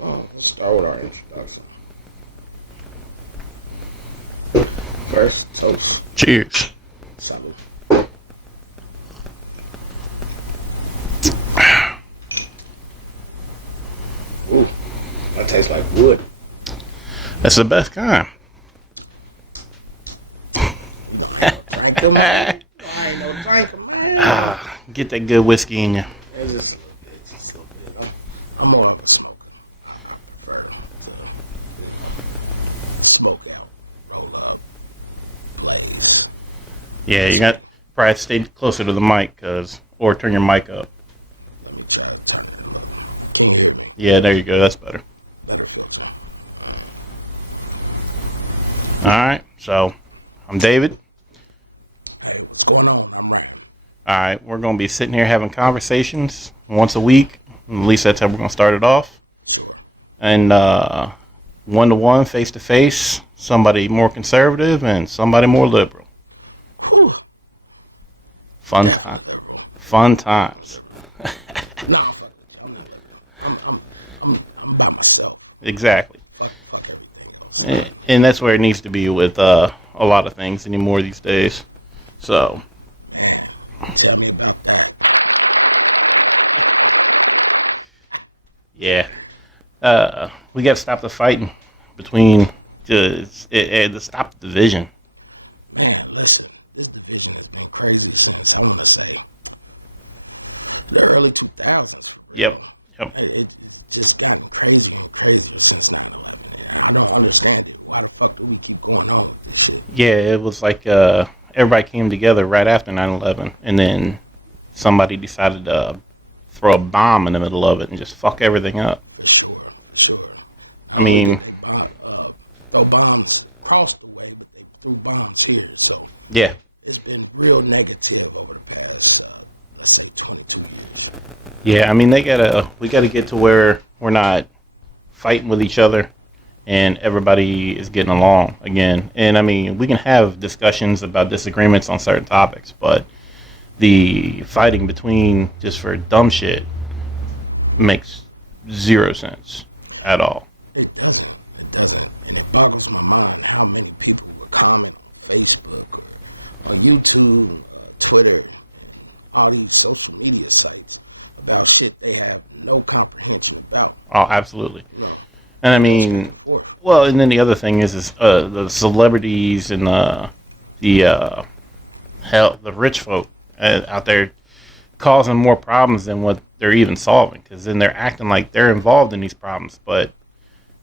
Let's start with our introduction. First, toast. Cheers. Salud. Ooh, that tastes like wood. That's the best kind. You know, I ain't no drinker, man. I ain't no drinker, man. Get that good whiskey in you. It's just I'm more of a smoker. I prefer to, smoke out, roll up, blaze. Yeah, That's you got probably stay closer to the mic, or turn your mic up. Let me try to turn it a little. Can you hear me? Yeah, there you go. That's better. Better filter. All right. So, I'm David. Hey, what's going on? I'm Ryan. All right, we're gonna be sitting here having conversations once a week. At least that's how we're gonna start it off. Sure. And one-to-one, face-to-face, somebody more conservative and somebody more liberal. Whew. Fun Definitely time. liberal. Fun times. Nah, I'm fucking with you. I'm not liberal. I'm by myself. Exactly. Fuck everything else. And that's where it needs to be with a lot of things anymore these days. So, Man, tell me about that. yeah. We got to stop the fighting between to stop the division. Man, listen, this division has been crazy since, I want to say, the early 2000s, for real. Yep. It's just gotten crazier and crazier since 9/11. And I don't understand it. Why the fuck do we keep going on with this shit? Yeah, it was like everybody came together right after 9/11, and then somebody decided to throw a bomb in the middle of it and just fuck everything up. For sure. Not only did they throw bombs across the way, but they threw bombs here. So Yeah. it's been real negative over the past, let's say, 22 years. Yeah, I mean we gotta get to where we're not fighting with each other and everybody is getting along again. And I mean, we can have discussions about disagreements on certain topics, but the fighting between just for dumb shit makes zero sense at all. It doesn't. And it boggles my mind how many people would comment on Facebook or on YouTube, Twitter, and all these social media sites about shit they have no comprehension about. Oh, absolutely. No. And I Back mean, and forth. well, and then the other thing is the celebrities and the rich folk out there causing more problems than what they're even solving, because then they're acting like they're involved in these problems, but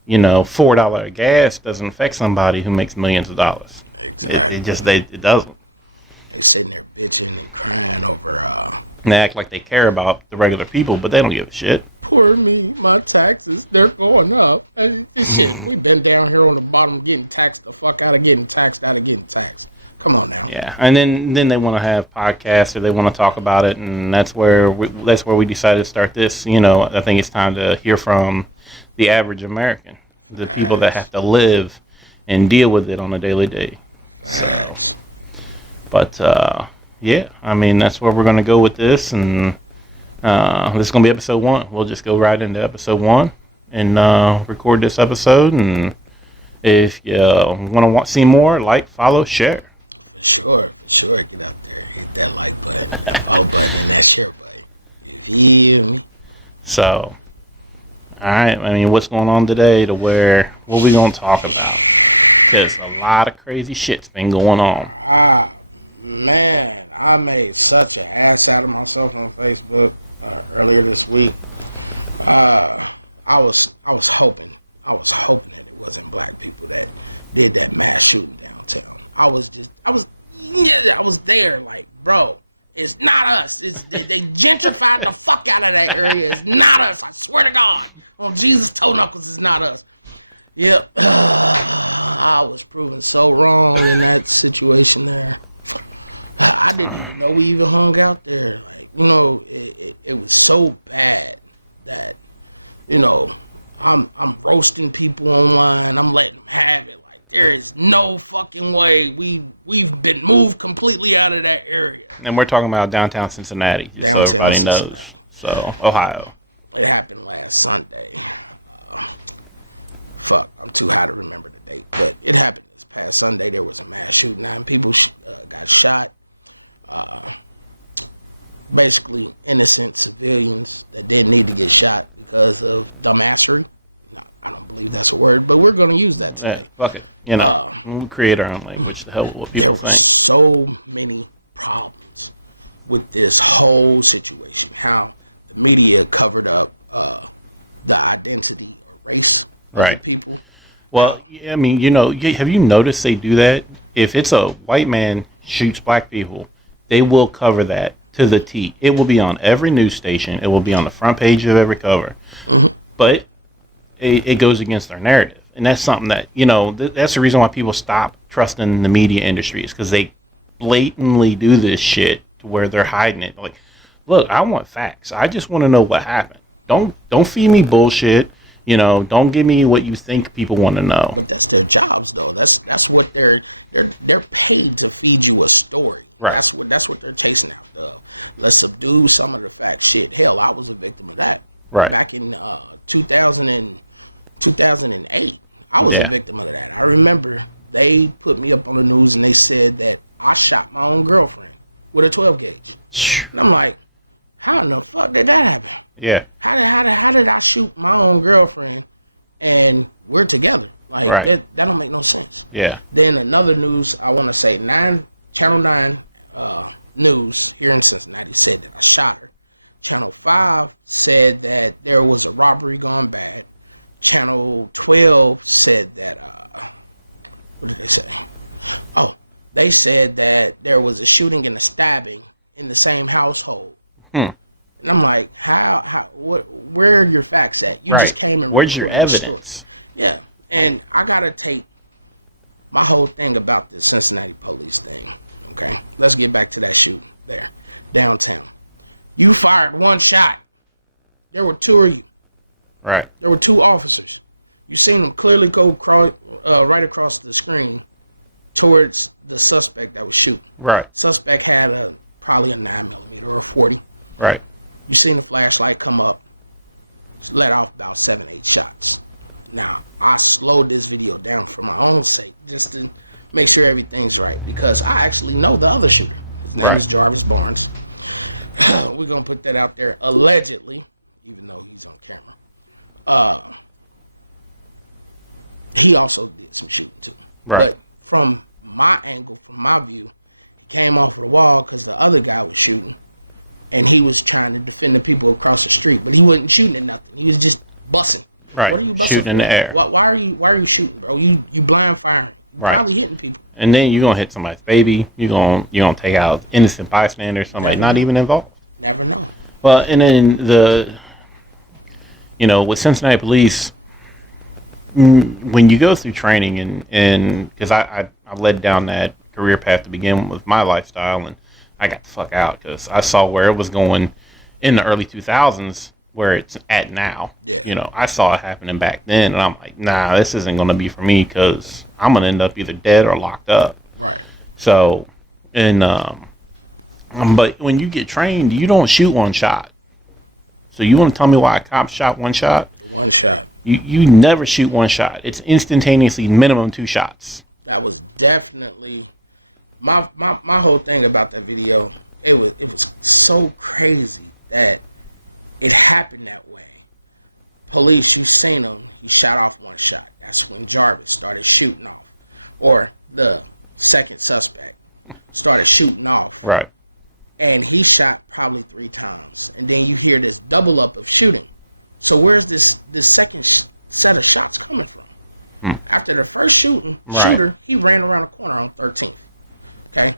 $4 gas doesn't affect somebody who makes millions of dollars. Exactly. It doesn't. They sitting there bitching and crying over, And they act like they care about the regular people, but they don't give a shit. poor me, my taxes, they're going up. This shit, we've been down here on the bottom getting taxed the fuck out of getting taxed. Come on now. Yeah, and then they want to have podcasts or they want to talk about it, and that's where we decided to start this. I think it's time to hear from the average American, the people that have to live and deal with it on a daily day. Facts. But yeah, I mean that's where we're gonna go with this, and this is gonna be episode 1. We'll just go right into episode 1 and record this episode. And if you want to see more, like, follow, share. For sure. Get out there, hit that like button, that follow button, and that share button. You feel me? So, all right. I mean, what's going on today? What we gonna talk about? Because a lot of crazy shit's been going on. Man, I made such an ass out of myself on Facebook earlier this week. I was hoping that it wasn't black people that did that mass shooting downtown. I was there like, bro, it's not us. They gentrified the fuck out of that area. It's not us. I swear to God, on Jesus' toe knuckles, it's not us. Yep, I was proven so wrong in that situation there. I didn't even know we even hung out there. Like, it was so bad that, I'm roasting people online. I'm letting them have it. Like, there is no fucking way we've been moved completely out of that area. And we're talking about downtown Cincinnati. Downtown so everybody Cincinnati. knows. So, Ohio. It happened last Sunday. fuck, I'm too high to remember the date, but it happened this past Sunday. There was a mass shooting. 9 people got shot. Basically, innocent civilians that didn't need to get shot because of dumbassery. No, I don't believe that's a word, but we're going to use that today. Hey, fuck it. You know, we'll create our own language to help what people there think. were so many problems with this whole situation. How the media covered up the identity or race of the people. Well, I mean, you know, have you noticed they do that? If it's a white man shoots black people, they will cover that to the T. It will be on every news station. It will be on the front page of every cover. Mm-hmm. But it goes against their narrative. And that's something that, you know, that's the reason why people stop trusting the media industry, is because they blatantly do this shit to where they're hiding it. Like, look, I want facts. I just want to know what happened. Don't feed me bullshit. You know, don't give me what you think people want to know. But that's their jobs, though. That's what they're paid to feed you a story. Right. That's what they're chasing after. Let's subdue some of the facts. Shit, hell, I was a victim of that. Right. Back in 2008, I was a victim of that. I remember they put me up on the news and they said that I shot my own girlfriend with a 12 gauge. And I'm like, how in the fuck did that happen? Yeah. How did I shoot my own girlfriend and we're together? Like, that don't make no sense. Yeah. Then another news, I want to say Channel 9 news here in Cincinnati said that I shot her. Channel 5 said that there was a robbery gone bad. Channel 12 said that, what did they say? Oh, they said that there was a shooting and a stabbing in the same household. And I'm like, where are your facts at? You just came and where's your evidence? Yeah, and I gotta take my whole thing about this Cincinnati police thing. Okay, let's get back to that shooting there, downtown. You fired one shot. There were 2 of you. Right. There were 2 officers. You seen them clearly go right across the screen towards the suspect that was shooting. Right. Suspect had probably a 9mm or a 40. Right. You seen the flashlight come up, let off about 7-8 shots. Now, I slowed this video down for my own sake, just to make sure everything's right, because I actually know the other shooter. His name is Jarvis Barnes. We're going to put that out there, allegedly, even though he's on camera. He also did some shooting, too. Right. But from my angle, from my view, he came off of the wall because the other guy was shooting. And he was trying to defend the people across the street, but he wasn't shooting at nothing. He was just bussing. Right. What are you busting shooting in the air? Why are you shooting, bro? You blind firing. You're probably hitting people. And then you're gonna hit somebody's baby. You're gonna take out innocent bystanders, somebody not even involved. Never know. Well, and then with Cincinnati police, when you go through training and because I led down that career path to begin with my lifestyle, and I got the fuck out because I saw where it was going in the early 2000s, where it's at now. Yeah. I saw it happening back then, and I'm like, nah, this isn't going to be for me because I'm going to end up either dead or locked up. Right. So, and but when you get trained, you don't shoot one shot. So you want to tell me why a cop shot one shot? One shot. You never shoot one shot. It's instantaneously minimum 2 shots. That was definitely my whole thing about that video. It was so crazy that it happened that way. Police, you seen him. He shot off one shot. That's when Jarvis started shooting off, or the second suspect started shooting off. Right. And he shot probably 3 times, and then you hear this double up of shooting. So where's this second set of shots coming from? After the first shooter, he ran around the corner on 13th. Okay.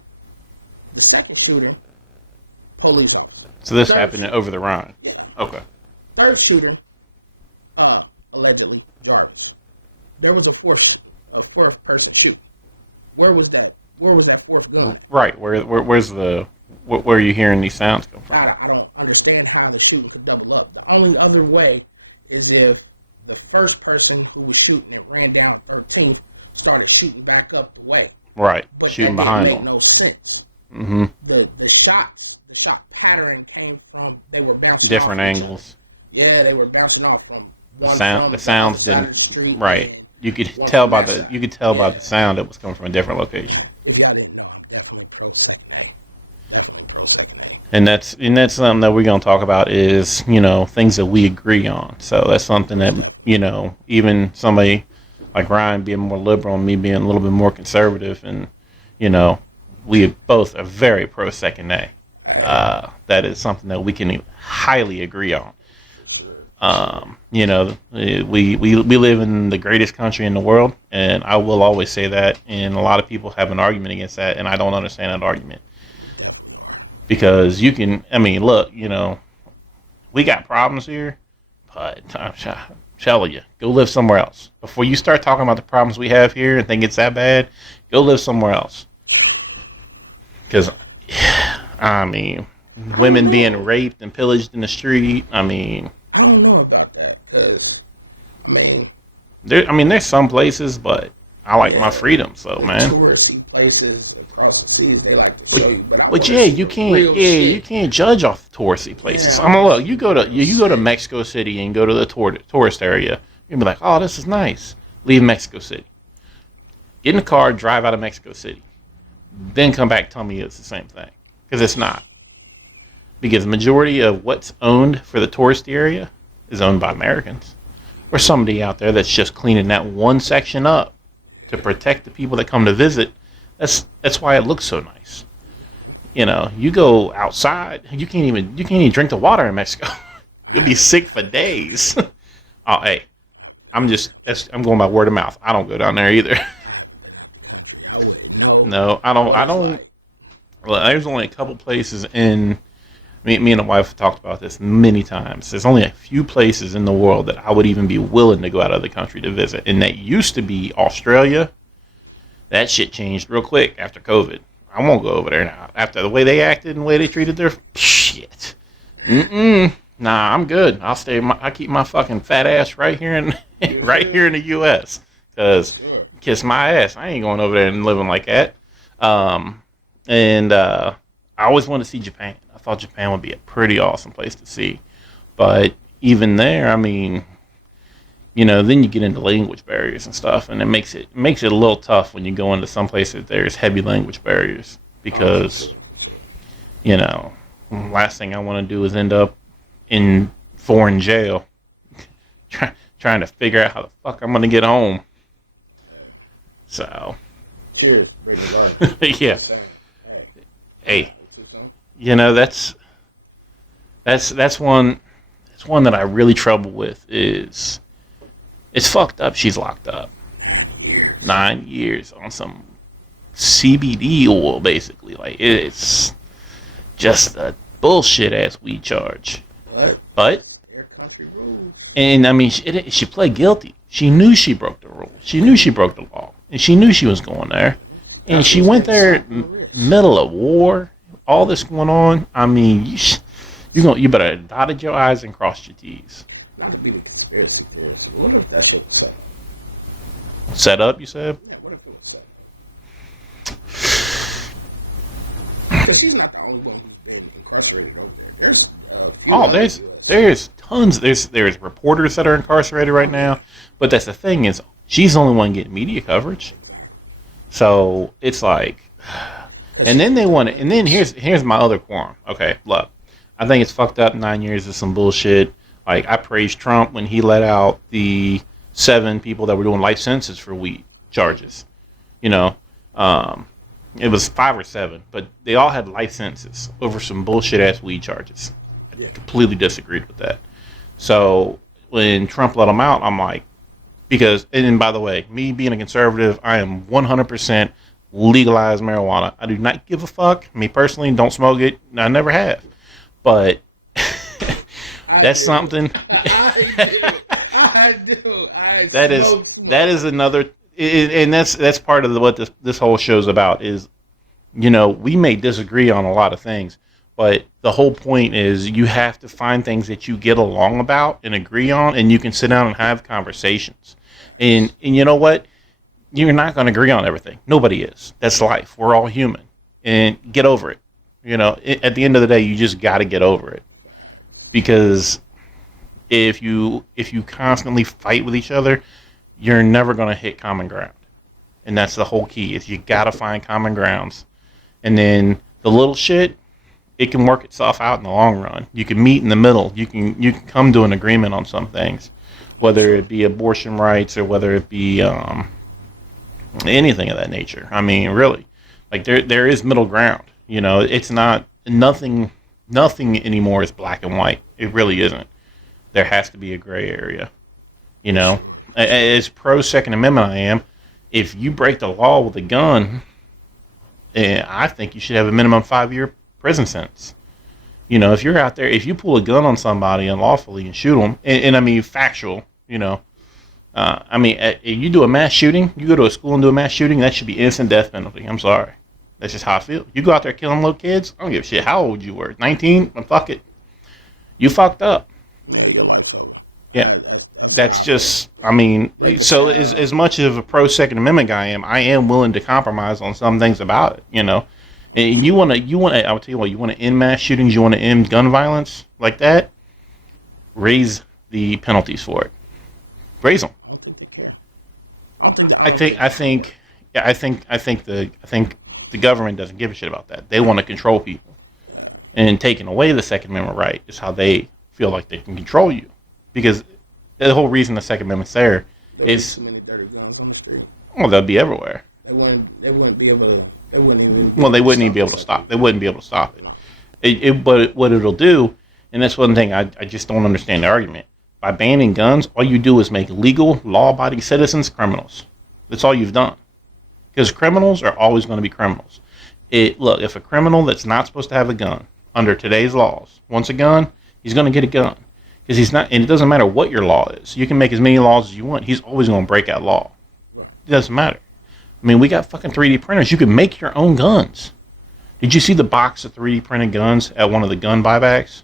The second shooter, police officer. So this happened over the run. Yeah. Okay. Third shooter, allegedly Jarvis. There was a fourth person shooting. Where was that 4th gun at? Right. Where's where are you hearing these sounds come from? I don't understand how the shooting could double up. The only other way is if the first person who was shooting and ran down 13th started shooting back up the way. Right. But that didn't make no sense. Mm-hmm. The shot pattern came from, they were bouncing off each other. Yeah, they were bouncing off from one from the other side of the street, right? And you could one tell from by that the side. you could tell by Yeah. the sound it was coming from a different location. If y'all didn't know, I'm definitely pro second A. Definitely pro second A. And that's something that we're gonna talk about is things that we agree on. So that's something Most that definitely. even somebody like Ryan being more liberal and me being a little bit more conservative, and we both are very pro second A. That is something that we can highly agree on. For sure. We live in the greatest country in the world, and I will always say that. And a lot of people have an argument against that, and I don't understand that argument. Definitely are. Because look, we got problems here, but I'm telling you, go live somewhere else. Before you start talking about the problems we have here and think it's that bad, go live somewhere else. Because, women being raped and pillaged in the street, I don't know about that, because, there's some places, but I like my freedom, so, the man. touristy places across the seas, they like to show you, but I want to see real shit. You can't judge off touristy places. Yeah, Look, you go to Mexico City and go to the tourist area, you'll be like, oh, this is nice. Leave Mexico City. Get in the car, drive out of Mexico City. Then come back and tell me it's the same thing. Because it's not. Because the majority of what's owned for the tourist area is owned by Americans. Or somebody out there that's just cleaning that one section up to protect the people that come to visit. That's why it looks so nice. You go outside, you can't even drink the water in Mexico. You'll be sick for days. Oh, hey, I'm going by word of mouth. I don't go down there either. I haven't been out the country. I wouldn't know. No, I don't. What I it's don't. like. Well, there's only a couple places in. Me and the wife have talked about this many times. There's only a few places in the world that I would even be willing to go out of the country to visit, and that used to be Australia. That shit changed real quick after COVID. I won't go over there now. After the way they acted and the way they treated their shit. Nah, I'm good. I keep my fucking fat ass right here in the U.S. Cause kiss my ass. I ain't going over there and living like that. I always wanted to see Japan. I thought Japan would be a pretty awesome place to see, but even there, then you get into language barriers and stuff, and it makes it a little tough when you go into some places there's heavy language barriers because for sure. Last thing I want to do is end up in foreign jail trying to figure out how the fuck I'm going to get home. So, cheers, Brittany Gardner. Yeah. Saying, hey, too soon. That's one that I really trouble with. Is it's fucked up. She's locked up 9 years. 9 years on some CBD oil, basically. Like, it's just a bullshit ass weed charge. But But their country rules. and she pled guilty. She knew she broke the rule. She knew she broke the law, and she knew she was going there. And she went there middle of war. All this going on. You better dotted your I's and crossed your T's. Not to be the conspiracy theorist, but what if that shit was set up? Set up, you said? Yeah, what if it was set up? Because she's not the only one who's been incarcerated over there. There's a few other U.S. There's tons. There's reporters that are incarcerated right now. But that's the thing is, she's the only one getting media coverage. Exactly. So it's like, and then they want it. And then here's my other qualm. Okay, look, I think it's fucked up. 9 years is some bullshit. Like, I praised Trump when he let out the 7 people that were doing life sentences for weed charges. It was 5 or 7, but they all had life sentences over some bullshit ass weed charges. Yeah. Completely disagreed with that. So when Trump let them out, I'm like, and by the way, me being a conservative, I am 100% legalized marijuana. I do not give a fuck. Me personally, don't smoke it. I never have. But that's something. I do. I smoke. That is another, and that's part of what this whole show's about. Is we may disagree on a lot of things, but the whole point is you have to find things that you get along about and agree on, and you can sit down and have conversations. And you know what? You're not going to agree on everything. Nobody is. That's life. We're all human, and get over it. At the end of the day, you just got to get over it. Facts. Because If you constantly fight with each other, you're never going to hit common ground. And that's the whole key, is you got to find common grounds. And then the little shit, it can work itself out in the long run. You can meet in the middle. You can come to an agreement on some things, whether it be abortion rights or whether it be anything of that nature. I mean, really, like there is middle ground. You know, it's not nothing anymore is black and white. It really isn't. There has to be a gray area. You know, Sure. As pro Second Amendment I am, if you break the law with a gun, I think you should have a minimum 5-year prison sentence. You know, if you're out there, if you pull a gun on somebody unlawfully and shoot them, and I mean factual, you know, if you do a mass shooting, you go to a school and do a mass shooting, that should be instant death penalty. I'm sorry. That's just how I feel. You go out there killing little kids, I don't give a shit how old you were. 19? Well, fuck it. You fucked up. Yeah, your life's over. Yeah, that's just. I mean, Rape a so child. as much of a pro Second Amendment guy I am willing to compromise on some things about it. You know, and you want to. I'll tell you what. You want to end mass shootings. You want to end gun violence like that. Raise the penalties for it. Raise them. I don't think they care. I think the government doesn't give a shit about that. They want to control people, and taking away the Second Amendment right is how they feel like they can control you, because the whole reason the Second Amendment's there There'll be is too many dirty guns on the street. well, they'll be everywhere. They wouldn't be able to. They wouldn't even. Well, they wouldn't even be able to stop. They wouldn't be able to stop it. No. But what it'll do, and that's one thing I just don't understand the argument. By banning guns, all you do is make legal, law-abiding citizens criminals. That's all you've done. Because criminals are always going to be criminals. Look, if a criminal that's not supposed to have a gun under today's laws wants a gun, he's going to get a gun. Because he's not, and it doesn't matter what your law is. You can make as many laws as you want. He's always going to break that law. Right. It doesn't matter. I mean, we got fucking 3D printers. You can make your own guns. Did you see the box of 3D printed guns at one of the gun buybacks?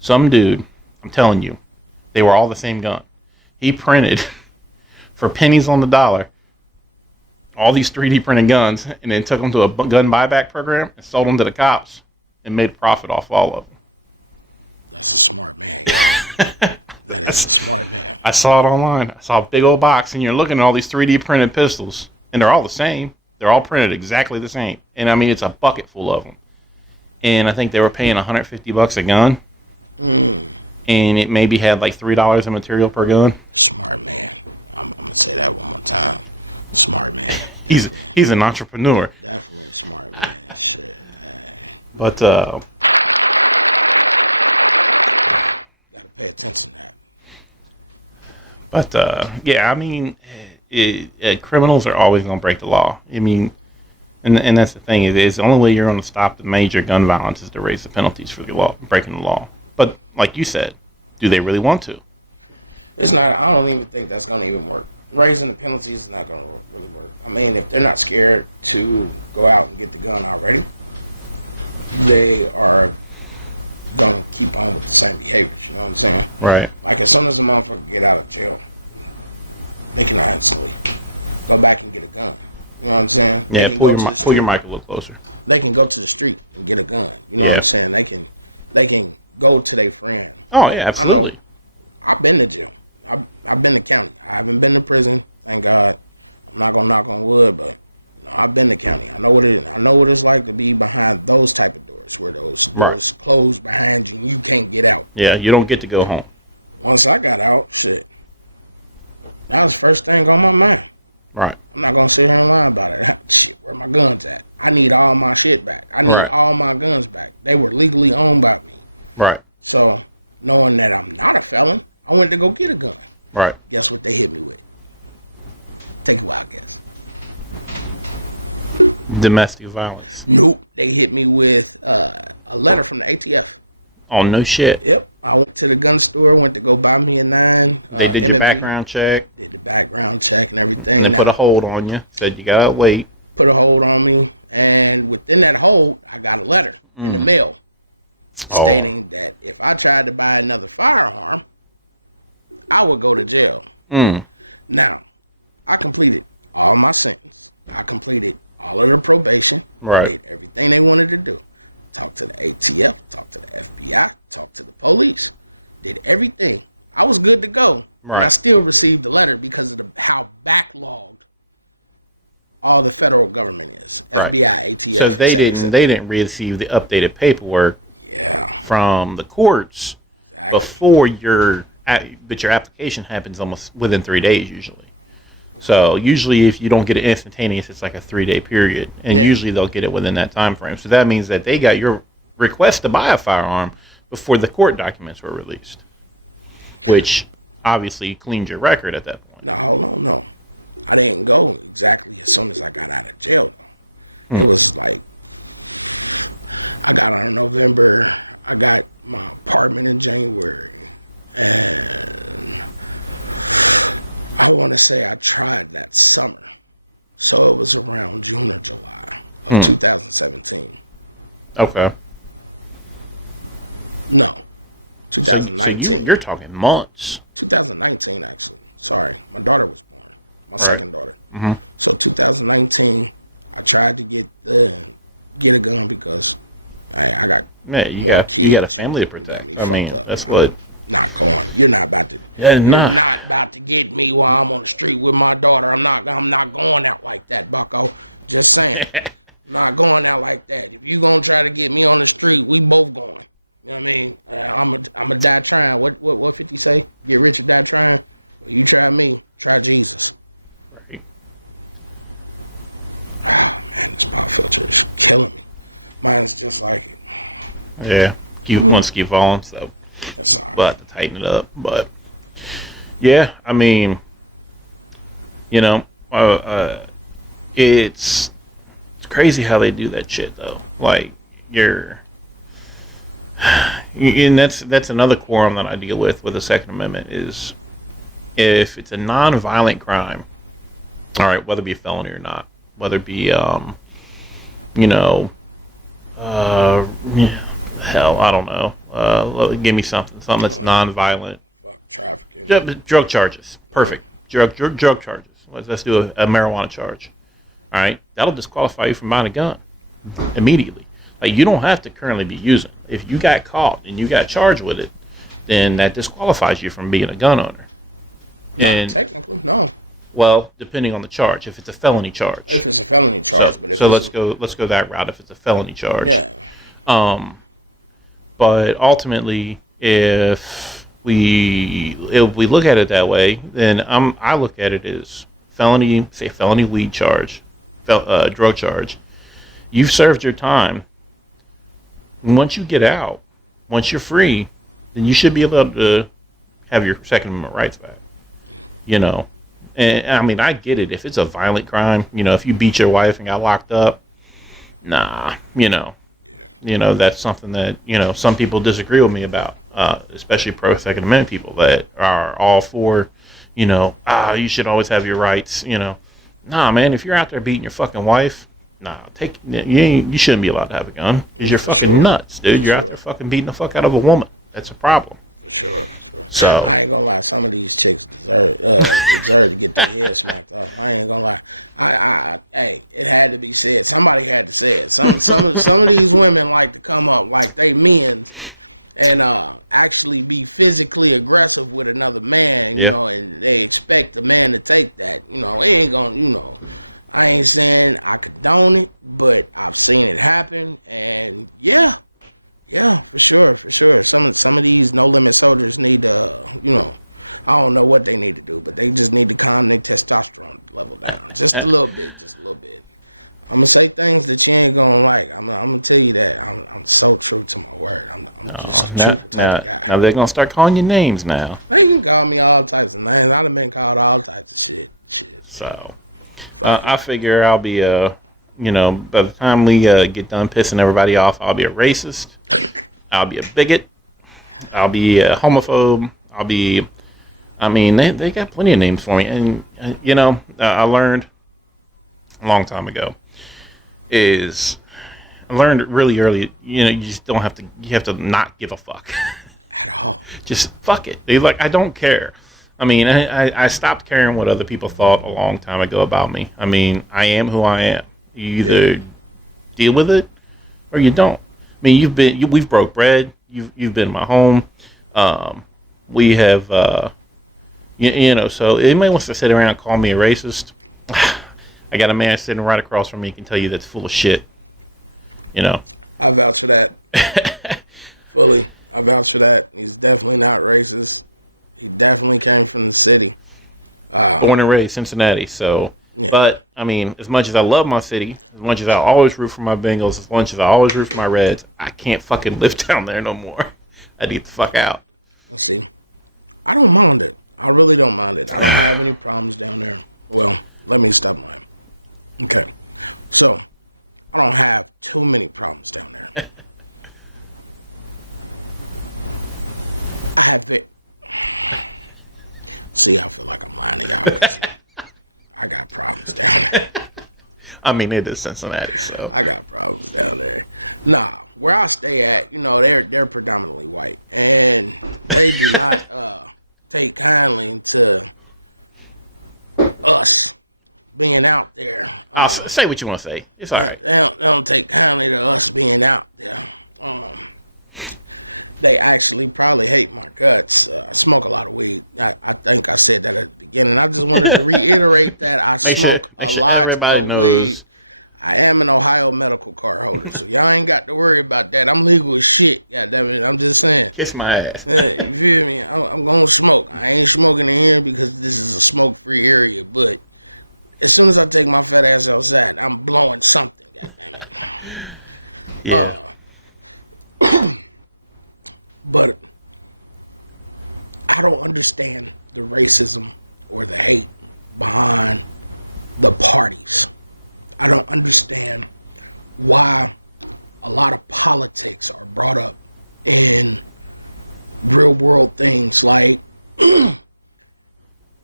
Some dude, I'm telling you, they were all the same gun. He printed, for pennies on the dollar, all these 3D printed guns, and then took them to a gun buyback program and sold them to the cops and made profit off all of them. That's a smart man, y'all. That is a smart man. I saw it online. I saw a big old box, and you're looking at all these 3D printed pistols, and they're all the same. They're all printed exactly the same. And I mean, it's a bucket full of them. And I think they were paying $150 a gun. And it maybe had like $3 in material per gun. Smart man. I'm gonna say that one more time. Smart man. He's an entrepreneur. Definitely a smart man. Shit. Hey. But Gotta pay attention to that. But yeah, I mean, criminals are always gonna break the law. I mean, and that's the thing. Is the only way you're gonna stop the major gun violence is to raise the penalties for the law, breaking the law. But like you said, do they really want to? It's not. I don't even think that's gonna even work. Raising the penalties is not gonna really work. I mean, if they're not scared to go out and get the gun already, they are gonna keep on with the same behaviors. You know what I'm saying? Right. Like as soon as a motherfucker get out of jail, they can instantly go back and get a gun. You know what I'm saying? Yeah. Pull your mic a little closer. They can go to the street and get a gun. You know what I'm saying? They can go to their friend. Oh yeah, absolutely. I know. I've been to jail. I've been to county. I haven't been to prison. Thank God. I'm not gonna knock on wood, but I've been to county. I know what it is. I know what it's like to be behind those type of doors, where those doors close behind you and you can't get out. Yeah, you don't get to go home. Once I got out, shit, that was the first thing on my mind. Right. I'm not gonna sit here and lie about it. Shit, where my guns at? I need all my shit back. I need all my guns back. They were legally owned by me. Right. So, knowing that I'm not a felon, I went to go get a gun. Right. Guess what they hit me with? Take a wild guess. Domestic violence. Nope. They hit me with a letter from the ATF. Oh, no shit. Yep. I went to the gun store, went to go buy me a 9. They did your background check. Did the background check and everything. And they put a hold on you. Said you gotta wait. Put a hold on me. And within that hold, I got a letter in the mail stating that if I tried to buy another firearm, I would go to jail. Now, I completed all my sentence. I completed all of the probation. Right. Did everything they wanted to do. Talk to the ATF, talk to the FBI, talk to the police. did everything. I was good to go. Right. And I still received the letter because of how backlogged all the federal government is. Right. FBI, ATF, so they didn't receive the updated paperwork from the courts before but your application happens almost within 3 days usually. So usually if you don't get it instantaneous, it's like a 3-day period. And usually they'll get it within that time frame. So that means that they got your request to buy a firearm before the court documents were released, which obviously cleaned your record at that point. No, hold on, no. I didn't go exactly as soon as I got out of jail, though. It was like, I got on November, I got my apartment in January, and I want to say I tried that summer. So it was around June or July of 2017. Okay. No, 2019. So you're talking months. 2019, actually. Sorry, my daughter was born. My second daughter. Mm-hmm. So 2019, I tried to get a gun because I got you more got kids. You got a family to protect. I mean, that's what. Not going. You're not about to. You're not about to get me while I'm on the street with my daughter. I'm not going out like that, Bucko. Just saying. I'm not going out like that. If you gonna try to get me on the street, we both going. You know what I mean? I'm a die trying. What 50 say? Get rich or die trying. Well, you try me. Try Jesus. Right. Oh man, this pop filter is killing me. Mine's just like it. Yeah. Wants to keep falling, so. That's all right. But to tighten it up. But yeah, I mean, it's crazy how they do that shit though. Like and that's another quorum that I deal with the Second Amendment is if it's a non-violent crime, all right, whether it be a felony or not, whether it be hell, I don't know. Give me something that's non-violent. Fuck trafficking. Drug charges. Perfect. Drug charges. Let's do a marijuana charge. All right, that'll disqualify you from buying a gun immediately. Like you don't have to currently be using. If you got caught and you got charged with it, then that disqualifies you from being a gun owner. And technically, no. Well, depending on the charge. If it's a felony charge. If it's a felony charge, let's go that route. If it's a felony charge. Yeah. But ultimately, if we look at it that way, then I look at it as felony weed charge, drug charge. You've served your time. And once you get out, once you're free, then you should be able to have your Second Amendment rights back. And I mean, I get it. If it's a violent crime, if you beat your wife and got locked up, nah, that's something that, some people disagree with me about, especially pro-Second Amendment people that are all for, you should always have your rights, Nah, man, if you're out there beating your fucking wife, you shouldn't be allowed to have a gun because you're fucking nuts, dude. You're out there fucking beating the fuck out of a woman. That's a problem. For sure. So I ain't gonna lie, some of these chicks deserve to get their head smacked off. I ain't gonna lie. Hey, it had to be said. Somebody had to say it. Some of these women like to come up like they men and actually be physically aggressive with another man, you know, and they expect the man to take that. It ain't gonna, I ain't saying I condone it, but I've seen it happen, and yeah, for sure. Some of these no limit soldiers need to, I don't know what they need to do, but they just need to calm their testosterone level down just a little bit. I'm gonna say things that you ain't gonna like. I'm gonna tell you that I'm so true to my word. I'm just a truthful type of guy. Now they're gonna start calling you names now. They can call me all types of names. I've been called all types of shit. So I figure I'll be by the time we get done pissing everybody off, I'll be a racist. I'll be a bigot. I'll be a homophobe. They got plenty of names for me. And I learned a long time ago I learned really early, you just don't have to, you have to not give a fuck. At all. Just fuck it. I don't care. I stopped caring what other people thought a long time ago about me. I am who I am. You either deal with it or you don't. We've broke bread. You've been in my home. we have, so anybody wants to sit around and call me a racist, I got a man sitting right across from me who can tell you that's full of shit. I vouch for that. Fully. I vouch for that. He's definitely not racist. He definitely came from the city. Born and raised Cincinnati, so. Yeah. But, I mean, as much as I love my city, as much as I always root for my Bengals, as much as I always root for my Reds, I can't fucking live down there no more. I need to fuck out. Let's see. I don't mind it. I really don't mind it. I don't have any problems down there. Well, let me stop mine. Okay. So, I don't have too many problems down there. I have it. See, I feel like I'm lying to y'all because I got problems down there. I mean, it is Cincinnati, so I got problems down there. Nah, where I stay at, they're predominantly white, and they do not take kindly to us being out there. Say what you want to say. It's all right. They don't take kindly to us being out there. They actually probably hate my guts. I smoke a lot of weed. I think I said that at the beginning. I just wanted to reiterate that I smoke a lot of weed. I am an Ohio medical card holder, so y'all ain't got to worry about that. I'm legal as shit. Goddammit, I'm just saying. Kiss my ass. Yeah, you feel me? I'm gonna smoke. I ain't smoking in here because this is a smoke-free area, but as soon as I take my fat ass outside, I'm blowing something. Goddammit. Yeah. But I don't understand the racism or the hate behind the parties. I don't understand why a lot of politics are brought up in real world things. Like a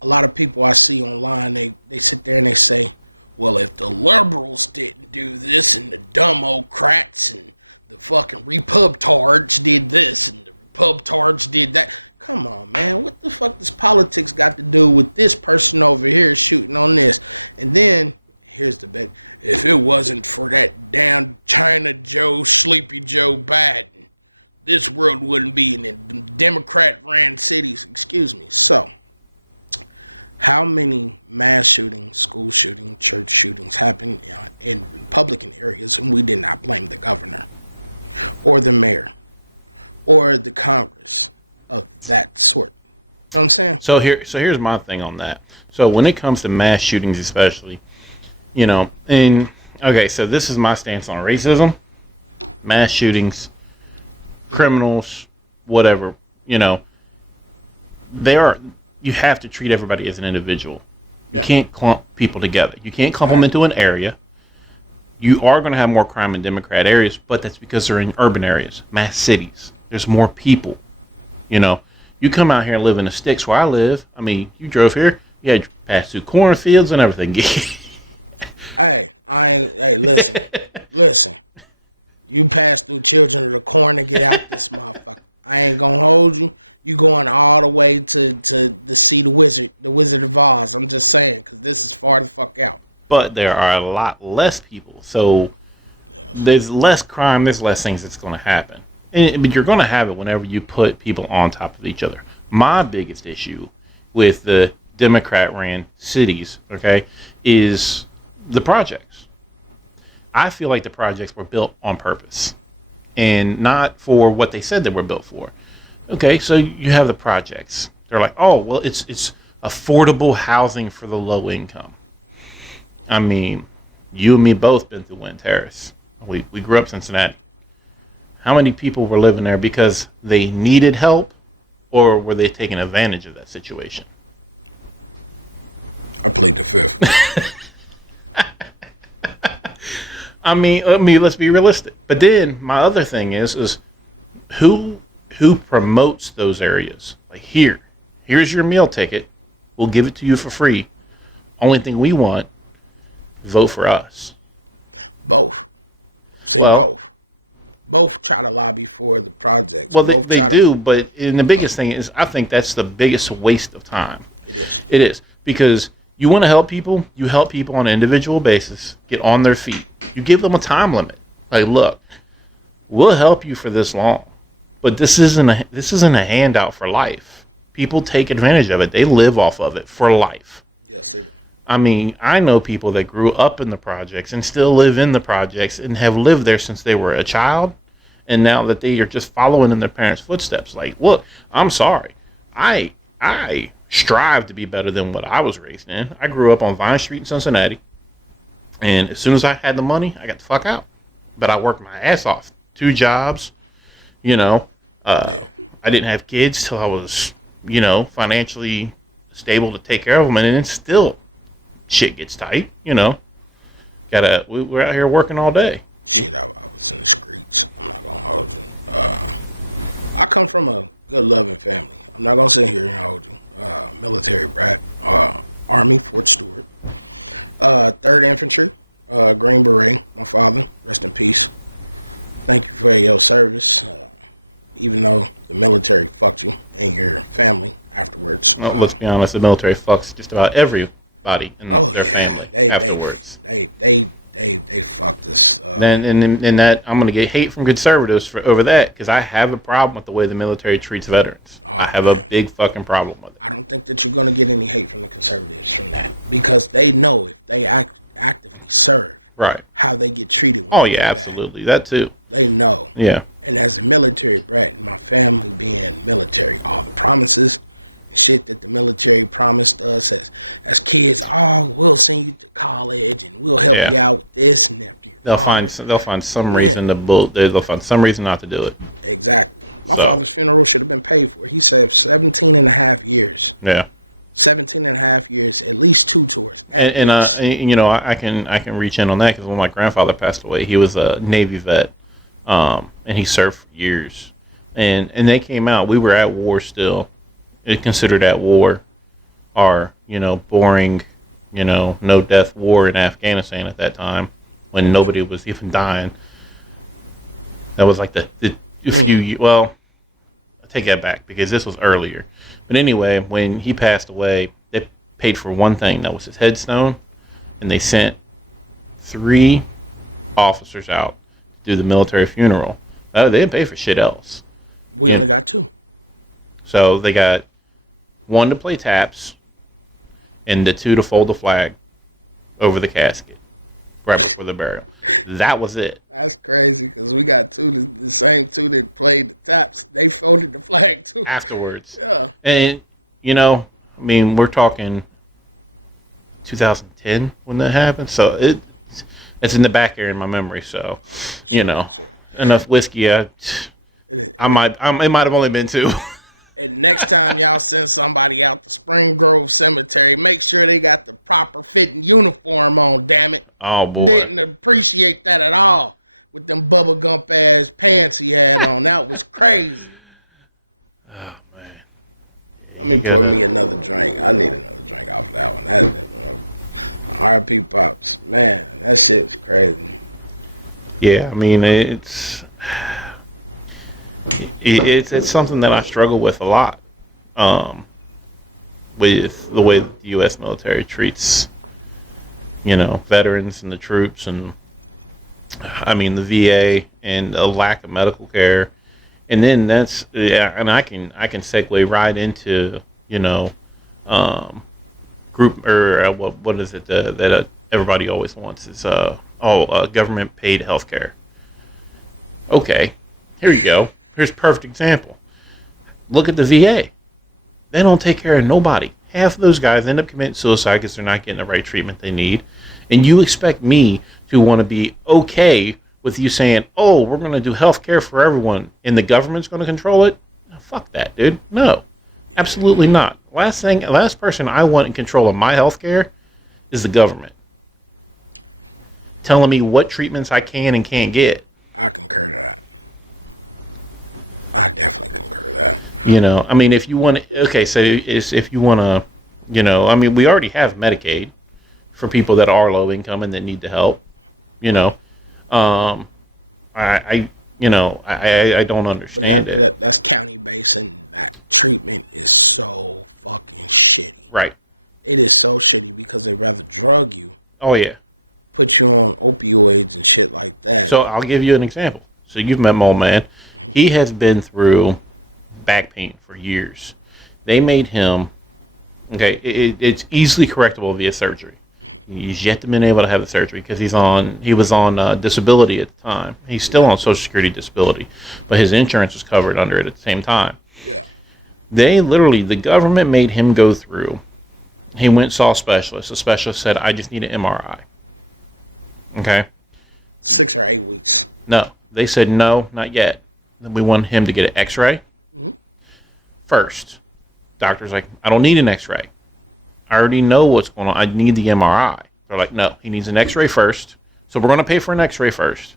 lot of people I see online, they sit there and they say, well, if the liberals didn't do this and the Democrats and the fucking Repub-tards did this and the Repub-tards did that. Come on, man. What the fuck does politics got to do with this person over here shooting on this? And then, here's the bet. If it wasn't for that damn China Joe, Sleepy Joe Biden, this world wouldn't be in the Democrat-ran cities. Excuse me. So, how many mass shootings, school shootings, church shootings happen in Republican areas and we did not blame the governor or the mayor or the Congress of that sort? You know what I'm saying? So here's my thing on that. So when it comes to mass shootings especially, so this is my stance on racism, mass shootings, criminals, whatever, you have to treat everybody as an individual. You can't clump people together. You can't clump them into an area. You are going to have more crime in Democrat areas, but that's because they're in urban areas, mass cities. There's more people. You come out here and live in the sticks where I live. I mean, you drove here, you had to pass through cornfields and everything. Hey, listen. You pass through children of the corn to get out this motherfucker. I ain't gonna hold you. You going all the way to see the Wizard of Oz. I'm just saying, because this is far the fuck out. But there are a lot less people, so there's less crime, there's less things that's going to happen. But you're going to have it whenever you put people on top of each other. My biggest issue with the Democrat-ran cities, is the projects. I feel like the projects were built on purpose and not for what they said they were built for. Okay, so you have the projects. They're like, oh, well, it's affordable housing for the low income. I mean, you and me both been through Wynn Terrace. We grew up in Cincinnati. How many people were living there because they needed help, or were they taking advantage of that situation? I plead the fifth. I mean, let's be realistic. But then my other thing is who promotes those areas? Like, here's your meal ticket. We'll give it to you for free. Only thing we want, vote for us. Both. Both. Both try to lobby for the projects. Well, they do, but the biggest thing is, I think that's the biggest waste of time. It is. It is. Because you want to help people, you help people on an individual basis get on their feet. You give them a time limit. Like, look, we'll help you for this long, but this isn't a handout for life. People take advantage of it. They live off of it for life. Yes, they do. I mean, I know people that grew up in the projects and still live in the projects and have lived there since they were a child. And now that they are just following in their parents' footsteps. Like, look, I'm sorry. I strive to be better than what I was raised in. I grew up on Vine Street in Cincinnati. And as soon as I had the money, I got the fuck out. But I worked my ass off. 2 jobs, you know. I didn't have kids till I was, you know, financially stable to take care of them. And then still, shit gets tight, you know. We're out here working all day. Shit, I was in the streets. I'm not gonna hold you. I come from a good loving family. I'm not gonna sit here and hold you. Military brat, Army, Fort Stewart, 3rd Infantry, Green Beret. My father, rest in peace. Thank you for your service. Even though the military fucked you and your family afterwards. Well, let's be honest, the military fucks just about everybody in their family afterwards. They fucked us. And that I'm gonna get hate from conservatives over that because I have a problem with the way the military treats veterans. I have a big fucking problem with it. I don't think that you're gonna get any hate from the conservatives from that because they know if they actively serve, right, how they get treated. Oh yeah, absolutely, that too. They know. Yeah. And as a military brat, and my family being military, all the promises and shit that the military promised us as kids, oh, we'll send you to college and we'll help you out with this and after your they'll find some reason they'll find some reason not to do it. Exactly. My father's funeral should have been paid for. He said 17 and a half years. Yeah. 17 and a half years, at least 2 tours. And you know, I can reach in on that because when my grandfather passed away, he was a Navy vet, and he served for years. And they came out. We were at war still. It considered at war, our, you know, boring, you know, no death war in Afghanistan at that time when nobody was even dying. That was like the few. Well, I take that back because this was earlier. But anyway, when he passed away, they paid for one thing. That was his headstone. And they sent 3 officers out to do the military funeral. They didn't pay for shit else. We only got 2. So they got 1 to play taps and the 2 to fold the flag over the casket right before the burial. That was it. That's crazy because we got 2, the same 2 that played the taps. They folded the flag too. Afterwards. Yeah. And, you know, I mean, we're talking 2010 when that happened. So it's in the back there in my memory. So, you know, enough whiskey. It might have only been 2. And next time y'all send somebody out to Spring Grove Cemetery, make sure they got the proper fitting uniform on, damn it. Oh, boy. Didn't appreciate that at all with them bubble gump ass pants he had on. That was crazy. Oh, man. Let me pour me another drink. I need another drink off that one. RP Pops. Man, that shit was crazy. Yeah, I mean, it's something that I struggle with a lot, with the way the U.S. military treats, you know, veterans and the troops, and I mean the VA and a lack of medical care, and then and I can segue right into, you know, group or what is it that everybody always wants? It's government paid healthcare. Okay, here you go. Here's a perfect example. Look at the VA. They don't take care of nobody. Half of those guys end up committing suicide because they're not getting the right treatment they need. And you expect me to want to be okay with you saying, oh, we're going to do health care for everyone and the government's going to control it? Fuck that, dude. No, absolutely not. Last person I want in control of my health care is the government. Telling me what treatments I can and can't get. I concur to that. I definitely concur that. You know, I mean, if you want to, okay, so if you want to, you know, I mean, we already have Medicaid for people that are low income and that need the help. You know, I don't understand it. That's county based, and that treatment is so fucking shitty. Right. It is so shitty because they rather drug you. Oh yeah. Put you on opioids and shit like that. So I'll give you an example. So you've met my old man. He has been through back pain for years. They made him, okay, it's easily correctable via surgery. He's yet to been able to have the surgery because he was on disability at the time. He's still on Social Security disability, but his insurance was covered under it at the same time. Yeah. The government made him go through. He went and saw a specialist. The specialist said, I just need an MRI. Okay? 6 or 8 weeks. No. They said, no, not yet. Then we want him to get an x-ray first. Doctor's like, I don't need an x-ray. I already know what's going on. I need the MRI. They're like, no, he needs an x-ray first. So we're going to pay for an x-ray first.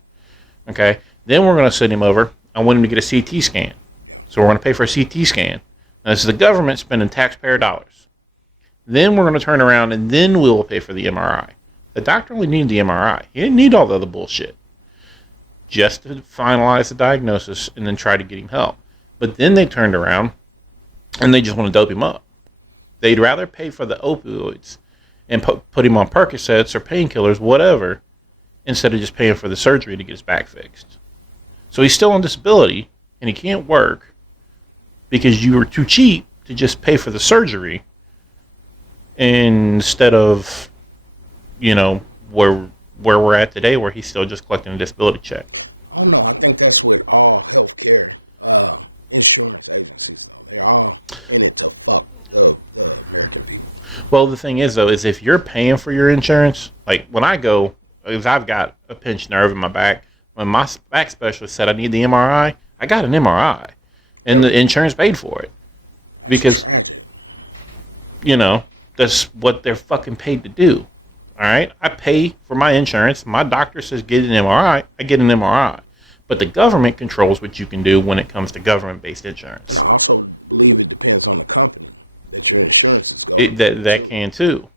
Okay? Then we're going to send him over. I want him to get a CT scan. Yeah. So we're going to pay for a CT scan. Now, this is the government spending taxpayer dollars. Then we're going to turn around and then we'll pay for the MRI. The doctor only needed the MRI. He didn't need all the other bullshit. Just to finalize the diagnosis and then try to get him help. But then they turned around and they just want to dope him up. They'd rather pay for the opioids and put him on Percocets or painkillers, whatever, instead of just paying for the surgery to get his back fixed. So he's still on disability and he can't work because you were too cheap to just pay for the surgery instead of, where we're at today, where he's still just collecting a disability check. Oh no, I think that's with all healthcare insurance agencies, though. They're all in it to fuck the American people. Well, the thing is, though, is if you're paying for your insurance, like when I go, because I've got a pinched nerve in my back, when my back specialist said I need the MRI, I got an MRI, and the insurance paid for it. That's tragic. That's what they're fucking paid to do. All right, I pay for my insurance. My doctor says get an MRI. I get an MRI. But the government controls what you can do when it comes to government-based insurance. And I also believe it depends on the company that your insurance is going that can too.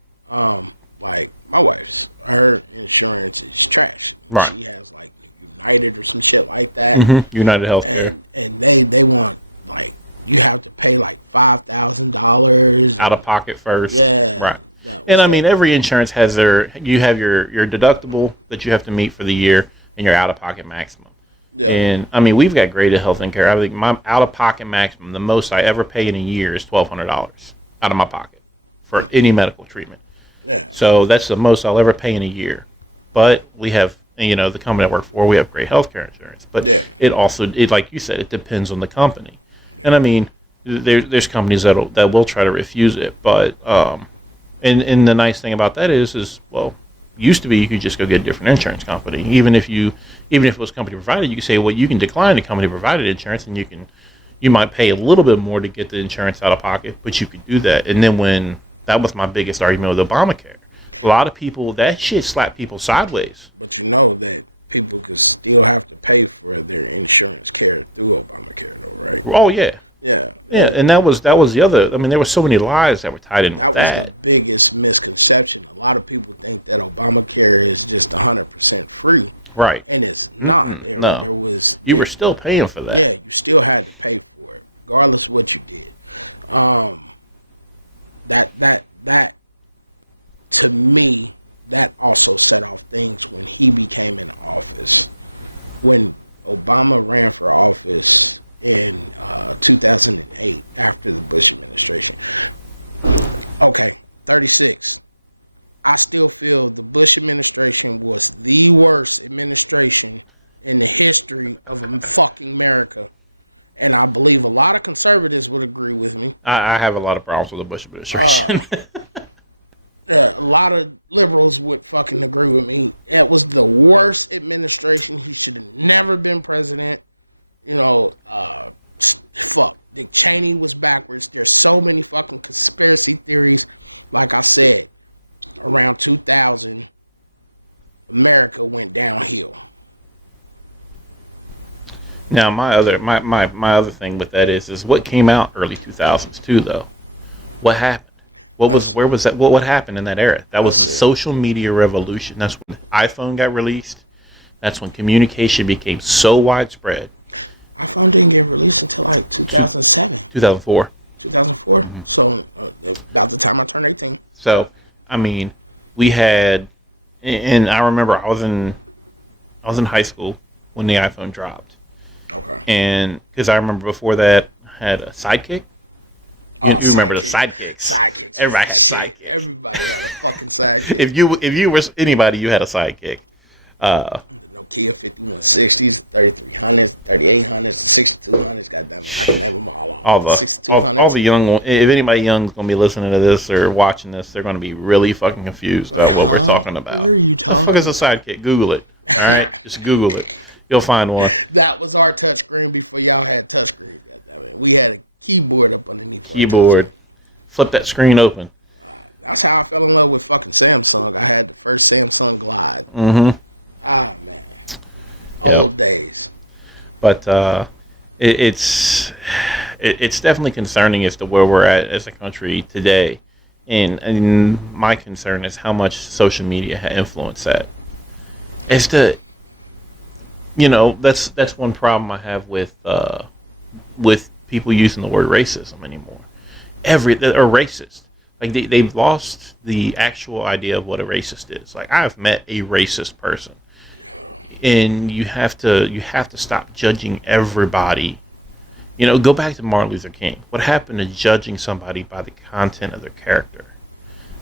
Like my wife's, her insurance is trash. Right. She has like United or some shit like that. Mm-hmm. United Healthcare. And they want like you have to pay like $5,000 out of pocket first. Yeah. Right. And I mean, every insurance has you have your deductible that you have to meet for the year and your out-of-pocket maximum. Yeah. And I mean, we've got great health and care. I think my out-of-pocket maximum, the most I ever pay in a year is $1,200 out of my pocket for any medical treatment. Yeah. So that's the most I'll ever pay in a year. But we have, the company I work for, we have great health care insurance. But it also, like you said, it depends on the company. Yeah. And I mean, there's companies that will try to refuse it, but and the nice thing about that is used to be you could just go get a different insurance company. Even if it was company provided, you could say, well, you can decline the company provided insurance, and you might pay a little bit more to get the insurance out of pocket, but you could do that. And then that was my biggest argument with Obamacare. A lot of people, that shit slapped people sideways. But you know that people could still have to pay for their insurance care through Obamacare, though, right? Oh yeah. Yeah, and that was the other. I mean, there were so many lies that were tied into that. That was the biggest misconception. A lot of people think that Obamacare is just 100% free, right? And it's not. No, you were still paying for that. Yeah, you still had to pay for it, regardless of what you did. That to me, that also set off things when he became in office. When Obama ran for office in 2008 after the Bush administration. Okay, 36. I still feel the Bush administration was the worst administration in the history of fucking America. And I believe a lot of conservatives would agree with me. I have a lot of problems with the Bush administration. A lot of liberals would fucking agree with me. It was the worst administration. He should have never been president. Fuck. Dick Cheney was backwards. There's so many fucking conspiracy theories. Like I said, around 2000, America went downhill. Now, my other thing with that is what came out early 2000s too, though. What happened? Where was that? What happened in that era? That was the social media revolution. That's when iPhone got released. That's when communication became so widespread. iPhone didn't get released until like 2007. 2004. 2004? Mm-hmm. So, about the time I turned 18. So, I mean, we had, and I remember I was in high school when the iPhone dropped. Okay. And, because I remember before that, I had a Sidekick. You remember the sidekicks? Sidekicks. Everybody had shit. sidekicks. Everybody had a fucking sidekick. If you were anybody, you had a sidekick. The Nokia 5160s, 3300s, 3800s, the 6200s. Goddamn it, I can name them all. All the 6200s. all the young. If anybody young is gonna be listening to this or watching this, they're gonna be really fucking confused about what we're talking about. What are you talking about? What the fuck is a sidekick? Google it. All right, just Google it. You'll find one. That was our touchscreen before y'all had touchscreens. Goddamn it, we had a keyboard up underneath. Keyboard. Flip that screen open. That's how I fell in love with fucking Samsung. I had the first Samsung Glide. Mm-hmm. Ah, man. Old days. But it's definitely concerning as to where we're at as a country today. And my concern is how much social media has influenced that. It's that's one problem I have with people using the word racism anymore. Or racist. Like they've lost the actual idea of what a racist is. Like I've met a racist person. And you have to stop judging everybody. Go back to Martin Luther King. What happened to judging somebody by the content of their character,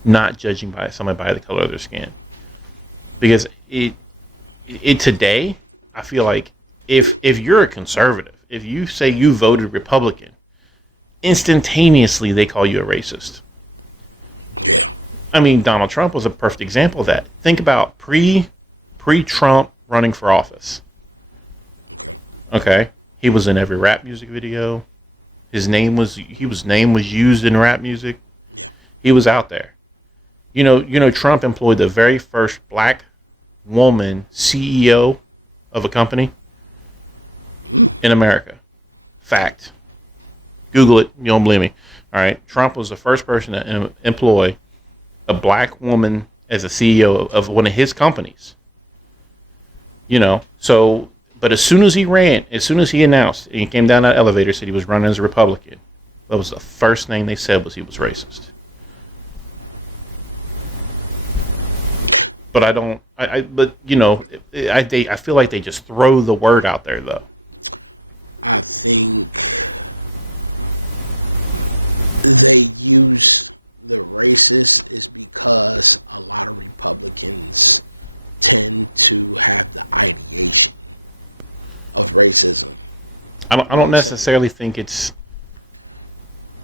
not judging by somebody by the color of their skin? Because it today, I feel like if you're a conservative, if you say you voted Republican, instantaneously they call you a racist. Yeah. I mean, Donald Trump was a perfect example of that. Think about pre-Trump running for office. Okay. He was in every rap music video. His name was used in rap music. Yeah. He was out there. Trump employed the very first black woman CEO of a company in America. Fact. Google it. You don't believe me. All right. Trump was the first person to employ a black woman as a CEO of one of his companies. But as soon as he announced, and he came down that elevator, said he was running as a Republican, that was the first thing they said was he was racist. But I feel like they just throw the word out there, though. I think they use the racist is because a lot of Republicans tend to have the ideation of racism. I don't necessarily think it's.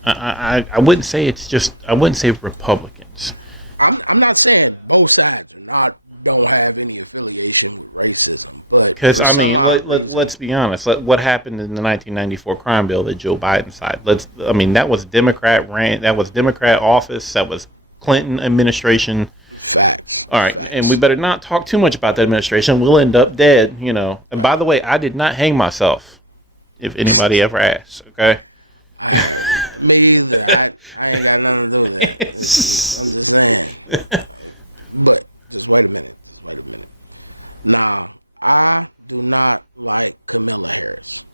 I wouldn't say it's just. I wouldn't say Republicans. I'm not saying both sides don't have any affiliation with racism, but because let's be honest. What happened in the 1994 crime bill that Joe Biden signed? That was Democrat office. That was Clinton administration. Facts. All right, Facts. And we better not talk too much about that administration. We'll end up dead, And by the way, I did not hang myself. If anybody ever asks, okay. Me either. I ain't got nothing to do with that. I'm just saying. But just wait a minute. Now, I do not like Kamala Harris.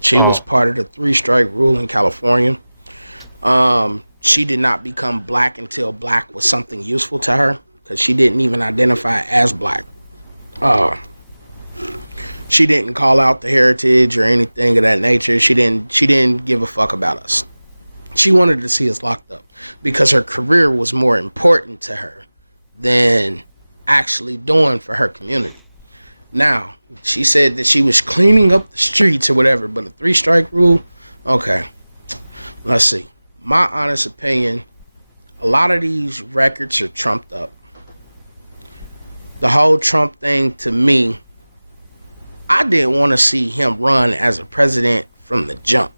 She was part of the 3-strike rule in California. She did not become black until black was something useful to her, because she didn't even identify as black. She didn't call out the heritage or anything of that nature. She didn't give a fuck about us. She wanted to see us locked up because her career was more important to her than actually doing for her community. Now, she said that she was cleaning up the streets or whatever, but a 3-strike rule, okay. Let's see. My honest opinion, a lot of these records are trumped up. The whole Trump thing, to me, I didn't want to see him run as a president from the jump.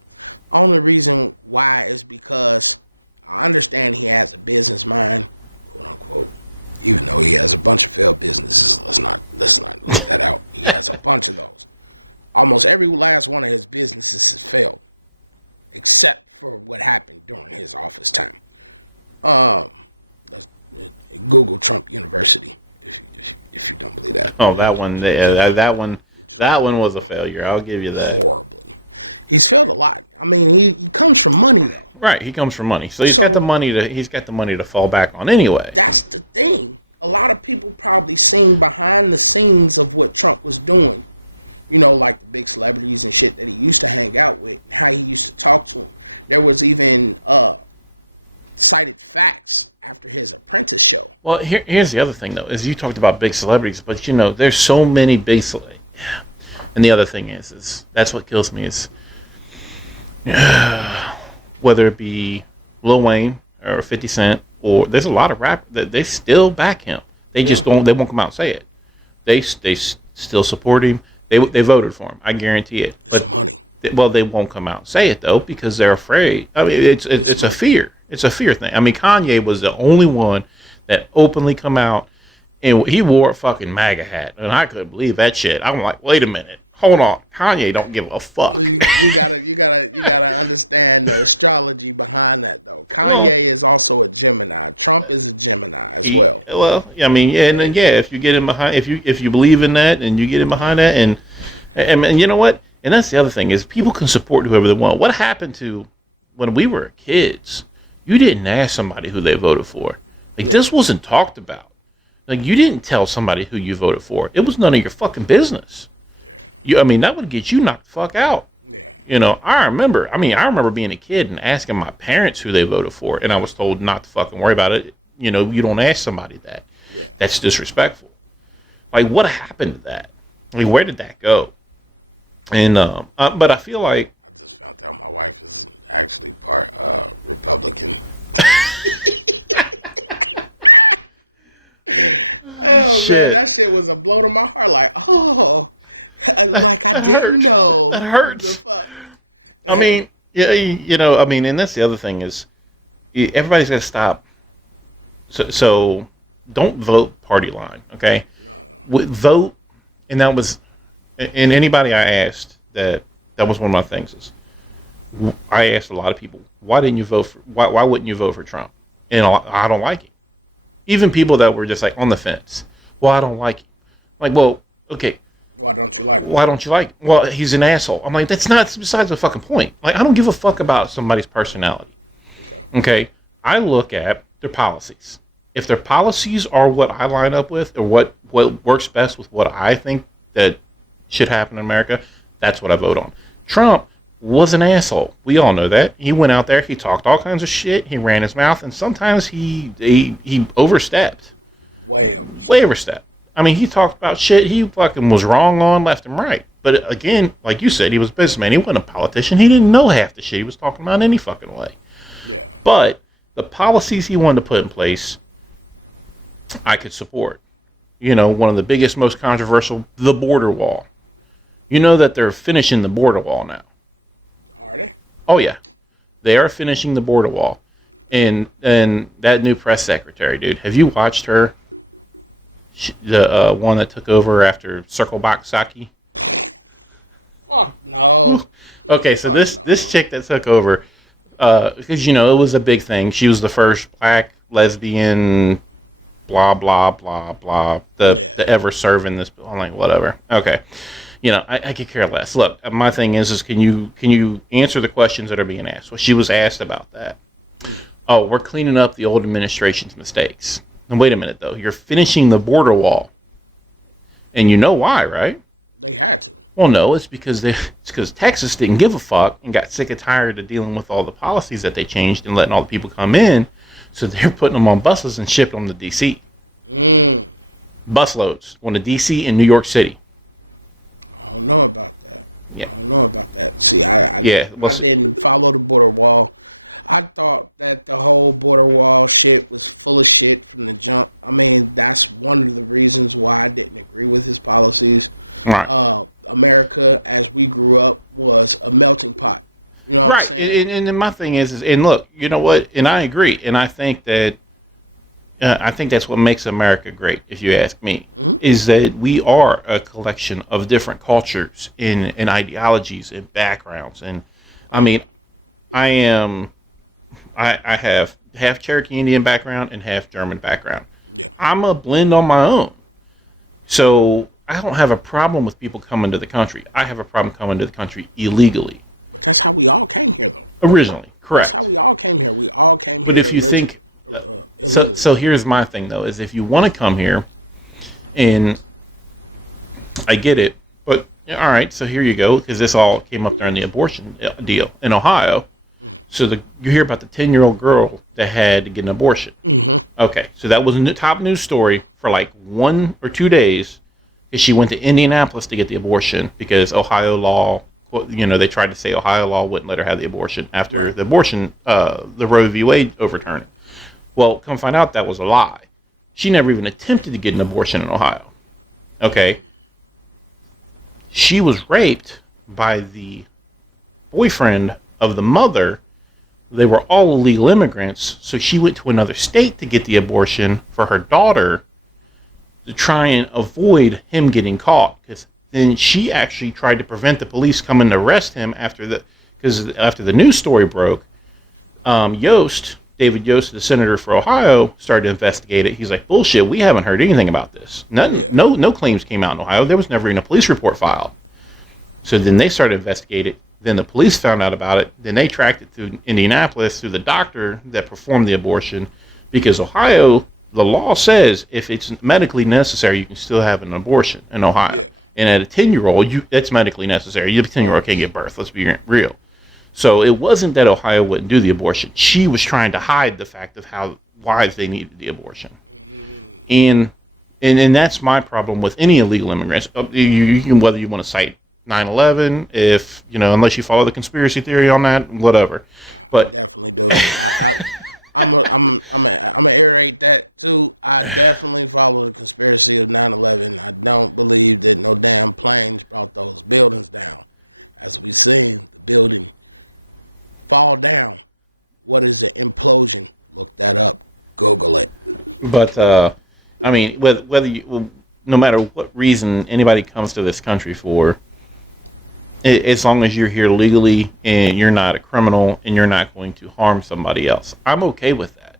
Only reason why is because I understand he has a business mind, quote unquote, even though he has a bunch of failed businesses. Let's not leave that out. He has a bunch of those. Almost every last one of his businesses has failed, except for what happened during his office time. Google Trump University if you don't believe that. Oh, that one was a failure. I'll give you that. Horribly. He's failed a lot. I mean, he comes from money though. Right, he comes from money. So he's got the money to fall back on anyway. That's the thing. A lot of people probably seen behind the scenes of what Trump was doing like the big celebrities and shit that he used to hang out with, and how he used to talk to them. There was even cited facts after his Apprentice show. Well, here's the other thing, though, is you talked about big celebrities, but, there's so many big celebrities. And the other thing is that's what kills me is whether it be Lil Wayne or 50 Cent, or there's a lot of rap that they still back him. They just don't. They won't come out and say it. They still support him. They voted for him. I guarantee it. It's money. Well, they won't come out and say it though because they're afraid. I mean, it's a fear. It's a fear thing. I mean, Kanye was the only one that openly come out, and he wore a fucking MAGA hat, and I couldn't believe that shit. I'm like, wait a minute. Hold on, Kanye don't give a fuck. You gotta understand the astrology behind that though. Kanye is also a Gemini. Trump is a Gemini as well. Well, I mean, yeah, and then, if you get in behind, if you believe in that, and you get in behind that, and you know what, and that's the other thing is people can support whoever they want. What happened to when we were kids? You didn't ask somebody who they voted for. This wasn't talked about. You didn't tell somebody who you voted for. It was none of your fucking business. That would get you knocked the fuck out. Yeah. I remember being a kid and asking my parents who they voted for, and I was told not to fucking worry about it. You don't ask somebody that. Yeah. That's disrespectful. What happened to that? Where did that go? And but I feel like I just found out my wife is actually part Republican. Oh shit. Man, that shit was a blow to my heart. Like I didn't know. That hurts. The fuck. And that's the other thing is everybody's got to stop. So don't vote party line, okay? No. Vote, and that was, and anybody I asked that was one of my things is, I asked a lot of people, why didn't you vote for? Why wouldn't you vote for Trump? And I don't like him. Even people that were just on the fence. Well, I don't like him. Well, okay. Why don't you like him? Why don't you like him? Well, he's an asshole. I'm like, that's not besides the fucking point. I don't give a fuck about somebody's personality. Okay? I look at their policies. If their policies are what I line up with or what works best with what I think that should happen in America, that's what I vote on. Trump was an asshole. We all know that. He went out there, he talked all kinds of shit, he ran his mouth, and sometimes he overstepped. Way overstepped. He talked about shit he fucking was wrong on left and right. But again, like you said, he was a businessman. He wasn't a politician. He didn't know half the shit he was talking about any fucking way. Yeah. But the policies he wanted to put in place, I could support. One of the biggest, most controversial, the border wall. You know that they're finishing the border wall now. Are they? Oh, yeah. They are finishing the border wall. And that new press secretary, dude, have you watched her? The one that took over after Circlebox Saki? Fuck no. Okay, so this chick that took over, because, it was a big thing. She was the first black lesbian, blah, blah, blah, blah, the ever serve in this. I'm like, whatever. Okay. I could care less. Look, my thing is can you answer the questions that are being asked? Well, she was asked about that. Oh, we're cleaning up the old administration's mistakes. And wait a minute, though. You're finishing the border wall. And you know why, right? They had to. Well, no, it's because Texas didn't give a fuck and got sick and tired of dealing with all the policies that they changed and letting all the people come in. So they're putting them on buses and shipping them to D.C. Busloads going to D.C. and New York City. I don't know about that. Yeah. I don't know about that. See, I well, didn't follow the border wall. I thought that the whole border wall shit was full of shit from the jump. That's one of the reasons why I didn't agree with his policies. Right. America, as we grew up, was a melting pot. You know what I'm saying? And my thing is, and look, you know what? And I agree. And I think that that's what makes America great, if you ask me, is that we are a collection of different cultures and ideologies and backgrounds. And I have half Cherokee Indian background and half German background. Yeah. I'm a blend on my own. So I don't have a problem with people coming to the country. I have a problem coming to the country illegally. But that's how we all came here, though. Originally, correct. That's how we all came here. We all came here. But if you think... So here's my thing, though, is if you want to come here, and I get it, but all right, so here you go, because this all came up during the abortion deal in Ohio. So you hear about the 10-year-old girl that had to get an abortion. Mm-hmm. Okay, so that was a top news story for like 1 or 2 days. Is she went to Indianapolis to get the abortion because Ohio law, they tried to say Ohio law wouldn't let her have the abortion after the abortion, the Roe v. Wade overturning. Well, come find out that was a lie. She never even attempted to get an abortion in Ohio. Okay. She was raped by the boyfriend of the mother. They were all illegal immigrants, so she went to another state to get the abortion for her daughter to try and avoid him getting caught. Because then she actually tried to prevent the police coming to arrest him after the news story broke. David Yost, the senator for Ohio, started to investigate it. He's like, bullshit, we haven't heard anything about this. No claims came out in Ohio. There was never even a police report filed. So then they started to investigate it. Then the police found out about it. Then they tracked it through Indianapolis through the doctor that performed the abortion. Because Ohio, the law says if it's medically necessary, you can still have an abortion in Ohio. Yeah. And at a 10-year-old, that's medically necessary. A 10-year-old can't get birth. Let's be real. So it wasn't that Ohio wouldn't do the abortion. She was trying to hide the fact of why they needed the abortion. And that's my problem with any illegal immigrants. You can, whether you want to cite 9/11, if unless you follow the conspiracy theory on that, whatever. But I definitely do. I'm gonna iterate that too. I definitely follow the conspiracy of 9/11. I don't believe that no damn planes brought those buildings down. As we seen the building fall down. What is an implosion? Look that up. Google it. But I mean, whether you, no matter what reason anybody comes to this country for, as long as you're here legally and you're not a criminal and you're not going to harm somebody else, I'm okay with that.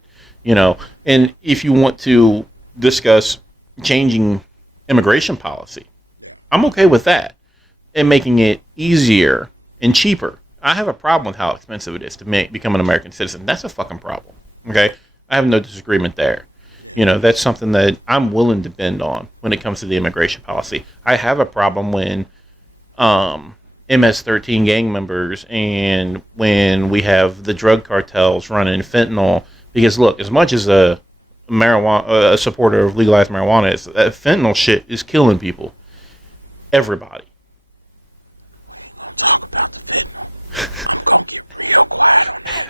And if you want to discuss changing immigration policy, I'm okay with that and making it easier and cheaper. I have a problem with how expensive it is to become an American citizen. That's a fucking problem. Okay? I have no disagreement there. Yeah. That's something that I'm willing to bend on when it comes to the immigration policy. I have a problem when MS-13 gang members and when we have the drug cartels running fentanyl. Because, look, as much as a supporter of legalized marijuana is, that fentanyl shit is killing people. Everybody. We ain't gonna talk about the fentanyl. I'm gonna get real quiet on that,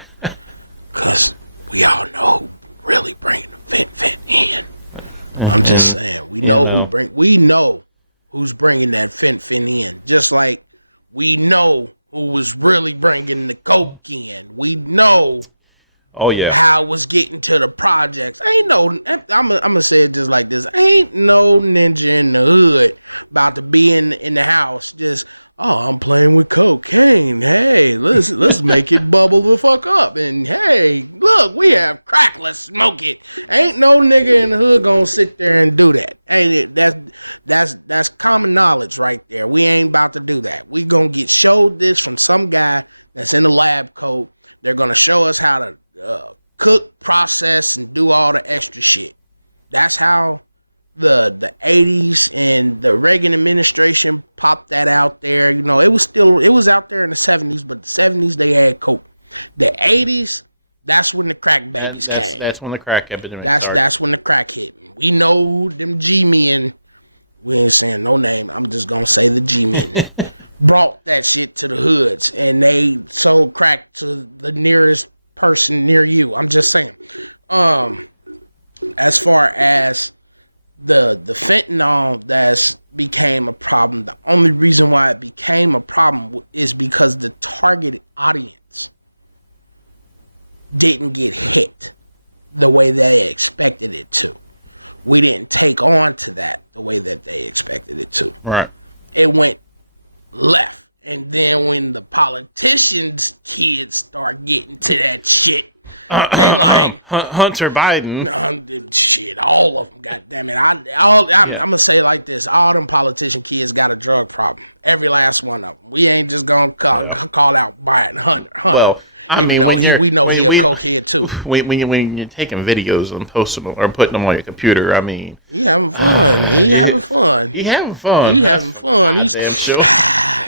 cause we all know who really bringing the fent in. I'm just saying, we know who's bringing that fent in. Just like we know who was really bringing the coke in. We know. Oh yeah. How it was getting to the projects. I'm gonna say it just like this. Ain't no ninja in the hood about to be in the house just, I'm playing with cocaine. Hey, let's make it bubble the fuck up. And hey, look, we have crack. Let's smoke it. Ain't no nigga in the hood gonna sit there and do that. Ain't it? That's common knowledge right there. We ain't about to do that. We gonna get showed this from some guy that's in the lab coat. They're gonna show us how to cook, process, and do all the extra shit. That's how the 80s and the Reagan administration popped that out there. It was out there in the 70s, but the 70s they had coke. The 80s, that's when the crack babies came. That's when the crack epidemic started. That's when the crack hit. We know who them G-men, we ain't saying no name, I'm just gonna say the G-men, brought that shit to the hoods, and they sold crack to the nearest person near you. I'm just saying. As far as the fentanyl that's became a problem, the only reason why it became a problem is because the target audience didn't get hit the way they expected it to. We didn't take on to that the way that they expected it to. Right. It went left. And then when the politicians' kids start getting to that shit, They like Hunter Biden. shit. All of them. God damn it. I'm gonna say it like this: all them politician kids got a drug problem. Every last one of them. We ain't just gonna call out Biden Hunter. Well, even though we know he a cokehead too. When you're taking videos and posting them or putting them on your computer, I mean, he having fun. He having fun. He having fun. He having fun. He's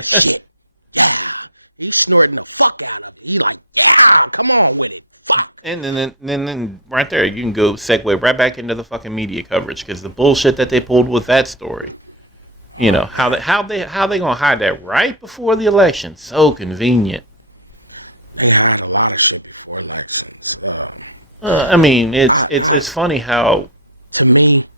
shit. Yeah. He's snorting the fuck out of it. He like, yeah, come on with it. Fuck. And then right there, you can go segue right back into the fucking media coverage because the bullshit that they pulled with that story. You know how they gonna hide that right before the election? So convenient. They hide a lot of shit before elections. I mean, it's funny how to me,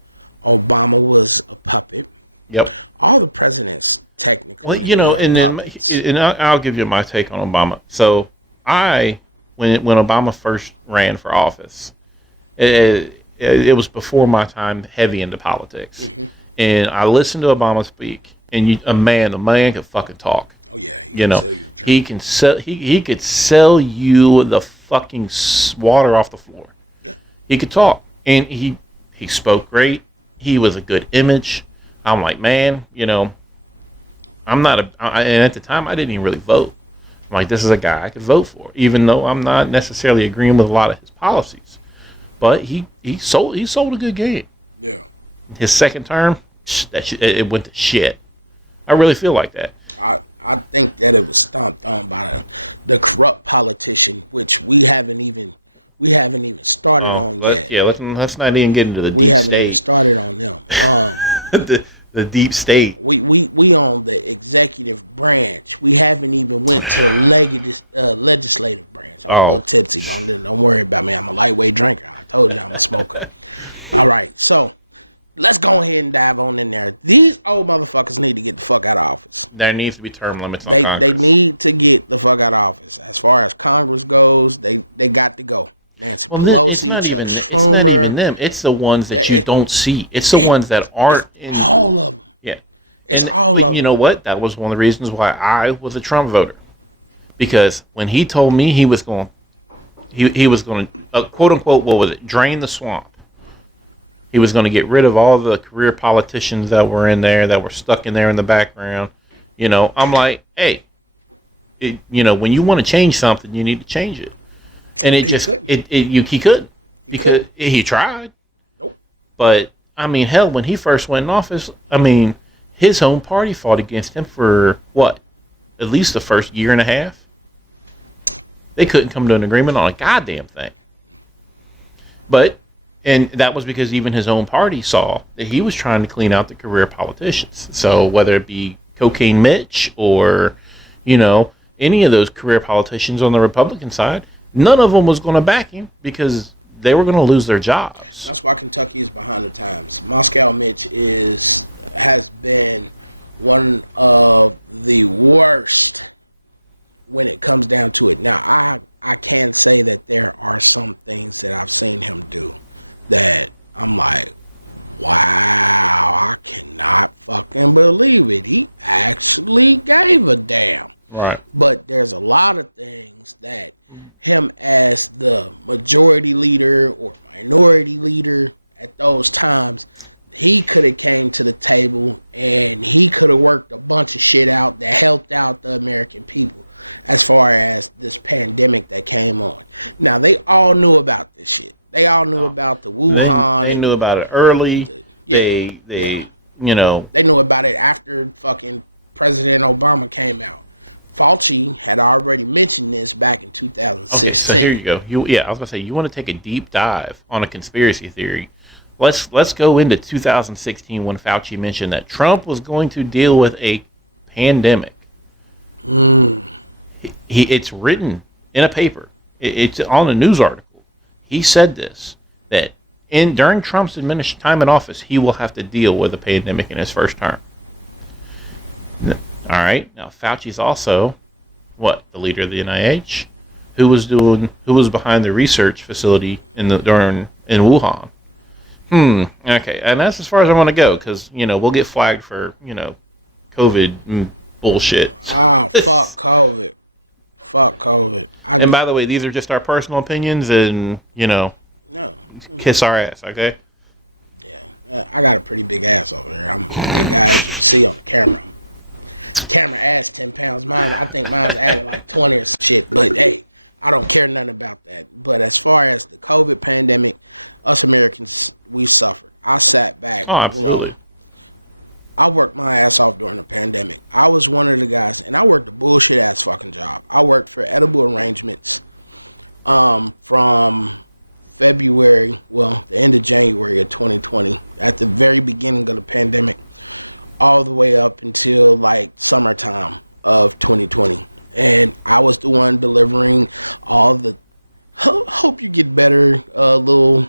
Obama was a puppet. Yep. All the presidents technically. Well, you know, and I'll give you my take on Obama. So when Obama first ran for office, it was before my time heavy into politics, and I listened to Obama speak, and the man could fucking talk. Oh yeah, he could sell you the fucking water off the floor. Yeah. He could talk, and he spoke great. He was a good image. I'm like, man, you know, and at the time I didn't even really vote. I'm like, this is a guy I could vote for, even though I'm not necessarily agreeing with a lot of his policies. But he sold a good game. Yeah. His second term, it went to shit. I really feel like that. I think that it was stomped on by the corrupt politician, which we haven't even started on yet. Yeah, let's not even get into the deep state. We haven't even started on them. The deep state. We on the executive branch. We haven't even went to the legislative branch. I'm a little tipsy. Don't worry about me. I'm a lightweight drinker. I told you I'm a smoker. All right, so let's go ahead and dive on in there. These old motherfuckers need to get the fuck out of office. There needs to be term limits on Congress. They need to get the fuck out of office. As far as Congress goes, they got to go. Nancy Pelosi, Chuck Schumer. It's not even them. It's the ones that you don't see. It's the ones that aren't. All of them. Yeah. It's all of them. You know what? That was one of the reasons why I was a Trump voter. Because when he told me he was going to, quote unquote, what was it? Drain the swamp. He was going to get rid of all the career politicians that were in there, that were stuck in there in the background. You know, I'm like, hey, when you want to change something, you need to change it. And he couldn't. He tried. Nope. But, I mean, hell, when he first went in office, I mean, his own party fought against him for, what, at least the first year and a half? They couldn't come to an agreement on a goddamn thing. And that was because even his own party saw that he was trying to clean out the career politicians. So whether it be Cocaine Mitch or, any of those career politicians on the Republican side, none of them was going to back him because they were going to lose their jobs. That's why Kentucky is behind the times. Moscow Mitch has been one of the worst when it comes down to it. Now, I can say that there are some things that I've seen him do that I'm like, wow, I cannot fucking believe it. He actually gave a damn. Right. But there's a lot of things that him as the majority leader or minority leader at those times, he could have came to the table and he could have worked a bunch of shit out that helped out the American people as far as this pandemic that came on. Now, they all knew about this shit. They all knew about the Wuhan. They knew about it early. They knew about it after fucking President Obama came out. Fauci had already mentioned this back in 2016. Okay, so here you go. I was going to say, you want to take a deep dive on a conspiracy theory. Let's go into 2016 when Fauci mentioned that Trump was going to deal with a pandemic. It's written in a paper. It's on a news article. He said this, that during Trump's time in office, he will have to deal with a pandemic in his first term. All right. Now, Fauci's also, the leader of the NIH, who was behind the research facility in Wuhan. Okay, and that's as far as I want to go because we'll get flagged for COVID bullshit. Fuck COVID. Fuck COVID. And by the way, these are just our personal opinions, and no. Kiss our ass, okay? Yeah, I got a pretty big ass over there. I'm a big guy, as you can see on the camera. Camera ass 10 pounds. I think mine's added like 20 or some shit. But hey, I don't care nothing about that. But as far as the COVID pandemic, us Americans, we suffered. I sat back. Oh, absolutely. I worked my ass off during the pandemic. I was one of the guys, and I worked a bullshit ass fucking job. I worked for Edible Arrangements from February, the end of January of 2020, at the very beginning of the pandemic, all the way up until like summertime of 2020. And I was the one delivering all the hope you get better little,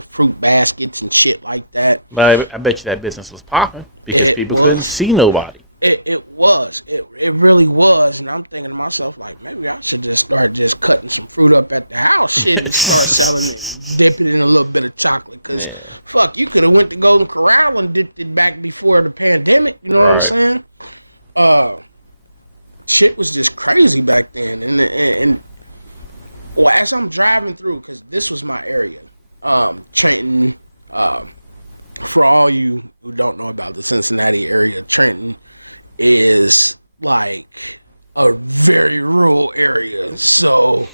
fruit baskets and shit like that. But I bet you that business was popping because people couldn't see nobody. It was. It really was. And I'm thinking to myself, like, maybe I should just start just cutting some fruit up at the house shit and start selling it, dip it in a little bit of chocolate. Because, fuck, you could have went to Golden Corral and dipped it back before the pandemic. You know what I'm saying? Shit was just crazy back then. And as I'm driving through, because this was my area, Trenton, for all you who don't know about the Cincinnati area, Trenton is like a very rural area. So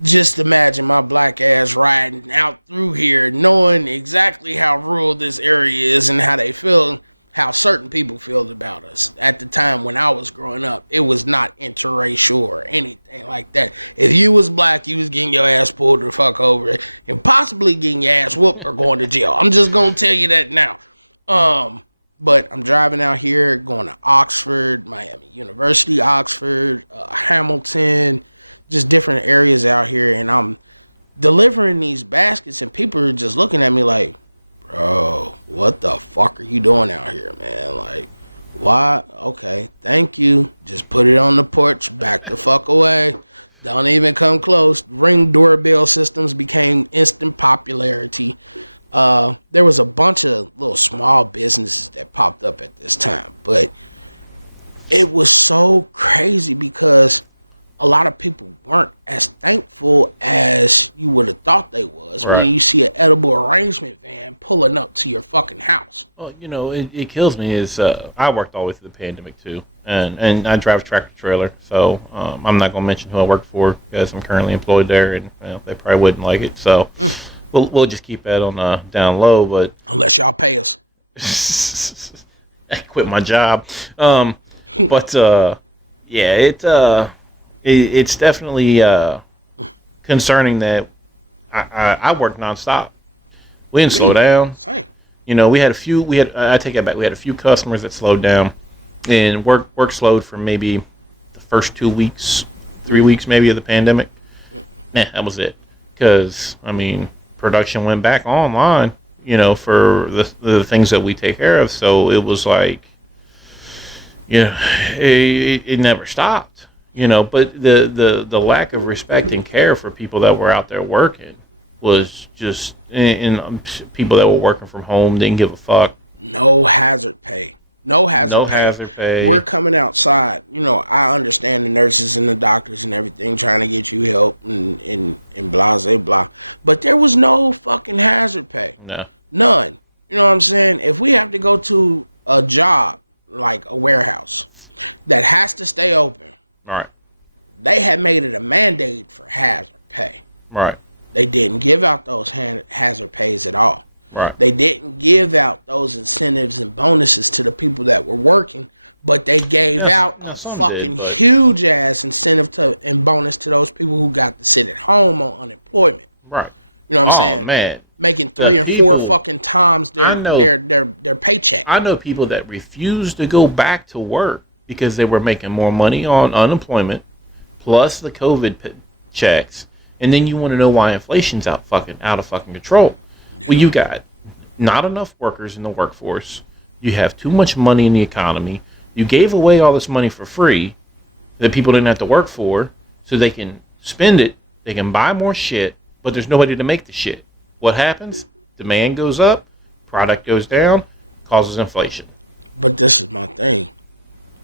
just imagine my black ass riding out through here knowing exactly how rural this area is and how they feel, how certain people feel about us. At the time when I was growing up, it was not interracial or anything like that. If you was black, you was getting your ass pulled the fuck over and possibly getting your ass whooped or going to jail. I'm just gonna tell you that now. But I'm driving out here, going to Oxford, Miami University, Oxford, Hamilton, just different areas out here, and I'm delivering these baskets, and people are just looking at me like, bro, what the fuck are you doing out here, man? Like, why? Okay, thank you. Just put it on the porch, back the fuck away. Don't even come close. Ring doorbell systems became instant popularity. There was a bunch of little small businesses that popped up at this time, but it was so crazy because a lot of people weren't as thankful as you would have thought they was when you see an edible arrangement van pulling up to your fucking house. Well, it kills me is I worked all the way through the pandemic too, and I drive a tractor trailer, so I'm not gonna mention who I work for because I'm currently employed there, and they probably wouldn't like it. So we'll just keep that on down low. But unless y'all pay us, I quit my job. It's definitely concerning that I work nonstop. We didn't slow down. Same. We had a few. I take that back. We had a few customers that slowed down, and work slowed for maybe the first 2 weeks, 3 weeks maybe of the pandemic. That was it. Because production went back online. For the things that we take care of. So it was like, it never stopped. But the lack of respect and care for people that were out there working was just, and people that were working from home didn't give a fuck. No hazard pay. No hazard pay. We're coming outside. I understand the nurses and the doctors and everything trying to get you help and blah, blah, blah. But there was no fucking hazard pay. No. None. You know what I'm saying? If we have to go to a job, like a warehouse, that has to stay open, right, they had made it a mandate for hazard pay. Right. They didn't give out those hazard pays at all. Right. They didn't give out those incentives and bonuses to the people that were working, but they gave out a fucking huge ass incentive and bonus to those people who got to sit at home on unemployment. Right. You know what I'm saying? Man. Making 3 and 4 fucking times their paycheck. I know people that refuse to go back to work because they were making more money on unemployment plus the COVID checks, and then you want to know why inflation's out of fucking control. Yeah. Well, you got not enough workers in the workforce. You have too much money in the economy. You gave away all this money for free that people didn't have to work for, so they can spend it. They can buy more shit, but there's nobody to make the shit. What happens? Demand goes up, product goes down, causes inflation. But this is my thing.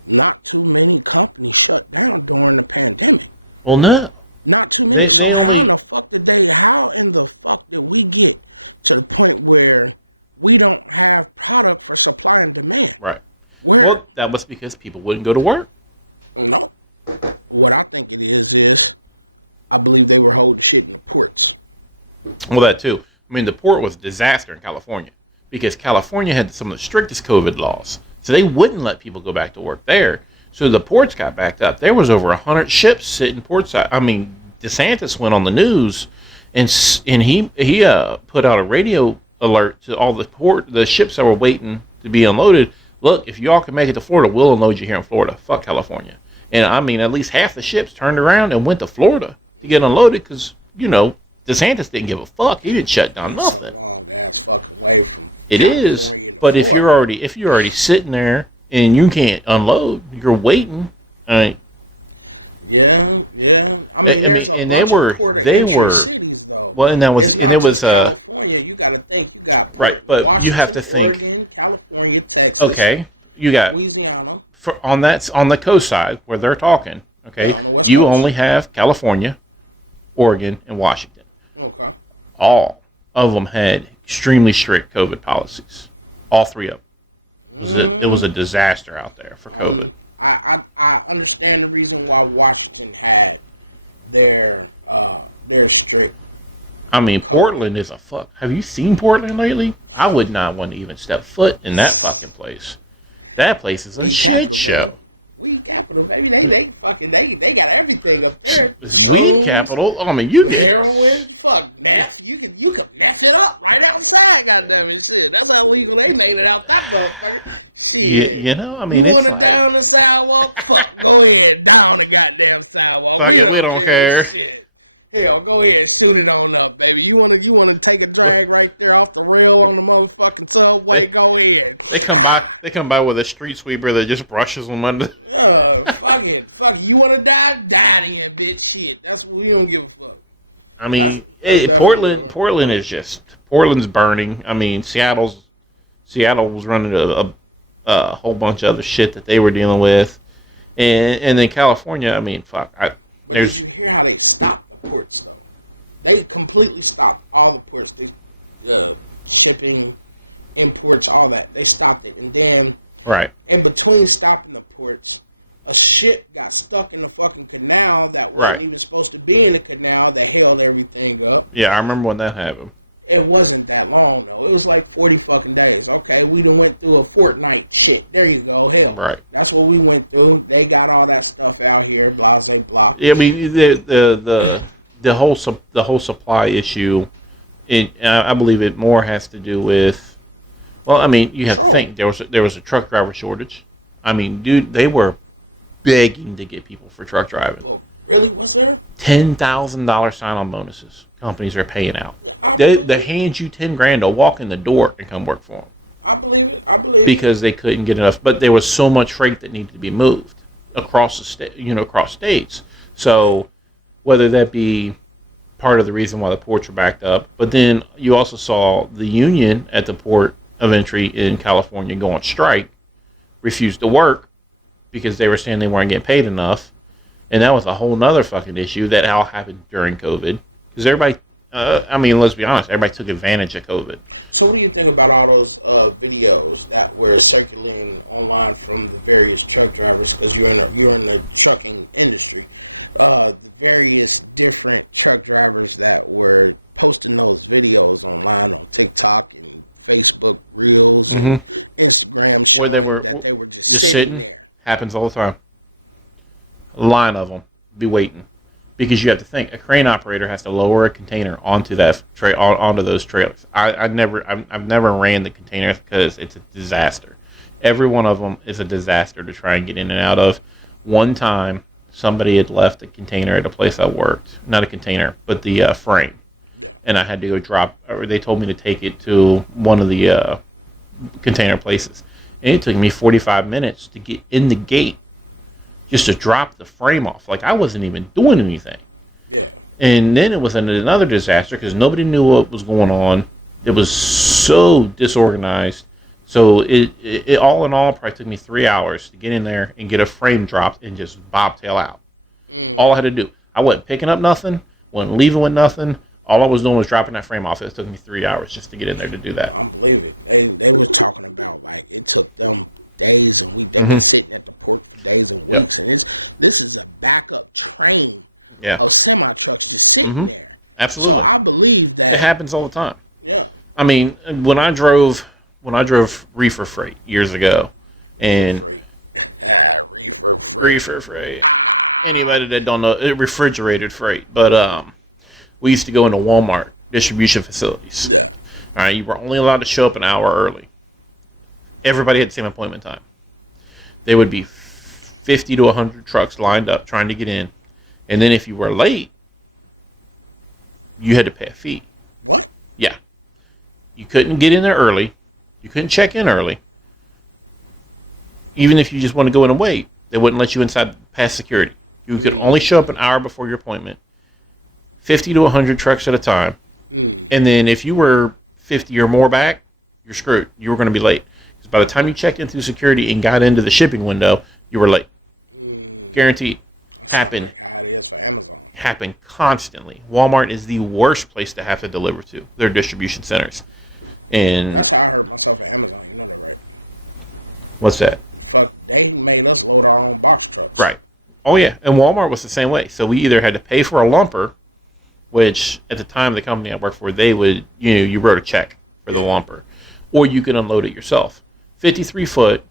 not too many companies shut down during the pandemic. Well, no. Not too many. So how in the fuck did we get to the point where we don't have product for supply and demand? Right. Where that was because people wouldn't go to work. No. What I think it is I believe they were holding shit in the ports. Well, that too. I mean, the port was a disaster in California because California had some of the strictest COVID laws. So they wouldn't let people go back to work there. So the ports got backed up. There was over 100 ships sitting portside. I mean, DeSantis went on the news and he put out a radio alert to all the ships that were waiting to be unloaded. Look, if y'all can make it to Florida, we'll unload you here in Florida. Fuck California. And I mean, at least half the ships turned around and went to Florida to get unloaded because, DeSantis didn't give a fuck. He didn't shut down nothing. It's a long ass fucking way from California to Florida. If you're already sitting there and you can't unload, you're waiting. Yeah. I mean, there's a bunch of port of entry cities, though. Well, and that was it's not just California. You got to think. You got Washington, you have to Oregon, California, Texas. Okay, you got Louisiana. On the coast side where they're talking. Okay, on the West you Coast. Only have California, Oregon, and Washington. Okay. All of them had extremely strict COVID policies. All three of them. It was a disaster out there for COVID. I understand the reason why Washington had their strict. I mean, COVID. Portland is a fuck. Have you seen Portland lately? I would not want to even step foot in that fucking place. That place is a shit show. Baby. Weed capital, baby. They got everything up there. Weed capital. I mean, you heroin, fuck meth. You could meth it up right outside. Goddamn it, shit. That's how legal they made it out that motherfucker. Shit. I mean, you want to down the sidewalk? Fuck, go ahead, down the goddamn sidewalk. We don't care. Shit. Hell, go ahead, shoot it on up, baby. You wanna take a drag right there off the rail on the motherfucking subway? Go ahead. They come by with a street sweeper that just brushes them under. Fuck it. You wanna die? Die then, bitch. Shit. That's what we don't give a fuck. I mean, Portland's burning. I mean, Seattle was running a whole bunch of other shit that they were dealing with, and then California. I mean, fuck. But did you hear how they stopped the ports, though? They completely stopped all the ports. They, shipping, imports, all that. They stopped it. And then, in between stopping the ports, a ship got stuck in the fucking canal that wasn't even supposed to be in the canal that held everything up. Yeah, I remember when that happened. It wasn't that long, though. It was like 40 fucking days. Okay, we done went through a fortnight shit. There you go. Hell. Right. That's what we went through. They got all that stuff out here. Blase, blah. Yeah, I mean, the whole supply issue, I believe it more has to do with, well, I mean, you have to think, there was a truck driver shortage. I mean, dude, they were begging to get people for truck driving. Well, really? Was there? $10,000 sign-on bonuses. Companies are paying out. They hand you $10,000 to walk in the door and come work for them. I believe it. Because they couldn't get enough, but there was so much freight that needed to be moved across the state, across states. So whether that be part of the reason why the ports were backed up, but then you also saw the union at the port of entry in California go on strike, refused to work because they were saying they weren't getting paid enough, and that was a whole nother fucking issue that all happened during COVID. Because everybody, I mean, let's be honest, everybody took advantage of COVID. So what do you think about all those videos that were circulating online from the various truck drivers? Because you're in the trucking industry. The various different truck drivers that were posting those videos online on TikTok and Facebook Reels and Instagram showing that they were just sitting there. Happens all the time. A line of them be waiting. Because you have to think, a crane operator has to lower a container onto that onto those trailers. I've never ran the containers because it's a disaster. Every one of them is a disaster to try and get in and out of. One time, somebody had left a container at a place I worked. Not a container, but the frame. Yeah. And I had to go drop, or they told me to take it to one of the container places. And it took me 45 minutes to get in the gate. Just to drop the frame off. Like, I wasn't even doing anything. Yeah. And then it was another disaster because nobody knew what was going on. It was so disorganized. So it all in all probably took me 3 hours to get in there and get a frame dropped and just bobtail out. All I had to do. I wasn't picking up nothing, wasn't leaving with nothing. All I was doing was dropping that frame off. It took me 3 hours just to get in there to do that. I don't believe it. They were talking about like it took them days and weeks. They've been sitting at the port for days and weeks, and this is a backup train of semi trucks just sitting there. Absolutely. So I believe that it happens all the time. Yeah. I mean, when I drove reefer freight years ago, and reefer freight. Anybody that don't know, refrigerated freight, but we used to go into Walmart distribution facilities. Yeah. All right, you were only allowed to show up an hour early. Everybody had the same appointment time. There would be 50 to 100 trucks lined up trying to get in, and then if you were late, you had to pay a fee. What? Yeah. You couldn't get in there early. You couldn't check in early. Even if you just want to go in and wait, they wouldn't let you inside past security. You could only show up an hour before your appointment. 50 to 100 trucks at a time. And then if you were 50 or more back, you're screwed. You were going to be late. Because by the time you checked in through security and got into the shipping window, you were late. Guaranteed. Happen like how it is for Amazon. Happen constantly. Walmart is the worst place to have to deliver to. Their distribution centers. And that's how I hurt myself at Amazon. You know that, right? What's that? Fuck, they made us load our own box trucks. Right. Oh, yeah. And Walmart was the same way. So we either had to pay for a lumper, which at the time the company I worked for, they would, you wrote a check for the lumper, or you could unload it yourself. 53-foot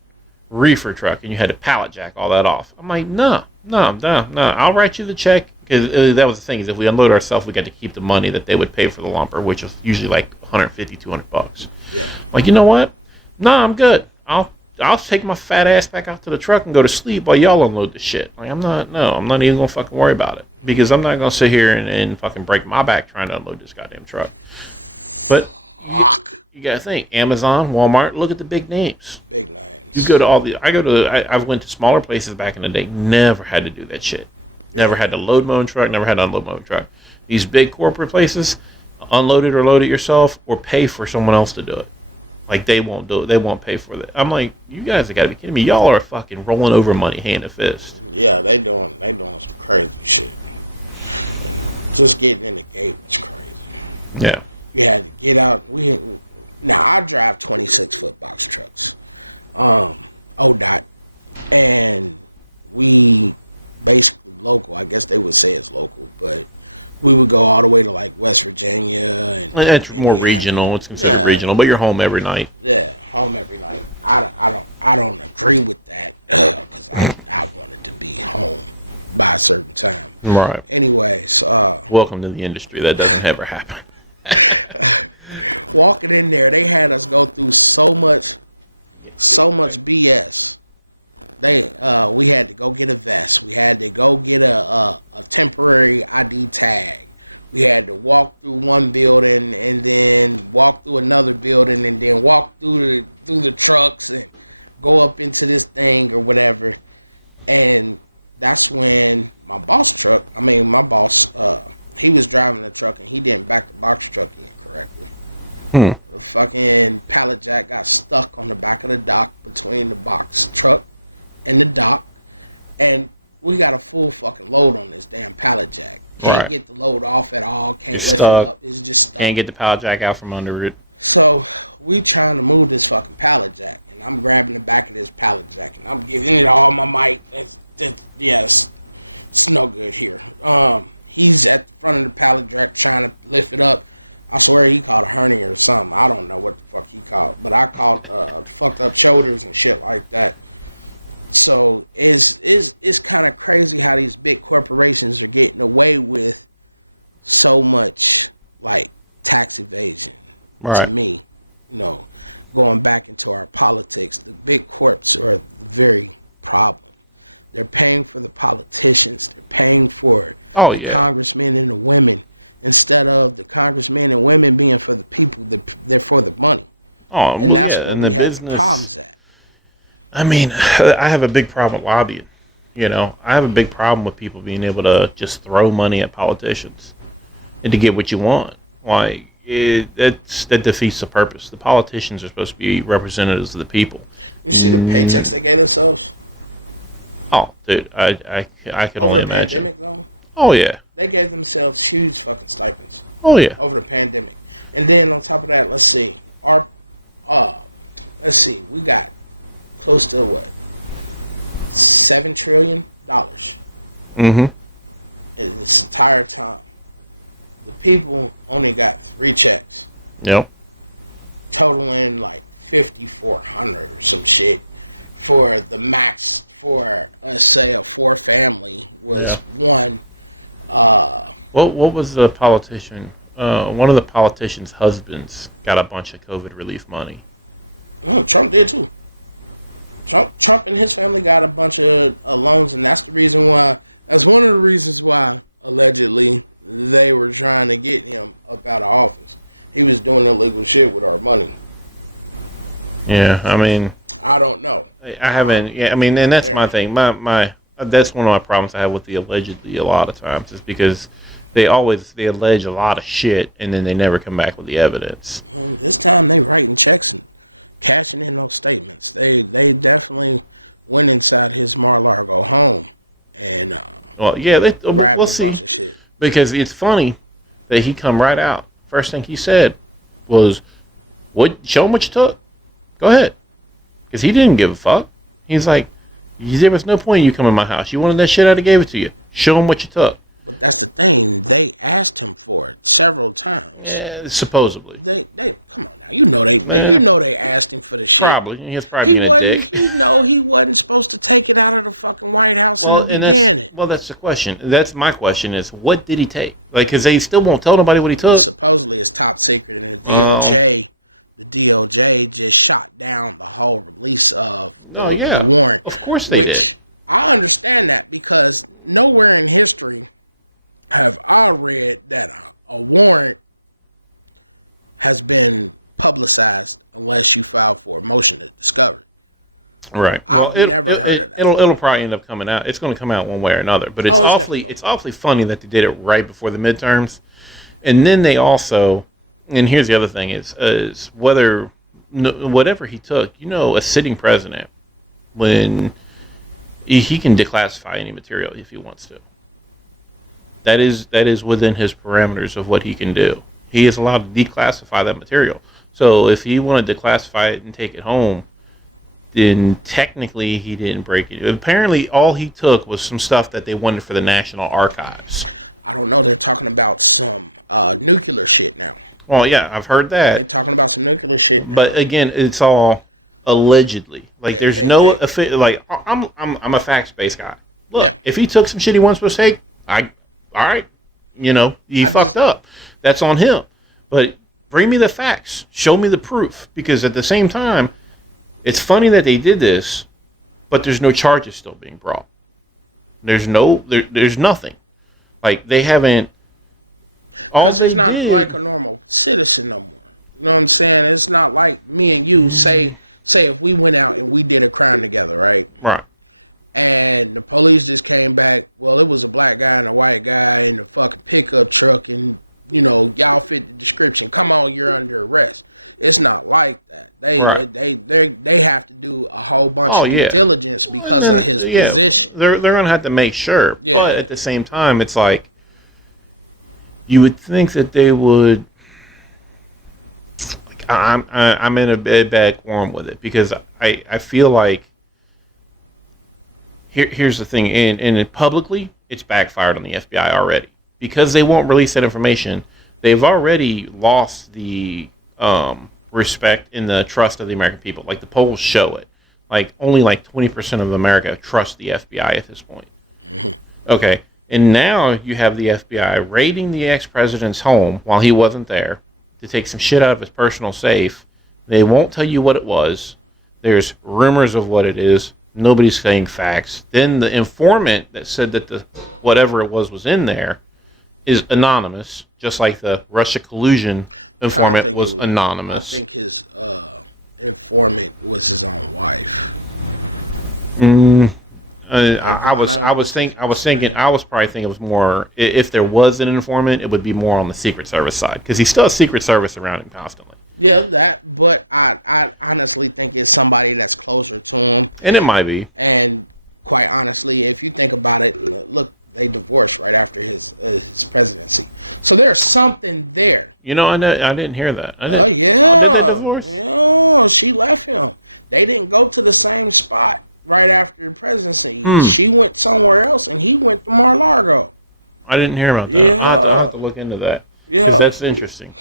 reefer truck, and you had to pallet jack all that off. I'm like, no. I'll write you the check. Because that was the thing, is if we unload ourselves, we got to keep the money that they would pay for the lumper, which was usually like $150, $200. Yeah. Like, you know what? No, I'm good. I'll take my fat ass back out to the truck and go to sleep while y'all unload the shit. Like, I'm not even gonna fucking worry about it. Because I'm not gonna sit here and fucking break my back trying to unload this goddamn truck. But you gotta think, Amazon, Walmart, look at the big names. Big names. You go to I went to smaller places back in the day, never had to do that shit. Never had to load my own truck, never had to unload my own truck. These big corporate places, unload it or load it yourself, or pay for someone else to do it. Like, they won't do it. They won't pay for it. I'm like, you guys have got to be kidding me. Y'all are fucking rolling over money hand and fist. Yeah, they doing some crazy shit. And just getting in the gate was crazy. Yeah. You had to get out. Now, I drive 26-foot box trucks. ODOT. And we basically local. I guess they would say it's local, but we would go all the way to like West Virginia and it's more regional. It's considered regional, but you're home every night. Yeah, home every night. I don't agree with that because I wanted to be home by a certain time. Right. Anyways, welcome to the industry. That doesn't ever happen. Walking in there, they had us go through so much BS. We had to go get a vest. We had to go get a temporary ID tag. We had to walk through one building and then walk through another building and then walk through the trucks and go up into this thing or whatever. And that's when my boss, he was driving the truck and he didn't back the box truck in correctly. The fucking pallet jack got stuck on the back of the dock between the box truck and the dock, and we got a full fucking load on this damn pallet jack. Can't get the load off at all. Can't lift it up. It's just stuck. Can't get the pallet jack out from under it. So we trying to move this fucking pallet jack, and I'm grabbing the back of this pallet jack, and I'm giving it all my might. It's no good here. He's at the front of the pallet jack trying to lift it up. I swear he caught a hernia or something. I don't know what the fuck he caught, but I caught fucked up shoulders and shit like that. So it's kind of crazy how these big corporations are getting away with so much like tax evasion. To me, going back into our politics, the big corps are the very problem. They're paying for the politicians. They're paying for the congressmen and the women instead of the congressmen and women being for the people. They're for the money. And that's where we have the problems at. I mean, I have a big problem with lobbying. I have a big problem with people being able to just throw money at politicians and to get what you want. Like, that defeats the purpose. The politicians are supposed to be representatives of the people. You see the paychecks they gave themselves Oh, dude, I can over only the imagine. pandemic, though. Oh yeah. They gave themselves huge fucking stipends Oh yeah. over the pandemic, and then on top of that, let's see, we got close to what, $7 trillion Mm-hmm. in this entire time. The people only got 3 checks, Yep. totaling like 5,400 or some shit. For the max for, let's say, a 4 family was one. What was the politician? One of the politicians' husbands got a bunch of COVID relief money. Trump did too. Trump and his family got a bunch of loans, and that's the reason why. That's one of the reasons why allegedly they were trying to get him up out of office. He was doing illegal shit with our money. Yeah, I mean, I don't know. I haven't. Yeah, I mean, and that's my thing. My that's one of my problems I have with the allegedly a lot of times is because they allege a lot of shit and then they never come back with the evidence. Well, this time they writing checks and cashing in those statements. They definitely went inside his Mar-a-Lago home and grabbed a bunch of shit. Because it's funny that he come right out. First thing he said was, "What? Show him what you took. Go ahead." Because he didn't give a fuck. He's like, there was no point in you coming to my house. You wanted that shit, I'd have gave it to you. Show him what you took. But that's the thing. They asked him for it several times. Yeah, supposedly. They come on now. You know they asked him for the shit. Probably. He's probably being a dick. He wasn't supposed to take it out of the fucking White House in the beginning. That's the question. That's my question is, what did he take? Like, because they still won't tell nobody what he took. Supposedly it's top secret, and the DOJ just shot down the whole release of the warrant. Of course they did. I understand that because nowhere in history have I read that a warrant has been publicized unless you file for a motion to discover. Right. I've never heard of that. It'll probably end up coming out. It's going to come out one way or another. But it's awfully funny that they did it right before the midterms. And then they also, and here's the other thing is whatever he took, a sitting president, when he can declassify any material if he wants to. That is within his parameters of what he can do. He is allowed to declassify that material. So if he wanted to declassify it and take it home, then technically he didn't break it. Apparently all he took was some stuff that they wanted for the National Archives. I don't know. They're talking about some nuclear shit now. Well, yeah, I've heard that. They're talking about some nuclear shit now. But again, it's all allegedly. Like there's I'm a facts-based guy. Look, if he took some shit he wasn't supposed to take, all right, he fucked up. That's on him. But bring me the facts. Show me the proof. Because at the same time, it's funny that they did this, but there's no charges still being brought. There's nothing. Like, they haven't... Because he's not like a normal citizen no more. You know what I'm saying? It's not like me and you, say if we went out and we did a crime together, right? Right. And the police just came back. Well, it was a black guy and a white guy in the fucking pickup truck, and y'all fit the description. Come on, you're under arrest. It's not like that. They have to do a whole bunch of due diligence because of his position. They're gonna have to make sure. Yeah. But at the same time, it's like you would think that they would. Like, I'm in a bad quorum with it because I feel like. Here's the thing, and publicly, it's backfired on the FBI already. Because they won't release that information, they've already lost the respect and the trust of the American people. Like, the polls show it. Like, only 20% of America trust the FBI at this point. Mm-hmm. Okay, and now you have the FBI raiding the ex-president's home while he wasn't there to take some shit out of his personal safe. They won't tell you what it was. There's rumors of what it is. Nobody's saying facts. Then the informant that said that the whatever it was in there is anonymous, just like the Russia collusion informant was anonymous. I think his informant was his own wife. I was probably thinking it was more, if there was an informant, it would be more on the Secret Service side, because he still has Secret Service around him constantly. Yeah, that. But I honestly think it's somebody that's closer to him, and it might be. And quite honestly, if you think about it, look, they divorced right after his presidency, so there's something there. You know, I didn't hear that. Oh yeah, did they divorce? Yeah, she left him. They didn't go to the same spot right after the presidency. She went somewhere else, and he went to Mar-a-Lago. I didn't hear about that. Yeah, I have to look into that. Yeah, that's interesting.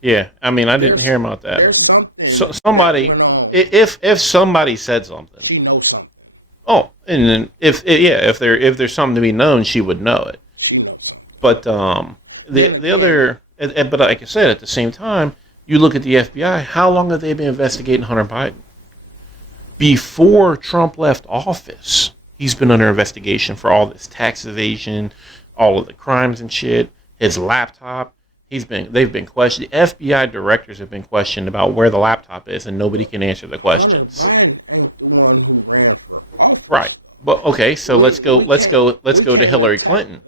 Yeah, I mean, I didn't hear about that. There's something somebody that went on. If somebody said something, she knows something. Oh, and then if there's something to be known, she would know it. She knows something. But but like I said, at the same time, you look at the FBI. How long have they been investigating Hunter Biden? Before Trump left office, he's been under investigation for all this tax evasion, all of the crimes and shit. His laptop. They've been questioned. The FBI directors have been questioned about where the laptop is, and nobody can answer the question. Hunter Biden ain't the one who ran for office, right? But okay, so let's go to Hillary Clinton.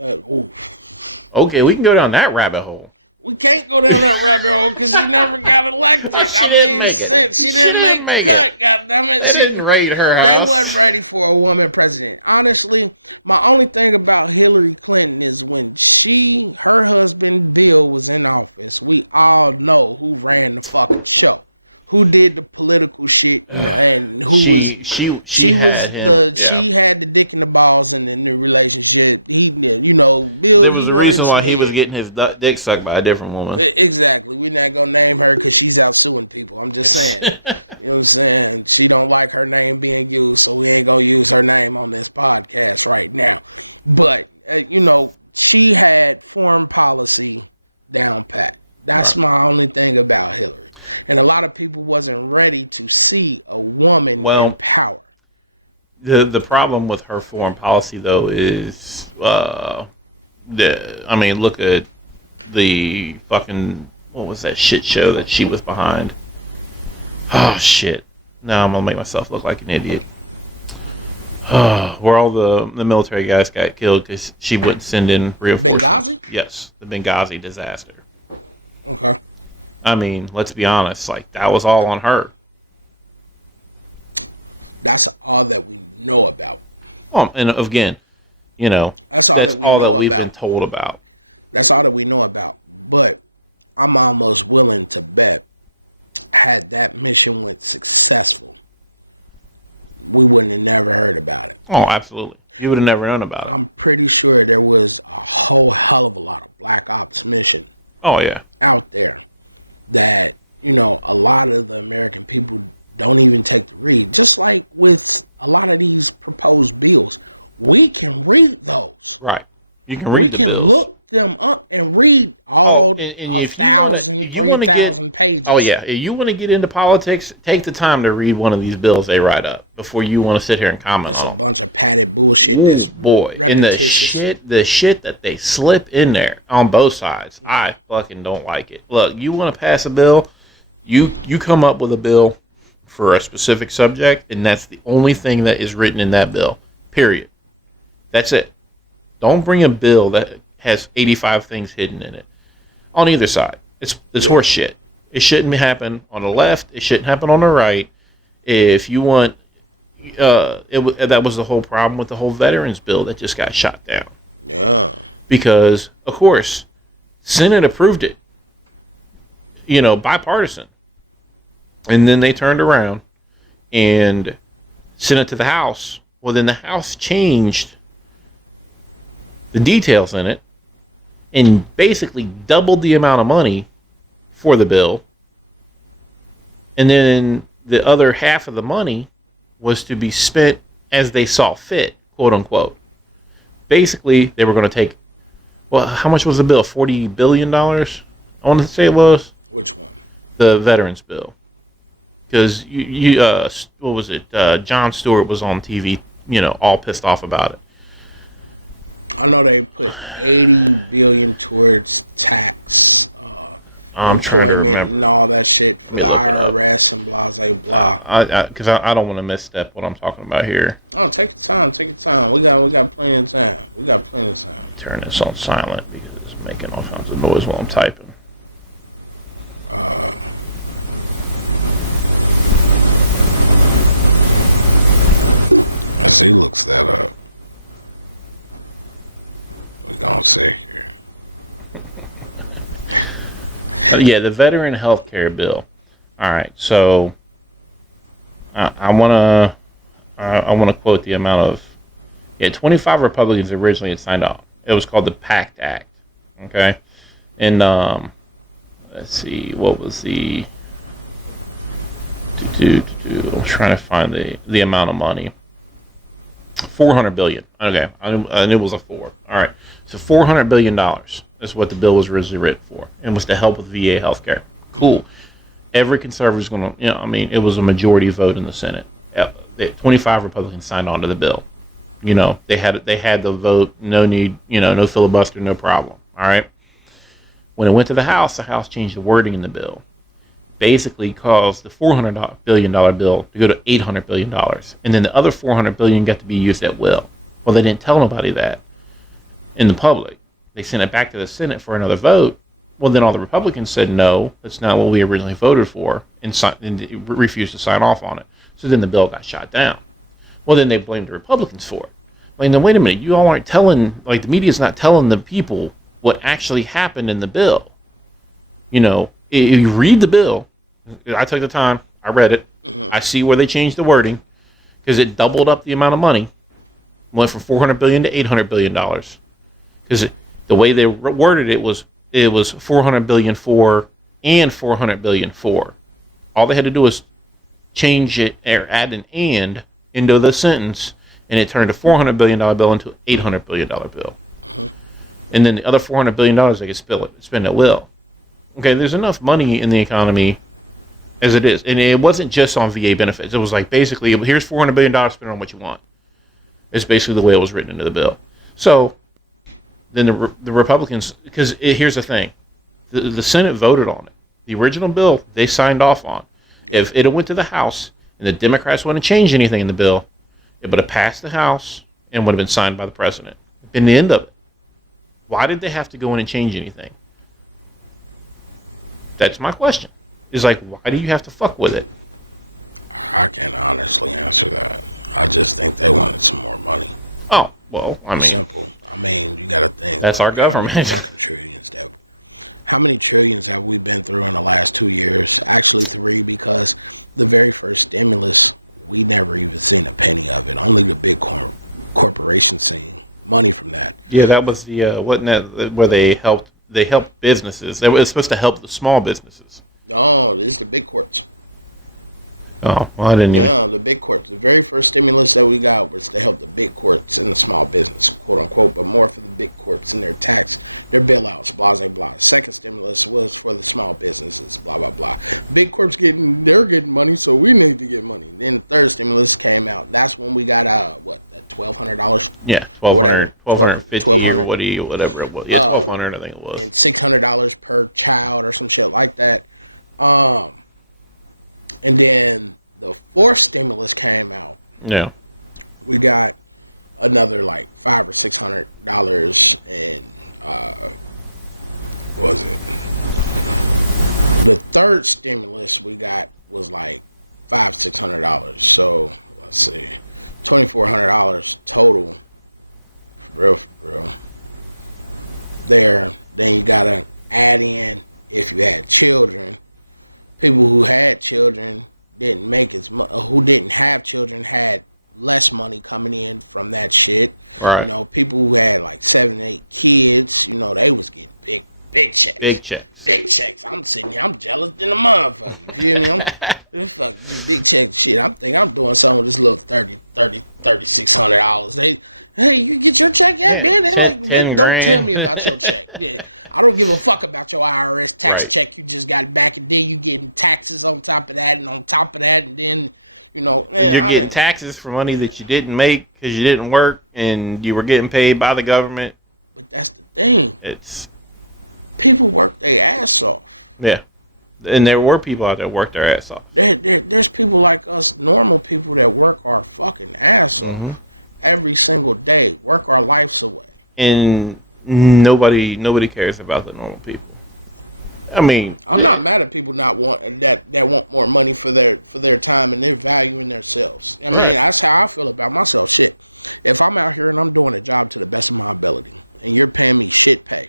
Okay, we can go down that rabbit hole. We can't go down that rabbit hole because she never got elected. She didn't make the cut. God damn it! She didn't raid her house. They wasn't ready for a woman president. Honestly, my only thing about Hillary Clinton is when her husband Bill was in office, we all know who ran the fucking show. Who did the political shit and who she had the dick in the balls in the relationship. He did, Bill. There was a reason why he was getting his dick sucked by a different woman. Exactly. We're not gonna name her because she's out suing people. I'm just saying. You know what I'm saying? She don't like her name being used, so we ain't gonna use her name on this podcast right now. But she had foreign policy down pat. That's my only thing about Hillary. And a lot of people wasn't ready to see a woman in power. The problem with her foreign policy, though, is, look at the fucking, what was that shit show that she was behind? Oh, shit. Now I'm going to make myself look like an idiot. Where all the military guys got killed because she wouldn't send in reinforcements. Benghazi? Yes, the Benghazi disaster. Okay. I mean, let's be honest. Like, that was all on her. That's all that we know about. Well, and again, that's all that we've been told about. That's all that we know about. But I'm almost willing to bet, had that mission went successful, we wouldn't have never heard about it. Oh, absolutely. You would have never known about it. I'm pretty sure there was a whole hell of a lot of black ops mission. Oh, yeah. Out there. That, a lot of the American people don't even take to read. Just like with a lot of these proposed bills, we can read those. Right. You can read We can look them up and read all 1,000, 3,000 pages. Oh, yeah. If you want to get into politics, take the time to read one of these bills they write up before you want to sit here and comment That's on. a bunch of padded bullshit that's repetitious. And the shit that they slip in there on both sides, I fucking don't like it. Look, you want to pass a bill, you come up with a bill for a specific subject, and that's the only thing that is written in that bill. Period. That's it. Don't bring a bill that has 85 things hidden in it on either side. It's horse shit. It shouldn't happen on the left. It shouldn't happen on the right. If you want, that was the whole problem with the whole veterans bill that just got shot down. Yeah. Because, of course, Senate approved it. Bipartisan. And then they turned around and sent it to the House. Well, then the House changed the details in it and basically doubled the amount of money for the bill. And then the other half of the money was to be spent as they saw fit, quote unquote. Basically, they were going to take, how much was the bill? $40 billion? I want to say it was. Which one? The veterans bill. Because what was it? Jon Stewart was on TV, all pissed off about it. I know they put $80 billion towards tax I'm trying to employment remember. and all that shit for the Let me look it up. IRS and blah, blah, blah. Because I don't want to misstep what I'm talking about here. Oh, take your time. Take your time. We got plenty of time. We got plenty of time. Turn this on silent because it's making all kinds of noise while I'm typing. As he looks that up, we gonna sit here. Yeah, the veteran health care bill. All right, so I wanna quote the amount of 25 Republicans originally had signed on. It was called the PACT Act. Okay, and let's see, what was the I'm trying to find the amount of money. $400 billion. Okay, I knew it was a four. All right, so $400 billion is what the bill was originally written for, and was to help with VA healthcare. Cool. Every conservative is going to, it was a majority vote in the Senate. 25 Republicans signed on to the bill. They had the vote. No need. No filibuster. No problem. All right. When it went to the House changed the wording in the bill. Basically caused the $400 billion bill to go to $800 billion. And then the other $400 billion got to be used at will. Well, they didn't tell nobody that in the public. They sent it back to the Senate for another vote. Well, then all the Republicans said, no, that's not what we originally voted for, and refused to sign off on it. So then the bill got shot down. Well, then they blamed the Republicans for it. Like, now, wait a minute, you all aren't telling, the media's not telling the people what actually happened in the bill. If you read the bill, I took the time, I read it, I see where they changed the wording, because it doubled up the amount of money, went from $400 billion to $800 billion. Because the way they worded it was $400 billion for and $400 billion for. All they had to do was change it or add an and into the sentence, and it turned a $400 billion bill into an $800 billion bill. And then the other $400 billion, they could spend at will. Okay, there's enough money in the economy as it is. And it wasn't just on VA benefits. It was like, basically, here's $400 billion, spend on what you want. It's basically the way it was written into the bill. So then the Republicans, because here's the thing. The Senate voted on it. The original bill, they signed off on. If it went to the House and the Democrats wouldn't change anything in the bill, it would have passed the House and would have been signed by the president. In the end of it. Why did they have to go in and change anything? That's my question. It's like, why do you have to fuck with it? I can't honestly answer that. I just think they wanted some more money. Oh, well, simple. You got to think. That's our government. Fucking trillions. How many trillions have we been through in the last 2 years? Actually 3, because the very first stimulus, we never even seen a penny of it. Only the big corporations seen money from that. Yeah, that was the wasn't that where they helped businesses. It was supposed to help the small businesses. No, this is the big corps. Oh, well, I didn't know. Yeah, the big corps. The very first stimulus that we got was to help the big corps and the small business, quote unquote, but more for the big corps and their their bailouts, blah, blah, blah. Second stimulus was for the small businesses, blah, blah, blah. Big corps they're getting money, so we need to get money. Then the third stimulus came out. That's when we got, that $1,200? Yeah, $1,250, $1,250, whatever it was. Yeah, $1,200, I think it was. And $600 per child or some shit like that. And then the fourth stimulus came out. Yeah. We got another like $500 or $600, and what was it? The third stimulus we got was like $500-$600. So let's see, $2,400 total. For real. There. Then you gotta add in if you had children. People who had children didn't make as much. Who didn't have children had less money coming in from that shit. Right. People who had like 7, 8 kids, they was getting big checks. Big checks. I'm sitting here, I'm jealous than a motherfucker. You feel me? I'm fuck big check shit. I'm thinking I'm doing something with this little $3,600. Hey, you get your check yet, man? They like, don't tell me about your check. Yeah. I don't give a fuck about your IRS tax check you just got back, and then you getting taxes on top of that, and on top of that, and then, you're getting taxes for money that you didn't make because you didn't work, and you were getting paid by the government. But that's the thing. It's people work their ass off. Yeah. And there were people out there worked their ass off. There's people like us, normal people, that work our fucking ass off every single day, work our lives away. And nobody cares about the normal people. I mean, I'm not mad at people not want that want more money for their time and their value in themselves. I mean, that's how I feel about myself. Shit, if I'm out here and I'm doing a job to the best of my ability, and you're paying me shit pay,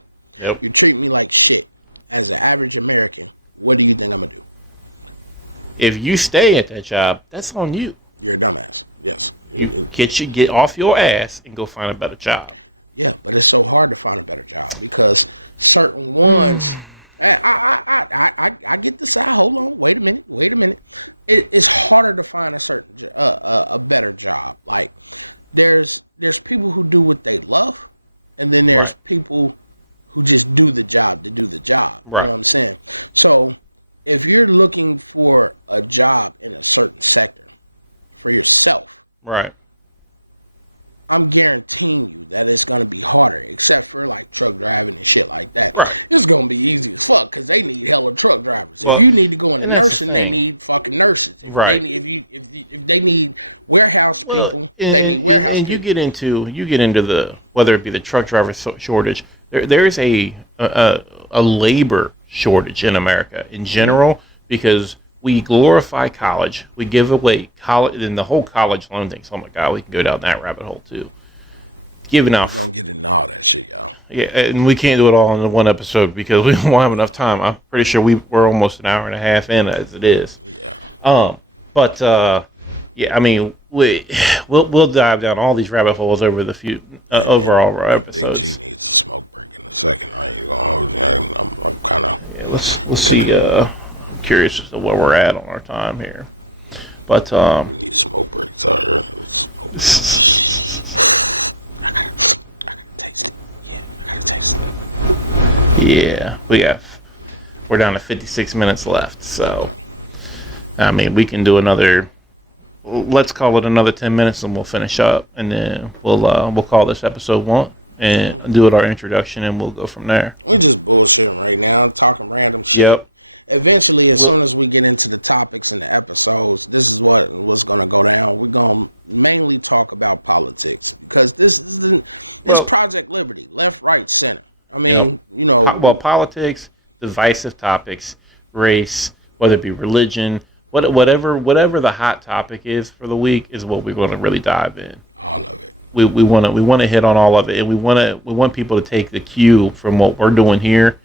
you treat me like shit as an average American, what do you think I'm gonna do? If you stay at that job, that's on you. You're a dumbass. Yes. Get off your ass and go find a better job. Yeah, but it's so hard to find a better job because certain ones. I get the side. Hold on. Wait a minute. It's harder to find a better job. Like there's people who do what they love, and then there's people who just do the job to do the job. Right. You know what I'm saying? So if you're looking for a job in a certain sector for yourself, right, I'm guaranteeing you that it's going to be harder, except for like truck driving and shit like that. Right. It's going to be easy as fuck because they need hella truck drivers. If you need to go into nursing, they need fucking nurses. If they need warehouse people, they need warehouse people. You get into the, whether it be the truck driver shortage, there is a labor shortage in America in general because we glorify college. We give away college and the whole college loan thing. Oh my God, we can go down that rabbit hole too. Giving off. Don't get into all that shit, y'all. Yeah, and we can't do it all in one episode because we won't have enough time. I'm pretty sure we're almost an hour and a half in as it is. Yeah. Yeah. I mean, we'll dive down all these rabbit holes over the few overall episodes. Big G needs a smoke break in a second. I ain't gonna hold you. I'm kind of. Yeah, let's see. Curious as to where we're at on our time here, but we need smoke breaks. I gotta taste it. Yeah, I gotta taste it. Yeah, we're down to 56 minutes left, so I mean we can do another. Let's call it another 10 minutes, and we'll finish up, and then we'll call this episode 1 and do it our introduction, and we'll go from there. We're just bullshitting right now, talking random shit. Yep. Eventually, as soon as we get into the topics and the episodes, this is what's going to go down. We're going to mainly talk about politics because this is Project Liberty, left, right, center. I mean, politics, divisive topics, race, whether it be religion, whatever the hot topic is for the week is what we're going to really dive in. All of it. We want to hit on all of it, and we want people to take the cue from what we're doing here.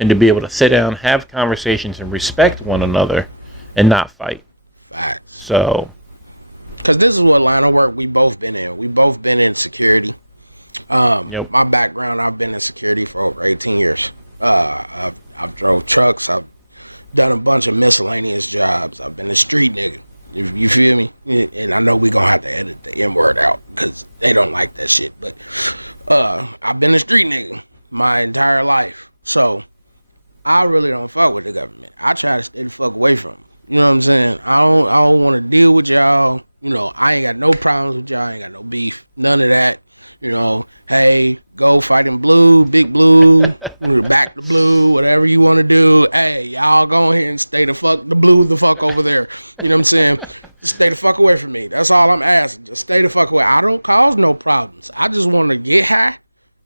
And to be able to sit down, have conversations, and respect one another, and not fight. Facts. So, because this is what line of work we both been in. We both been in security. My background, I've been in security for over 18 years. I've drove trucks. I've done a bunch of miscellaneous jobs. I've been a street nigga. You feel me? And I know we gonna have to edit the N word out because they don't like that shit. But I've been a street nigga my entire life. So I really don't fuck with the government. I try to stay the fuck away from them. You know what I'm saying? I don't want to deal with y'all. You know, I ain't got no problems with y'all. I ain't got no beef. None of that. You know, hey, go fighting blue, big blue, back to blue, whatever you want to do. Hey, y'all go ahead and stay the fuck over there. You know what I'm saying? Just stay the fuck away from me. That's all I'm asking. Just stay the fuck away. I don't cause no problems. I just want to get high.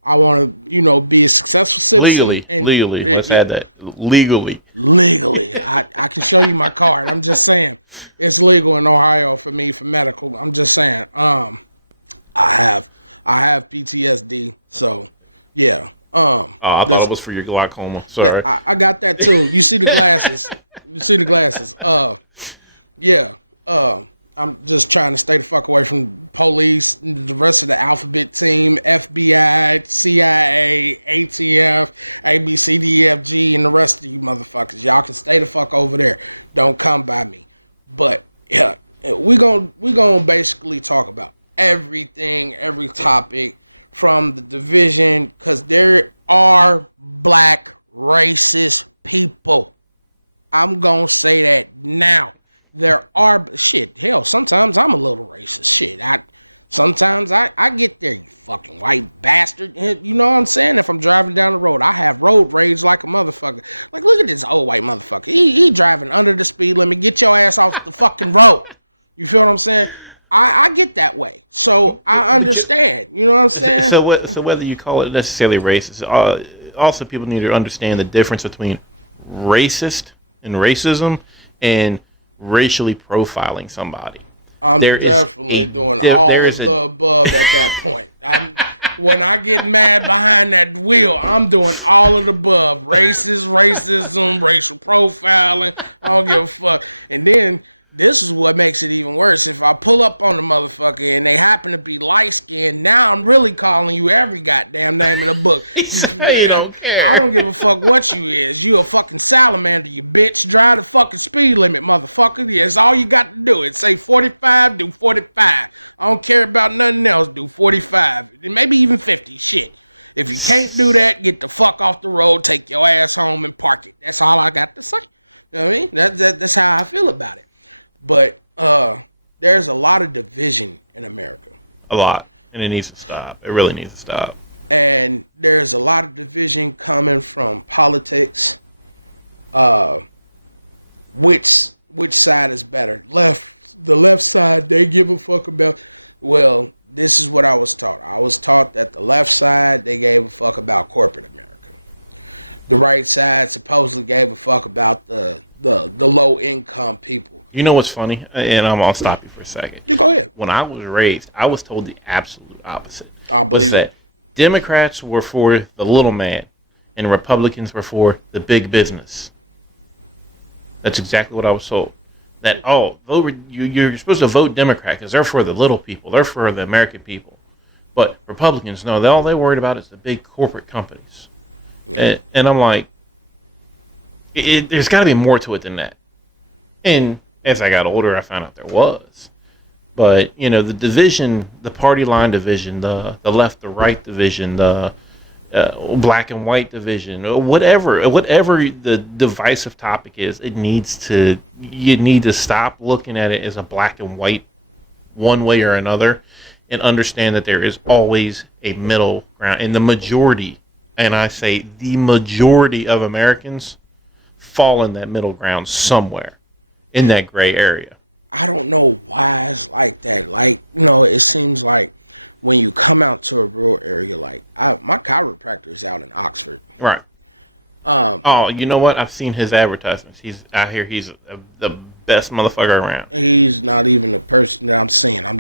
I want to, be a successful citizen. Legally. Let's add that. Legally. I can show you my card. I'm just saying. It's legal in Ohio for me for medical. I'm just saying. I have PTSD. So, yeah. I thought it was for your glaucoma. Sorry. I got that too. You see the glasses. Yeah. I'm just trying to stay the fuck away from police, the rest of the alphabet team, FBI, CIA, ATF, ABCDEFG, and the rest of you motherfuckers. Y'all can stay the fuck over there. Don't come by me. But yeah, we gonna basically talk about everything, every topic from the division, because there are black racist people. I'm gonna say that now. There are hell. Sometimes I'm a little racist. Sometimes I get there, you fucking white bastard. You know what I'm saying? If I'm driving down the road, I have road rage like a motherfucker. Like, look at this old white motherfucker. He driving under the speed limit. Get your ass off the fucking road. You feel what I'm saying? I get that way. So I understand. You know what I'm saying? So whether you call it necessarily racist, also people need to understand the difference between racist and racism and racially profiling somebody. I'm definitely doing all of the above at that point. When I get mad behind that wheel, I'm doing all of the above. Racism, racial profiling. I don't give a fuck. And then this is what makes it even worse. If I pull up on the motherfucker and they happen to be light-skinned, now I'm really calling you every goddamn name in the book. You don't care. I don't give a fuck what you is. You a fucking salamander, you bitch. Drive the fucking speed limit, motherfucker. That's all you got to do. It say 45, do 45. I don't care about nothing else. Do 45. Maybe even 50. Shit. If you can't do that, get the fuck off the road, take your ass home and park it. That's all I got to say. You know what I mean? That's how I feel about it. But there's a lot of division in America. A lot. And it needs to stop. It really needs to stop. And there's a lot of division coming from politics. Which side is better? The left side, they give a fuck about. Well, this is what I was taught. I was taught that the left side, they gave a fuck about corporate America. The right side supposedly gave a fuck about the low income people. You know what's funny? And I'll stop you for a second. You go ahead. When I was raised, I was told the absolute opposite. I believe that Democrats were for the little man and Republicans were for the big business. That's exactly what I was told. That, you're supposed to vote Democrat because they're for the little people. They're for the American people. But Republicans, no, all they're worried about is the big corporate companies. Yeah. And I'm like, there's got to be more to it than that. And as I got older, I found out there was. But, the division, the party line division, the left, the right division, the black and white division, whatever the divisive topic is, you need to stop looking at it as a black and white one way or another and understand that there is always a middle ground. And the majority, and I say the majority of Americans fall in that middle ground somewhere in that gray area. I don't know why it's like that. Like, it seems like when you come out to a rural area, like my chiropractor is out in Oxford. Right. You know what? I've seen his advertisements. He's out here. He's the best motherfucker around. He's not even the person that I'm seeing. I'm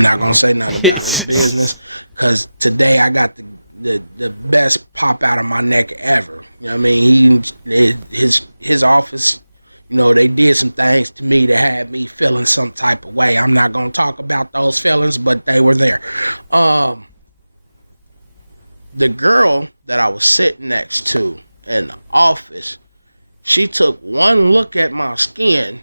not gonna say nothing about his business because today I got the best pop out of my neck ever. You know what I mean? His office, they did some things to me that had me feeling some type of way. I'm not going to talk about those feelings, but they were there. The girl that I was sitting next to in the office, she took one look at my skin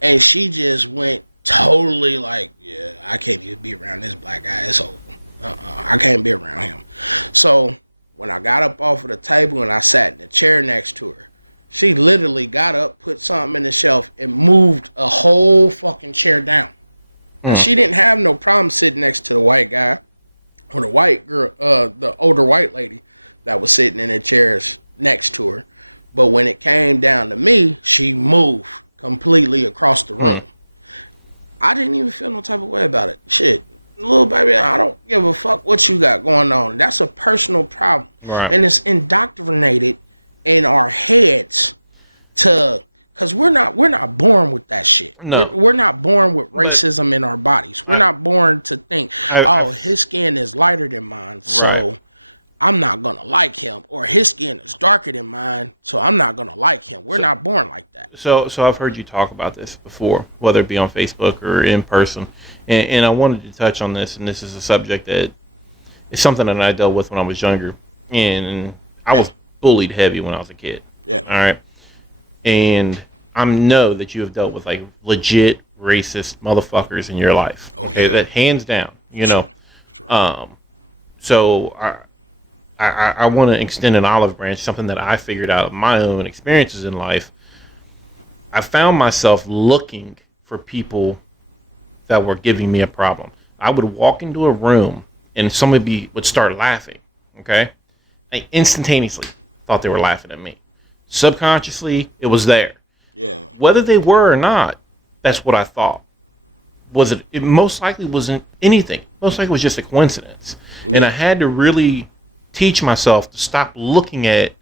and she just went totally like, yeah, I can't even be around this black guy. It's over. I can't be around him. So when I got up off of the table and I sat in the chair next to her, she literally got up, put something in the shelf, and moved a whole fucking chair down. Now, she didn't have no problem sitting next to the white guy or the white girl, the older white lady that was sitting in the chairs next to her. But when it came down to me, she moved completely across the room. I didn't even feel no type of way about it. Shit. Little baby, I don't give a fuck what you got going on. That's a personal problem. Right. And it's indoctrinated in our heads because we're not born with that shit. No. We're not born with racism in our bodies. We're not born to think, his skin is lighter than mine, so right. I'm not going to like him. Or his skin is darker than mine, so I'm not going to like him. We're not born like that. So I've heard you talk about this before, whether it be on Facebook or in person. And I wanted to touch on this, and this is a subject that is something that I dealt with when I was younger. And I was bullied heavy when I was a kid. Yeah. All right. And I know that you have dealt with, like, legit racist motherfuckers in your life. Okay. That hands down, Sure. So I want to extend an olive branch, something that I figured out of my own experiences in life. I found myself looking for people that were giving me a problem. I would walk into a room and somebody would start laughing. Okay, I instantaneously thought they were laughing at me. Subconsciously, it was there. Yeah. Whether they were or not, that's what I thought. It most likely wasn't anything. Most likely it was just a coincidence. Yeah. And I had to really teach myself to stop looking at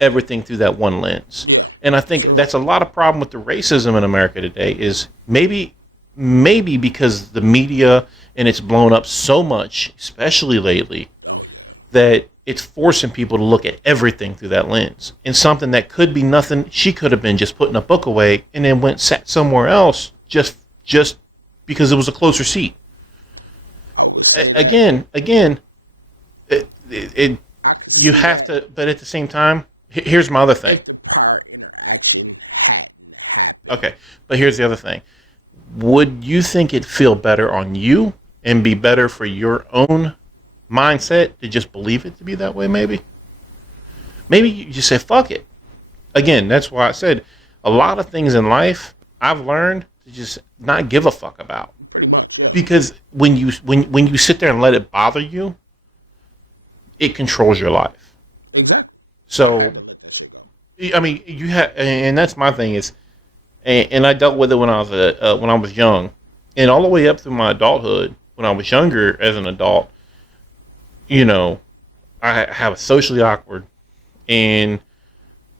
everything through that one lens. Yeah. And I think that's a lot of problem with the racism in America today is maybe because the media and it's blown up so much, especially lately. Oh, yeah. That it's forcing people to look at everything through that lens. And something that could be nothing, she could have been just putting a book away and then went sat somewhere else just because it was a closer seat. I would say that. Again, I could see that. But at the same time, here's my other thing. If the prior interaction hadn't happened. Okay, but here's the other thing. Would you think it'd feel better on you and be better for your own mindset to just believe it to be that way? Maybe you just say fuck it. Again, that's why I said a lot of things in life I've learned to just not give a fuck about. Pretty much, yeah. Because when you sit there and let it bother you, it controls your life. Exactly. So I had to let that shit go. I mean, you have, and that's my thing is, and I dealt with it when I was young, and all the way up through my adulthood. When I was younger, as an adult, you know, I was socially awkward and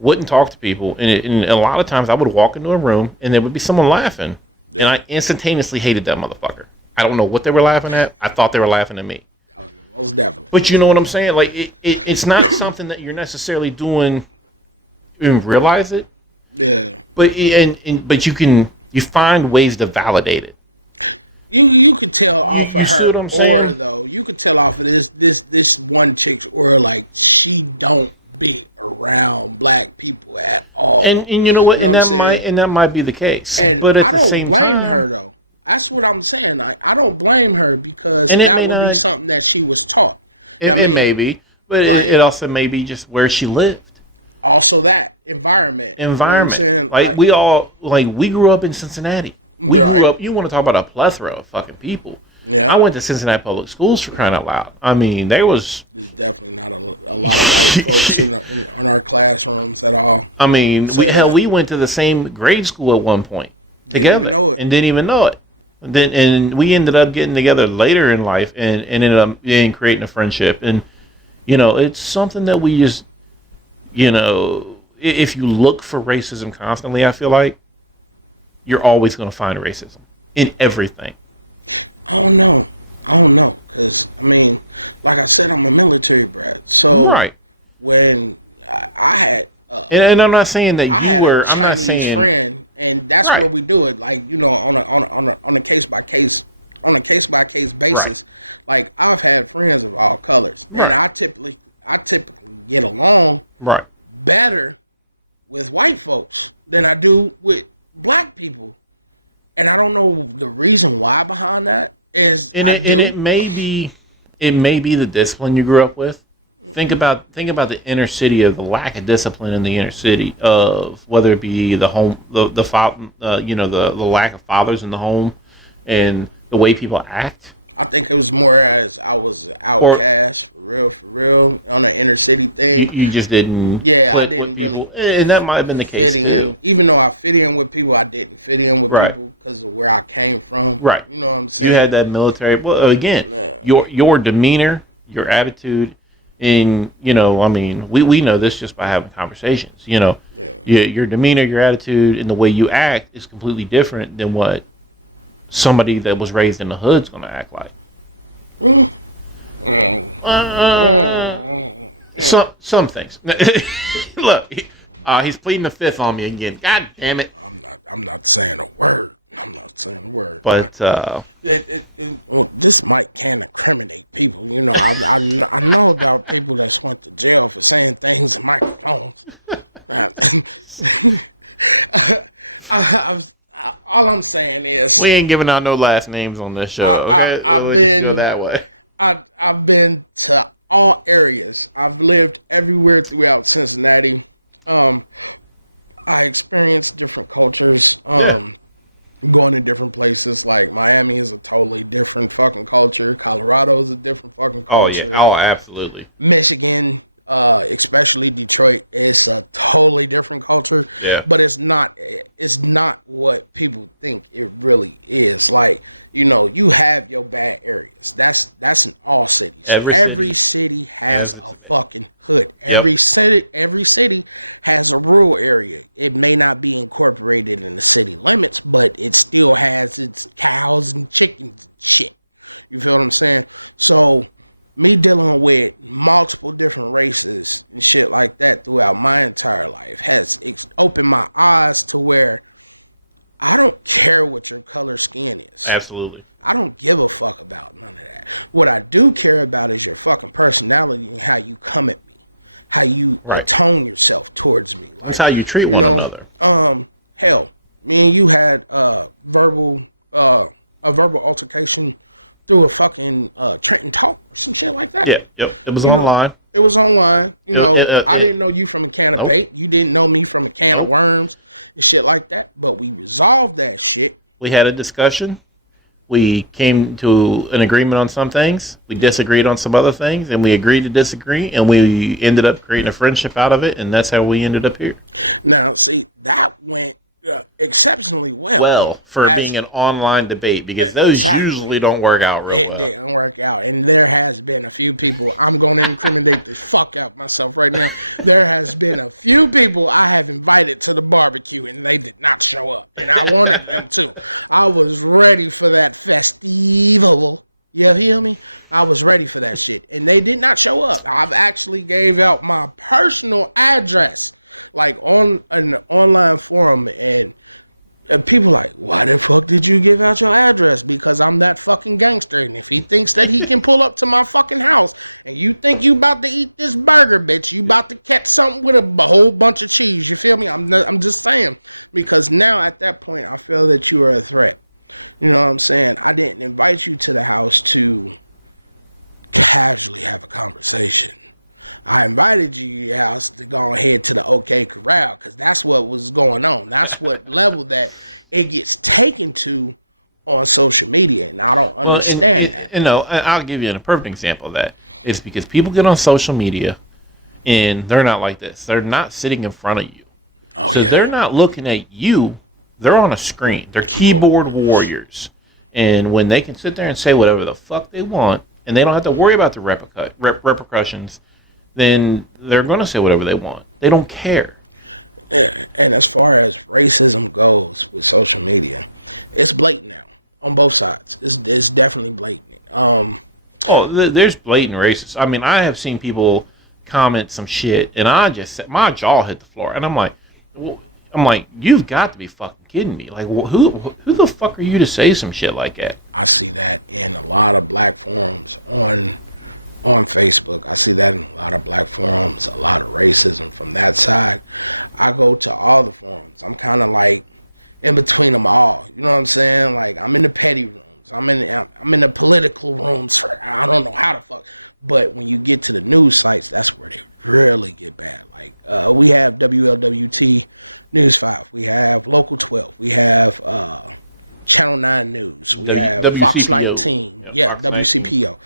wouldn't talk to people, and a lot of times I would walk into a room and there would be someone laughing, and I instantaneously hated that motherfucker. I don't know what they were laughing at. I thought they were laughing at me. Most definitely. But you know what I'm saying? Like it's not something that you're necessarily doing and realize it. Yeah. But you find ways to validate it. You could tell off of her aura, though. You could tell off of this one chick's aura, like she don't be around black people at all. And you know what? And that might be the case. But I don't blame her though. That's what I'm saying. I don't blame her because that would be something that she was taught. It may be, but it also may be just where she lived. Also, that environment. You know what I'm saying? We grew up in Cincinnati. We grew up. You want to talk about a plethora of fucking people? Yeah. I went to Cincinnati Public Schools for crying out loud. I mean, there's definitely not a lot of white folks in our classrooms at all. I mean, we went to the same grade school at one point together and didn't even know it. And we ended up getting together later in life and ended up creating a friendship. And you know, it's something that we just, you know, if you look for racism constantly, I feel like you're always going to find racism in everything. I don't know, because, I mean, like I said, I'm a military brat. So, when I had... and I'm not saying that you were... I'm not saying... friend, and that's where we do it, like, you know, on a case-by-case basis. Like, I've had friends of all colors, and I typically get along better with white folks than I do with black people. And I don't know the reason why behind that is. It may be the discipline you grew up with. Think about the inner city of the lack of discipline in the inner city of whether it be the home, the lack of fathers in the home, and the way people act. I think it was more as I was an outcast, for real, on the inner city thing. You just didn't. Yeah, I didn't really. And that might have been the case. Even though I fit in with people, I didn't fit in with people because of where I came from. Right. You know what I'm saying? You had that military. Well, again, your demeanor, your attitude, and you know, I mean, we know this just by having conversations. You know, your demeanor, your attitude, and the way you act is completely different than what somebody that was raised in the hood's gonna act like. Some things. Look, he's pleading the fifth on me again. God damn it! I'm not saying a word. But this mic can incriminate people. You know, I know about people that's went to jail for saying things in microphones. All I'm saying is we ain't giving out no last names on this show. Okay? Go that way. I've been to all areas. I've lived everywhere throughout Cincinnati. I experienced different cultures. going to different places. Like Miami is a totally different fucking culture. Colorado is a different fucking culture. Oh yeah, oh absolutely. Michigan, especially Detroit, is a totally different culture. Yeah. But it's not what people think it really is. Like, you know, you have your bad areas. That's in all cities. Every city has a fucking hood. Every city has a rural area. It may not be incorporated in the city limits, but it still has its cows and chickens and shit. You feel what I'm saying? So me dealing with multiple different races and shit like that throughout my entire life has opened my eyes to where I don't care what your color skin is. Absolutely. I don't give a fuck about none of that. What I do care about is your fucking personality and how you come at me, how you atone yourself towards me. Like, that's how you treat one another. Hell, me and you had a verbal altercation through a fucking Trenton Talk or some shit like that. Yeah, yep. It was online. It was online. You know, I didn't know you from a can of bait. You didn't know me from a can of worms and shit like that. But we resolved that shit. We had a discussion. We came to an agreement on some things. We disagreed on some other things, and we agreed to disagree, and we ended up creating a friendship out of it, and that's how we ended up here. Now, see, that went exceptionally well for being an online debate, because those usually don't work out real well. It didn't work out, and there has been a few people. I'm going to incriminate the fuck out myself right now. There has been a few people I have invited to the barbecue, and they did not show up, and I wanted them to. I was ready for that festival. You feel me? I was ready for that shit, and they did not show up. I've actually gave out my personal address, like on an online forum, and people like, why the fuck did you give out your address? Because I'm that fucking gangster, and if he thinks that he can pull up to my fucking house and you think you about to eat this burger, bitch, you about to catch something with a whole bunch of cheese. You feel me? I'm just saying, because now at that point I feel that you are a threat. You know what I'm saying? I didn't invite you to the house to casually have a conversation. I invited you to your house to go ahead to the OK Corral, because that's what was going on. That's what level that it gets taken to on social media, and I don't understand that. You know, I'll give you a perfect example of that. It's because people get on social media, and they're not like this. They're not sitting in front of you. They're not looking at you. They're on a screen. They're keyboard warriors. And when they can sit there and say whatever the fuck they want, and they don't have to worry about the repercussions, then they're going to say whatever they want. They don't care. And as far as racism goes with social media, it's blatant now on both sides. It's definitely blatant. There's blatant racism. I mean, I have seen people comment some shit, and I just said, my jaw hit the floor, and I'm like, you've got to be fucking kidding me. Like, who the fuck are you to say some shit like that? I see that in a lot of black forums on Facebook. I see that in a lot of black forums, a lot of racism from that side. I go to all the forums. I'm kind of like in between them all. You know what I'm saying? Like, I'm in the petty rooms. I'm in the political rooms. I don't know how the fuck. But when you get to the news sites, that's where they really get bad. Like, we have WLWT News 5. We have Local 12. We have Channel 9 News. We have WCPO. Fox 19. Yeah, Fox WCPO.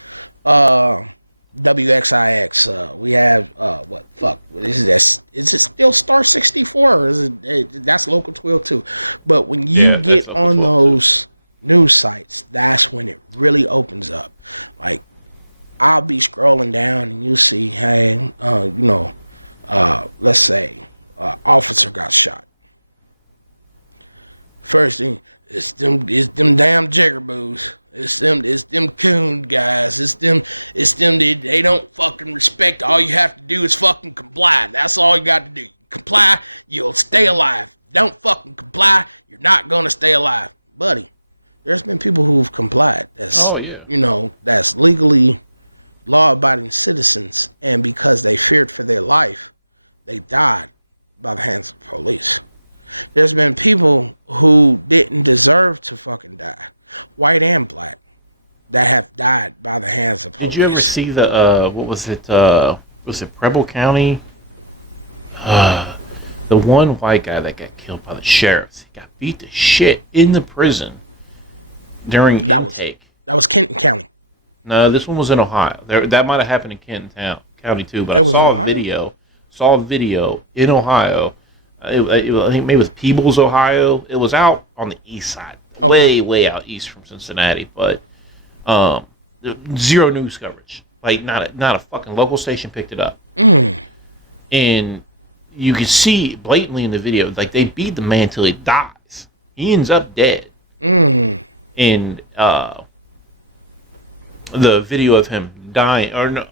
19. WXIX. We have what? Fuck. Is it still Star 64? Or is it? That's Local 12 too. But when you get on those news sites, that's when it really opens up. Like, I'll be scrolling down and you see, hey, let's say officer got shot. First thing, it's them damn jiggerboos. It's them coon guys. It's them they don't fucking respect. All you have to do is fucking comply. That's all you got to do. Comply, you'll stay alive. Don't fucking comply, you're not gonna stay alive. Buddy, there's been people who've complied. That's that's legally law-abiding citizens, and because they feared for their life, they died by the hands of the police. There's been people who didn't deserve to fucking die, white and black, that have died by the hands of police. Did you ever see the, what was it, was it Preble County? The one white guy that got killed by the sheriffs, he got beat to shit in the prison during intake. That was Kenton County. No, this one was in Ohio. That might have happened in Kenton County too, but I saw a video in Ohio. I think maybe it was Peebles, Ohio. It was out on the east side, way out east from Cincinnati, but zero news coverage. Like not a fucking local station picked it up, and you could see blatantly in the video, like they beat the man till he dies. He ends up dead, and the video of him dying, or no,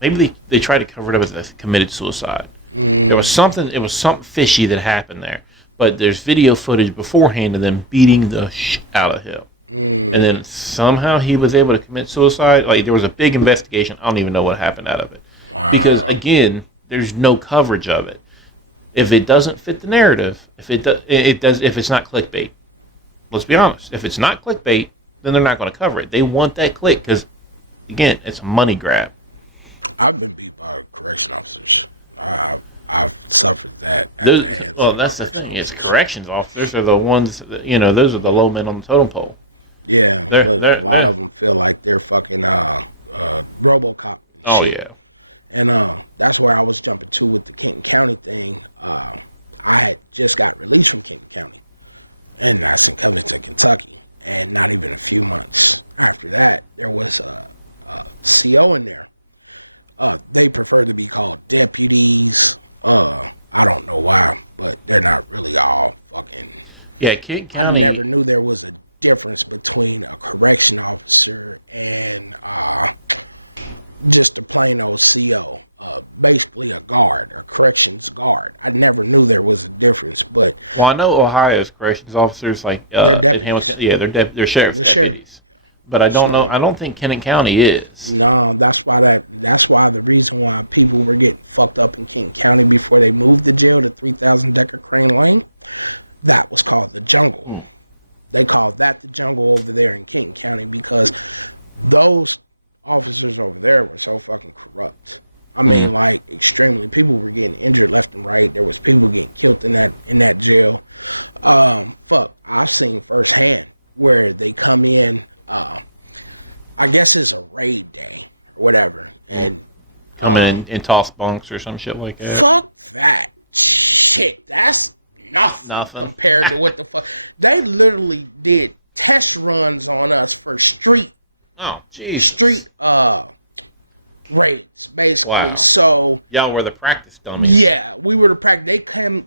maybe they tried to cover it up as committed suicide. There was something. It was something fishy that happened there. But there's video footage beforehand of them beating the shit out of him, and then somehow he was able to commit suicide. Like there was a big investigation. I don't even know what happened out of it, because again, there's no coverage of it. If it doesn't fit the narrative, if it's not clickbait, let's be honest. If it's not clickbait, then they're not going to cover it. They want that click because, again, it's a money grab. I've been beat by correction officers. I've suffered that. That's the thing. It's corrections officers are the ones that, those are the low men on the totem pole. Yeah, but a lot of them feel like they're fucking RoboCop and shit. Yeah. And that's where I was jumping to with the Kenton County thing. I had just got released from Kenton County, and that's in Covington, Kentucky. And not even a few months after that, there was a CO in there. They prefer to be called deputies. I don't know why, but they're not really all fucking... Yeah, Kenton County... I never knew there was a difference between a correction officer and just a plain old CO. Basically a guard, a corrections guard. I never knew there was a difference, but... Well, I know Ohio's corrections officers, like... they're deputies. They're sheriff's deputies. But I don't know. I don't think Kenton County is. No, that's why the reason why people were getting fucked up in Kenton County before they moved the jail to 3,000 Decker Crane Lane. That was called the jungle. They called that the jungle over there in Kenton County because those officers over there were so fucking corrupt. I mean, like extremely. People were getting injured left and right. There was people getting killed in that jail. I've seen firsthand where they come in. I guess it's a raid day or whatever, and come in and toss bunks or some shit like that. Fuck that shit. That's nothing compared to what the fuck they literally did test runs on us for street raids, basically. Wow. So y'all were the practice dummies. Yeah, we were the practice.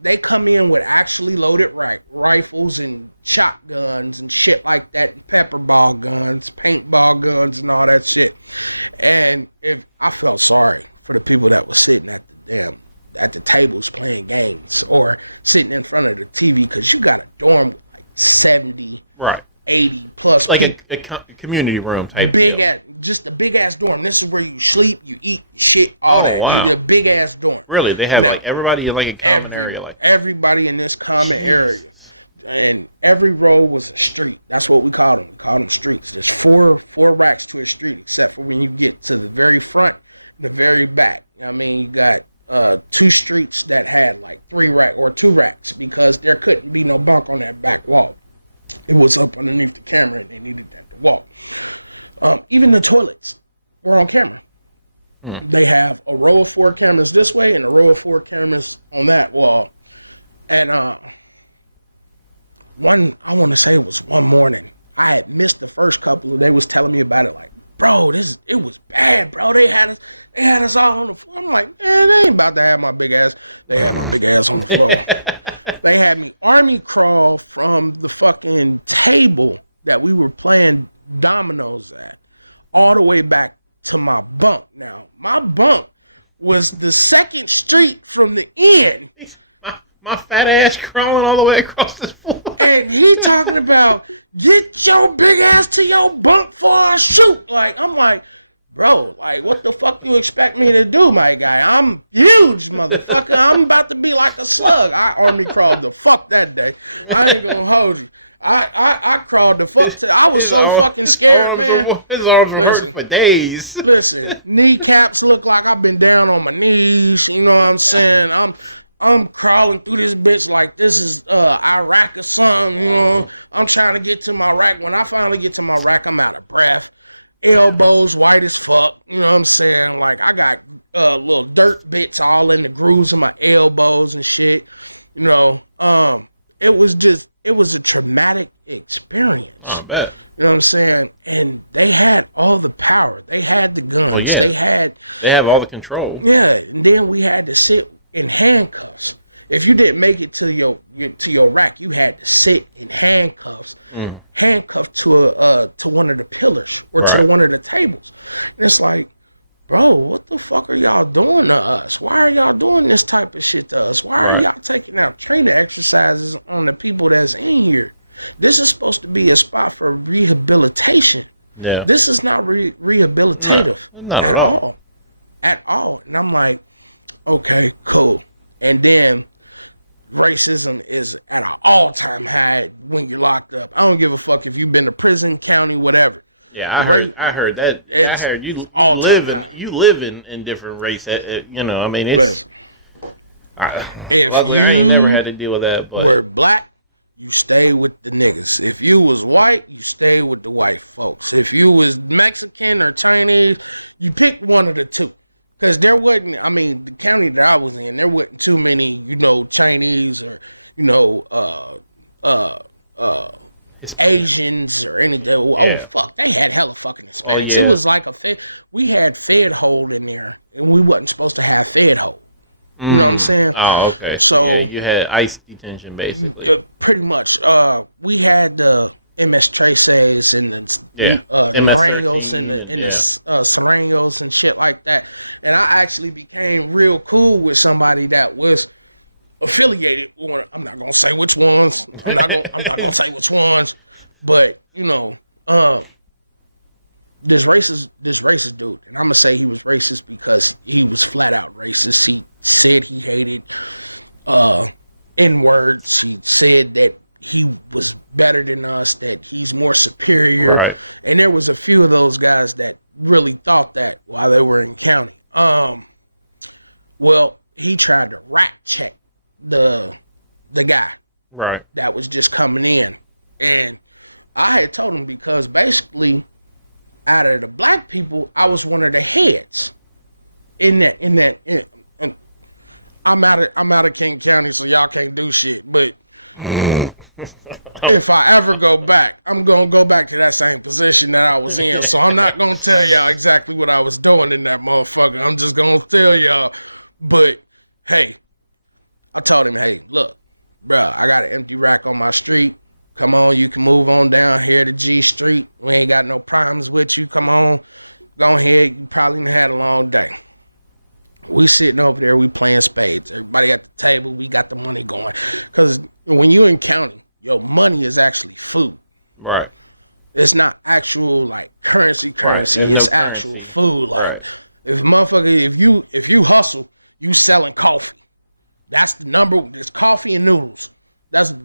They come in with actually loaded rifles and shotguns and shit like that, and pepper ball guns, paintball guns, and all that shit. And if I felt sorry for the people that was sitting at the tables playing games or sitting in front of the TV, because you got a dorm with like 70, 80 plus like people. a community room type just a big ass dorm. This is where you sleep, you eat, shit, all that. Wow. You a big ass dorm. Really? They have like everybody in like a common area, like everybody in this common area, and every row was a street. That's what we called them. We called them streets. There's four racks to a street, except for when you get to the very front and the very back. I mean, you got 2 streets that had like 2 racks because there couldn't be no bunk on that back wall. It was up underneath the camera, and they needed that to walk. Even the toilets were on camera. They have a row of 4 cameras this way and a row of 4 cameras on that wall. And I want to say it was one morning. I had missed the first couple, and they was telling me about it like, bro, it was bad, bro. They had us all on the floor. I'm like, man, they ain't about to have my big ass. They had my big ass on the floor. They had me army crawl from the fucking table that we were playing dominoes at all the way back to my bunk. Now, my bunk was the second street from the end. My fat ass crawling all the way across this floor. And he talking about, get your big ass to your bunk before I shoot. Like, I'm like, bro, like, what the fuck you expect me to do, my guy? I'm huge, motherfucker. I'm about to be like a slug. I army crawled the fuck that day. I ain't gonna hold you. I crawled the fuck. I was so fucking scared, man. His arms were hurting for days. Listen, kneecaps look like I've been down on my knees. You know what I'm saying? I'm crawling through this bitch like this is Iraq or something, you know. I'm trying to get to my rack. When I finally get to my rack, I'm out of breath. Elbows white as fuck, you know what I'm saying? Like, I got little dirt bits all in the grooves of my elbows and shit, you know. It was a traumatic experience. I bet. You know what I'm saying? And they had all the power. They had the guns. Well, yeah. They have all the control. Yeah, and then we had to sit in handcuffs. If you didn't make it to your rack, you had to sit in handcuffs, handcuffed to one of the pillars or to one of the tables. And it's like, bro, what the fuck are y'all doing to us? Why are y'all doing this type of shit to us? Why are y'all taking out training exercises on the people that's in here? This is supposed to be a spot for rehabilitation. Yeah. This is not rehabilitative at all. At all. And I'm like, okay, cool. And then racism is at an all-time high when you're locked up. I don't give a fuck if you've been to prison, county, whatever. Yeah, I heard that. I heard you live in different race. You know, I mean, it's. I ain't never had to deal with that. But were black, you stay with the niggas. If you was white, you stay with the white folks. If you was Mexican or Chinese, you picked one of the two. Because there wasn't, I mean, the county that I was in, there wasn't too many, you know, Chinese or, you know, Asians or anything. Oh, fuck, they had hella fucking Hispanics. It was like we had Fed hold in there, and we wasn't supposed to have Fed hold. You know what I'm saying? Oh, okay. So you had ICE detention, basically. Pretty much. We had the MS Traces and the Naranjos and the Serenos and shit like that. And I actually became real cool with somebody that was affiliated with, I'm not gonna say which ones. I'm not gonna say which ones, but you know, this racist dude, and I'm gonna say he was racist because he was flat out racist. He said he hated N-words. He said that he was better than us, that he's more superior. Right. And there was a few of those guys that really thought that while they were in county. Well, he tried to rat check the guy that was just coming in. And I had told him, because basically out of the black people, I was one of the heads in that and I'm out of King County, so y'all can't do shit, but if I ever go back, I'm going to go back to that same position that I was in. So I'm not going to tell y'all exactly what I was doing in that motherfucker. I'm just going to tell y'all. But, hey, I told him, hey, look, bro, I got an empty rack on my street. Come on, you can move on down here to G Street. We ain't got no problems with you. Come on, go ahead. You probably had a long day. We sitting over there, we playing spades. Everybody at the table, we got the money going. Because when you in county, your money is actually food. Right. It's not actual like currency. Right. It's no actual currency. Food. Like if you hustle, you selling coffee. That's the number. It's coffee and noodles. That's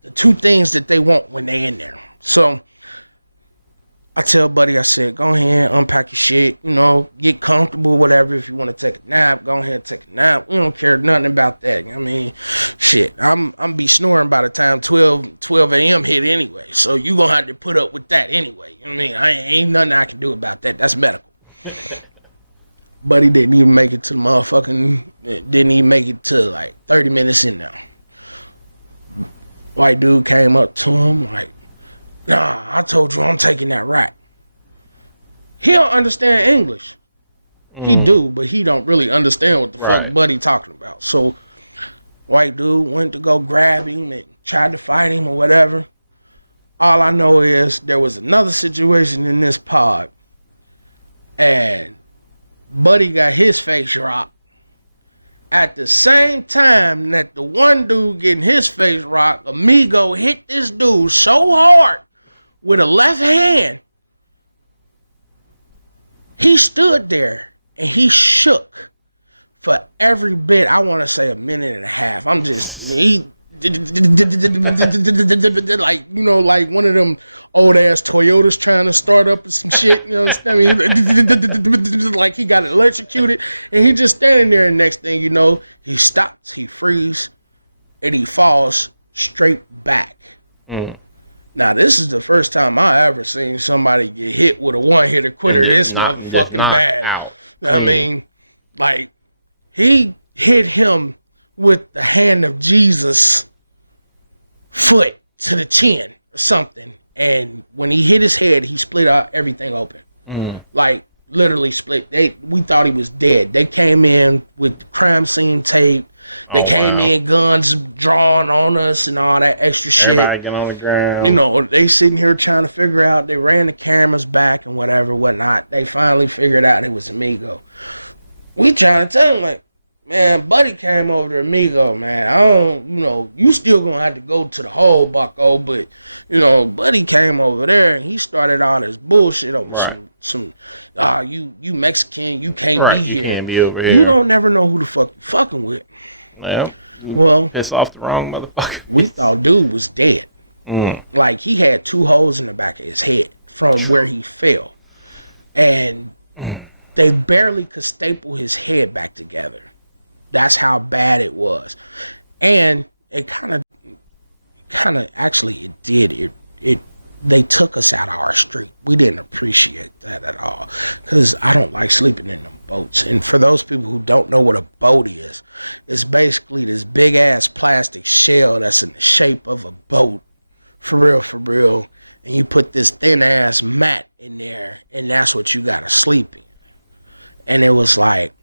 the two things that they want when they in there. So I tell Buddy, I said, go ahead, unpack your shit, you know, get comfortable, whatever. If you want to take a nap, go ahead and take a nap. We don't care nothing about that. I mean, shit, I'm be snoring by the time 12 a.m. hit anyway. So you going to have to put up with that anyway. You know what I mean? Ain't nothing I can do about that. That's medical. Buddy didn't even make it to the didn't even make it to like 30 minutes in now. White dude came up to him like, nah, I told you I'm taking that rack. He don't understand English. He do, but he don't really understand what the fuck Buddy talking about. So white dude went to go grab him and tried to fight him or whatever. All I know is there was another situation in this pod, and Buddy got his face rocked at the same time that the one dude getting his face rocked. Amigo hit this dude so hard with a left hand, he stood there and he shook for every bit, I want to say a minute and a half. like, you know, like one of them old ass Toyotas trying to start up some shit. You know what I mean? Like he got electrocuted, and he just standing there. And next thing you know, he stops, he freezes, and he falls straight back. Now, this is the first time I ever seen somebody get hit with a one-hitter quitter this motherfucking bad. Out. I mean, like, he hit him with the hand of Jesus foot to the chin or something. And when he hit his head, he split out everything open. Like, literally split. We thought he was dead. They came in with the crime scene tape. They came in, guns drawn on us and all that extra shit. Everybody get on the ground. You know, they sitting here trying to figure out. They ran the cameras back and whatnot. They finally figured out it was Amigo. We trying to tell him, like, man, Buddy came over to Amigo, man. I don't, you know, you still gonna have to go to the hole, bucko, but, you know, Buddy came over there and he started all this bullshit over you Mexican, you can't be here. You can't be over here. You don't never know who the fuck you fucking with. Yeah. Well, piss off the wrong motherfucker. We thought dude was dead. Like he had 2 holes in the back of his head from where he fell. And they barely could staple his head back together. That's how bad it was. And it kind of actually it did. They took us out of our street. We didn't appreciate that at all. Because I don't like sleeping in them boats. And for those people who don't know what a boat is, it's basically this big ass plastic shell that's in the shape of a boat. For real. And you put this thin ass mat in there, and that's what you gotta sleep in. And it was like,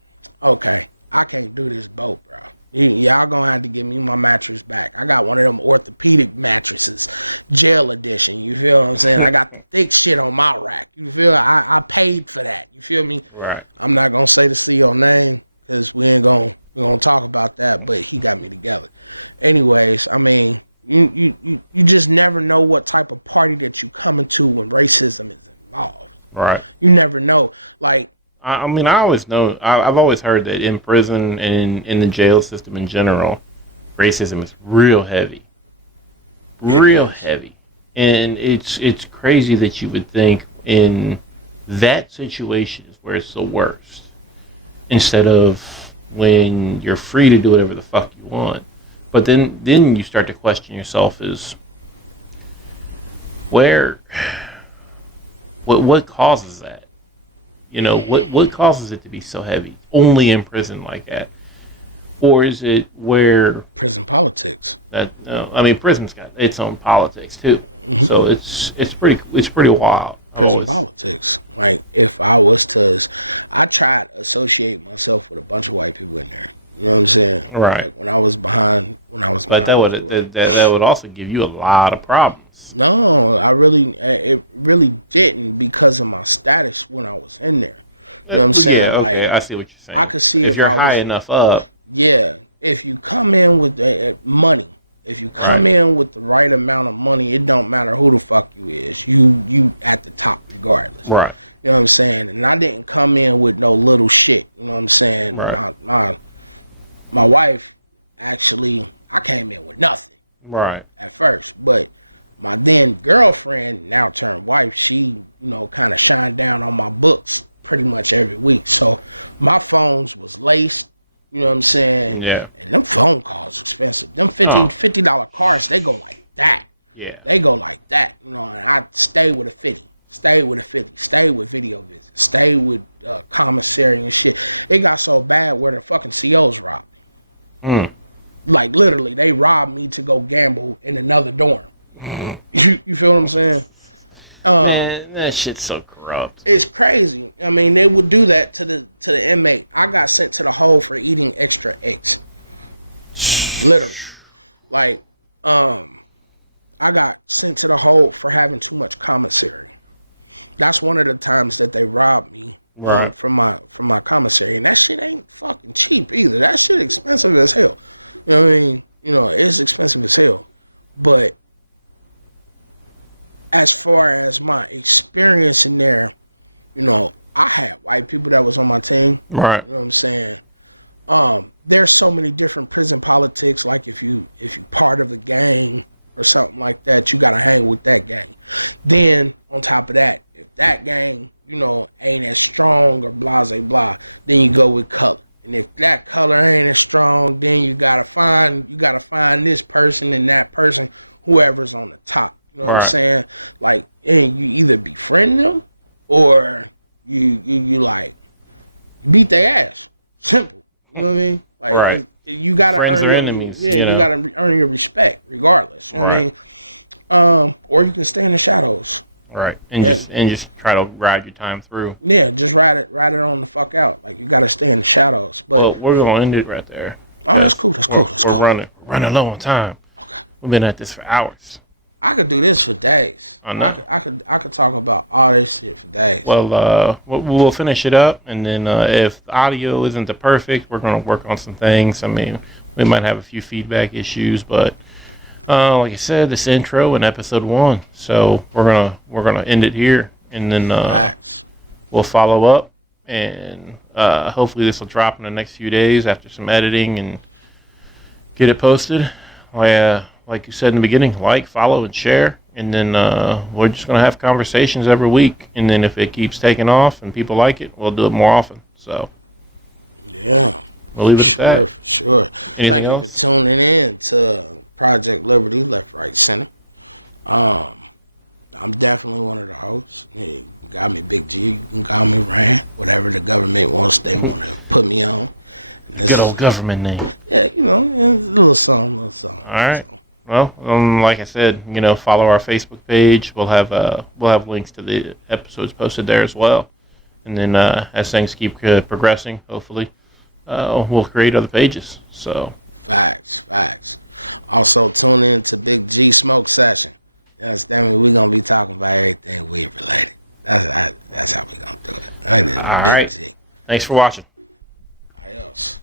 okay, I can't do this boat, bro. Y'all gonna have to give me my mattress back. I got one of them orthopedic mattresses, jail edition. You feel what I'm saying? I got the thick shit on my rack. You feel? I paid for that. You feel me? Right. I'm not gonna say the CEO name because we gonna talk about that. But he got me together. Anyways, I mean, you just never know what type of party that you come into when racism is involved. Right. You never know. Like. I mean, I always know. I've always heard that in prison and in the jail system in general, racism is real heavy, heavy, and it's crazy that you would think in that situation is where it's the worst, instead of when you're free to do whatever the fuck you want. But then you start to question yourself: is what causes that? You know, what causes it to be so heavy? Only in prison like that? Or is it where... Prison politics. I mean, prison's got its own politics, too. Mm-hmm. So it's pretty wild. Prison politics. Like, if I was to... I tried to associate myself with a bunch of white people in there. You know what I'm saying? Right. Like, when I was behind... But that would also give you a lot of problems. No, it really didn't because of my status when I was in there. You know what I'm saying? Yeah, okay, I see what you're saying. I could see if you're high enough up. Yeah, if you come in with money, if you come in with the right amount of money, it don't matter who the fuck you is. You at the top regardless. Right. You know what I'm saying? And I didn't come in with no little shit. You know what I'm saying? Right. My wife, actually, I came in with nothing. Right. At first, but my then girlfriend, now turned wife, she, kind of shined down on my books pretty much every week. So my phones was laced, you know what I'm saying? Yeah. And them phone calls expensive. Them $50 cards, they go like that. Yeah. They go like that, and I stay with a 50. Stay with video visits. Stay with commissary and shit. It got so bad where the fucking COs robbed me. Like, literally, they robbed me to go gamble in another dorm. You feel what I'm saying? Man, that shit's so corrupt. It's crazy. I mean, they would do that to the inmate. I got sent to the hole for eating extra eggs. Literally. Like, I got sent to the hole for having too much commissary. That's one of the times that they robbed me from my commissary. And that shit ain't fucking cheap either. That shit expensive as hell. You know what I mean? It's expensive as hell. But as far as my experience in there, I had white people that was on my team. Right. You know what I'm saying? There's so many different prison politics. Like if you part of a gang or something like that, you gotta hang with that gang. Then on top of that, if that gang, ain't as strong or blah blah blah, then you go with color. And if that color ain't as strong, then you gotta find this person and that person, whoever's on the top. You know what I'm saying? Like, and you either befriend them or you like beat their ass. Simple. You know what I mean? Like, you gotta Friends earn or your, enemies. Yeah, you gotta earn your respect regardless. You know what I mean? Or you can stay in the shadows. Right, and just try to ride your time through. Yeah, just ride it on the fuck out. Like, you gotta stay in the shadows. But we're gonna end it right there. Oh, that's cool. We're running low on time. Okay, we've been at this for hours. I could do this for days. I know. I could talk about all this shit for days. Well, we'll finish it up, and then if the audio isn't the perfect, we're gonna work on some things. I mean, we might have a few feedback issues, but. Like I said, this intro in episode 1, so we're gonna end it here, and then we'll follow up, and hopefully this will drop in the next few days after some editing and get it posted. Like you said in the beginning, like, follow, and share, and then we're just gonna have conversations every week, and then if it keeps taking off and people like it, we'll do it more often. So yeah, we'll leave it at that. For sure. Thank you for tuning in to Project Liberty, Left, Right, Center. I'm definitely one of the hosts. You got me Big G, you can call me Rand, whatever the government they want to put me on. Good old government name. Yeah, a little something. All right. So. Well, like I said, follow our Facebook page. We'll have links to the episodes posted there as well. And then as things keep progressing, hopefully, we'll create other pages. So. Facts. Also, tune in to Big G Smoke Session. You understand me? We're going to be talking about everything weed related. That's how we're going to do it. All right. Thanks for watching. Adios.